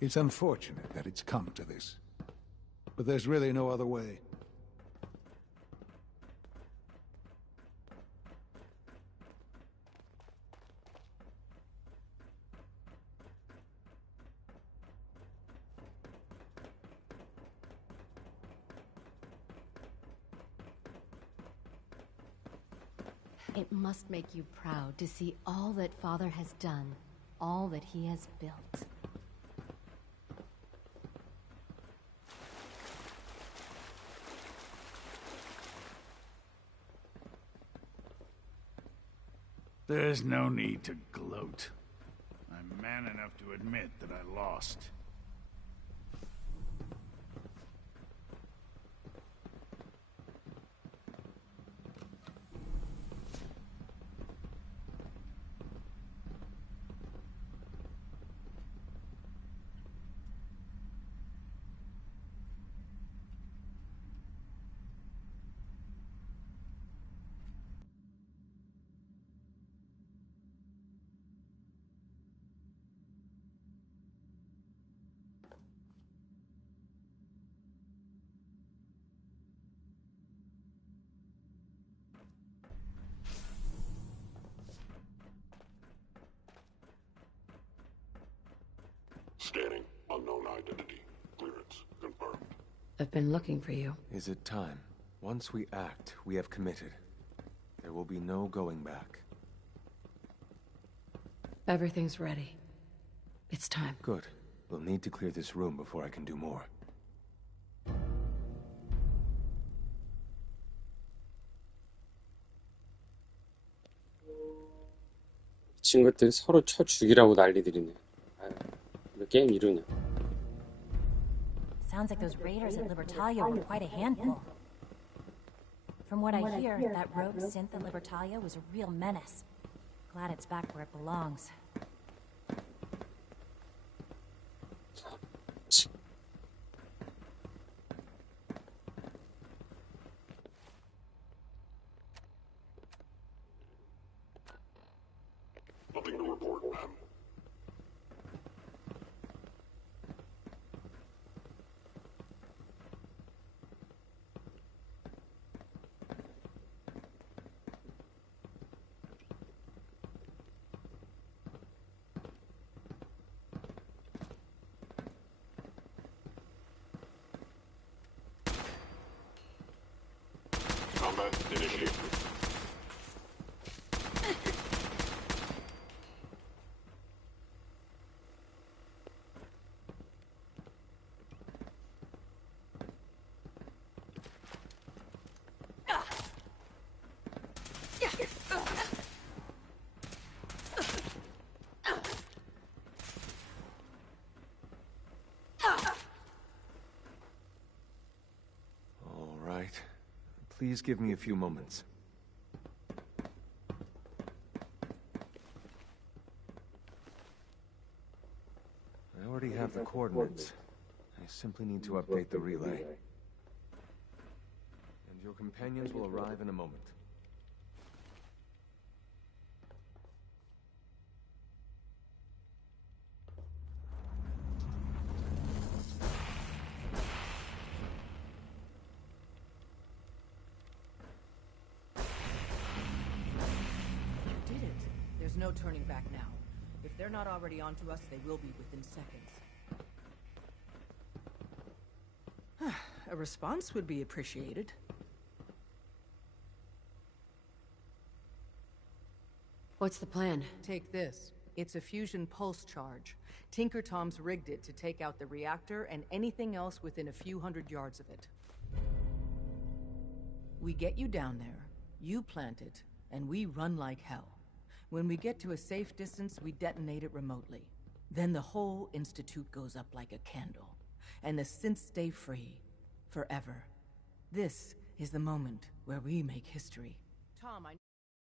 It's unfortunate that it's come to this, but there's really no other way. It must make you proud to see all that Father has done, all that he has built. There's no need to gloat. I'm man enough to admit that I lost. Scanning. Unknown identity. Clearance confirmed. I've been looking for you. Is it time? Once we act, we have committed. There will be no going back. Everything's ready. It's time. Good. We'll need to clear this room before I can do more. 친구들 서로 쳐 죽이라고 난리들이네. 왜 게임 이러냐? Sounds like those raiders at Libertalia were quite a handful. From what I hear, that rogue synth at Libertalia was a real menace. Glad it's back where it belongs. Nothing to report, ma'am. Combat initiated. All right. Please give me a few moments. I already have the coordinates. I simply need to update the relay. And your companions will arrive in a moment. There's no turning back now. If they're not already onto us, they will be within seconds. A response would be appreciated. What's the plan? Take this. It's a fusion pulse charge. Tinker Tom's rigged it to take out the reactor and anything else within a few hundred yards of it. We get you down there, you plant it, and we run like hell. When we get to a safe distance, we detonate it remotely. Then the whole Institute goes up like a candle, and the synths stay free. Forever. This is the moment where we make history. Tom,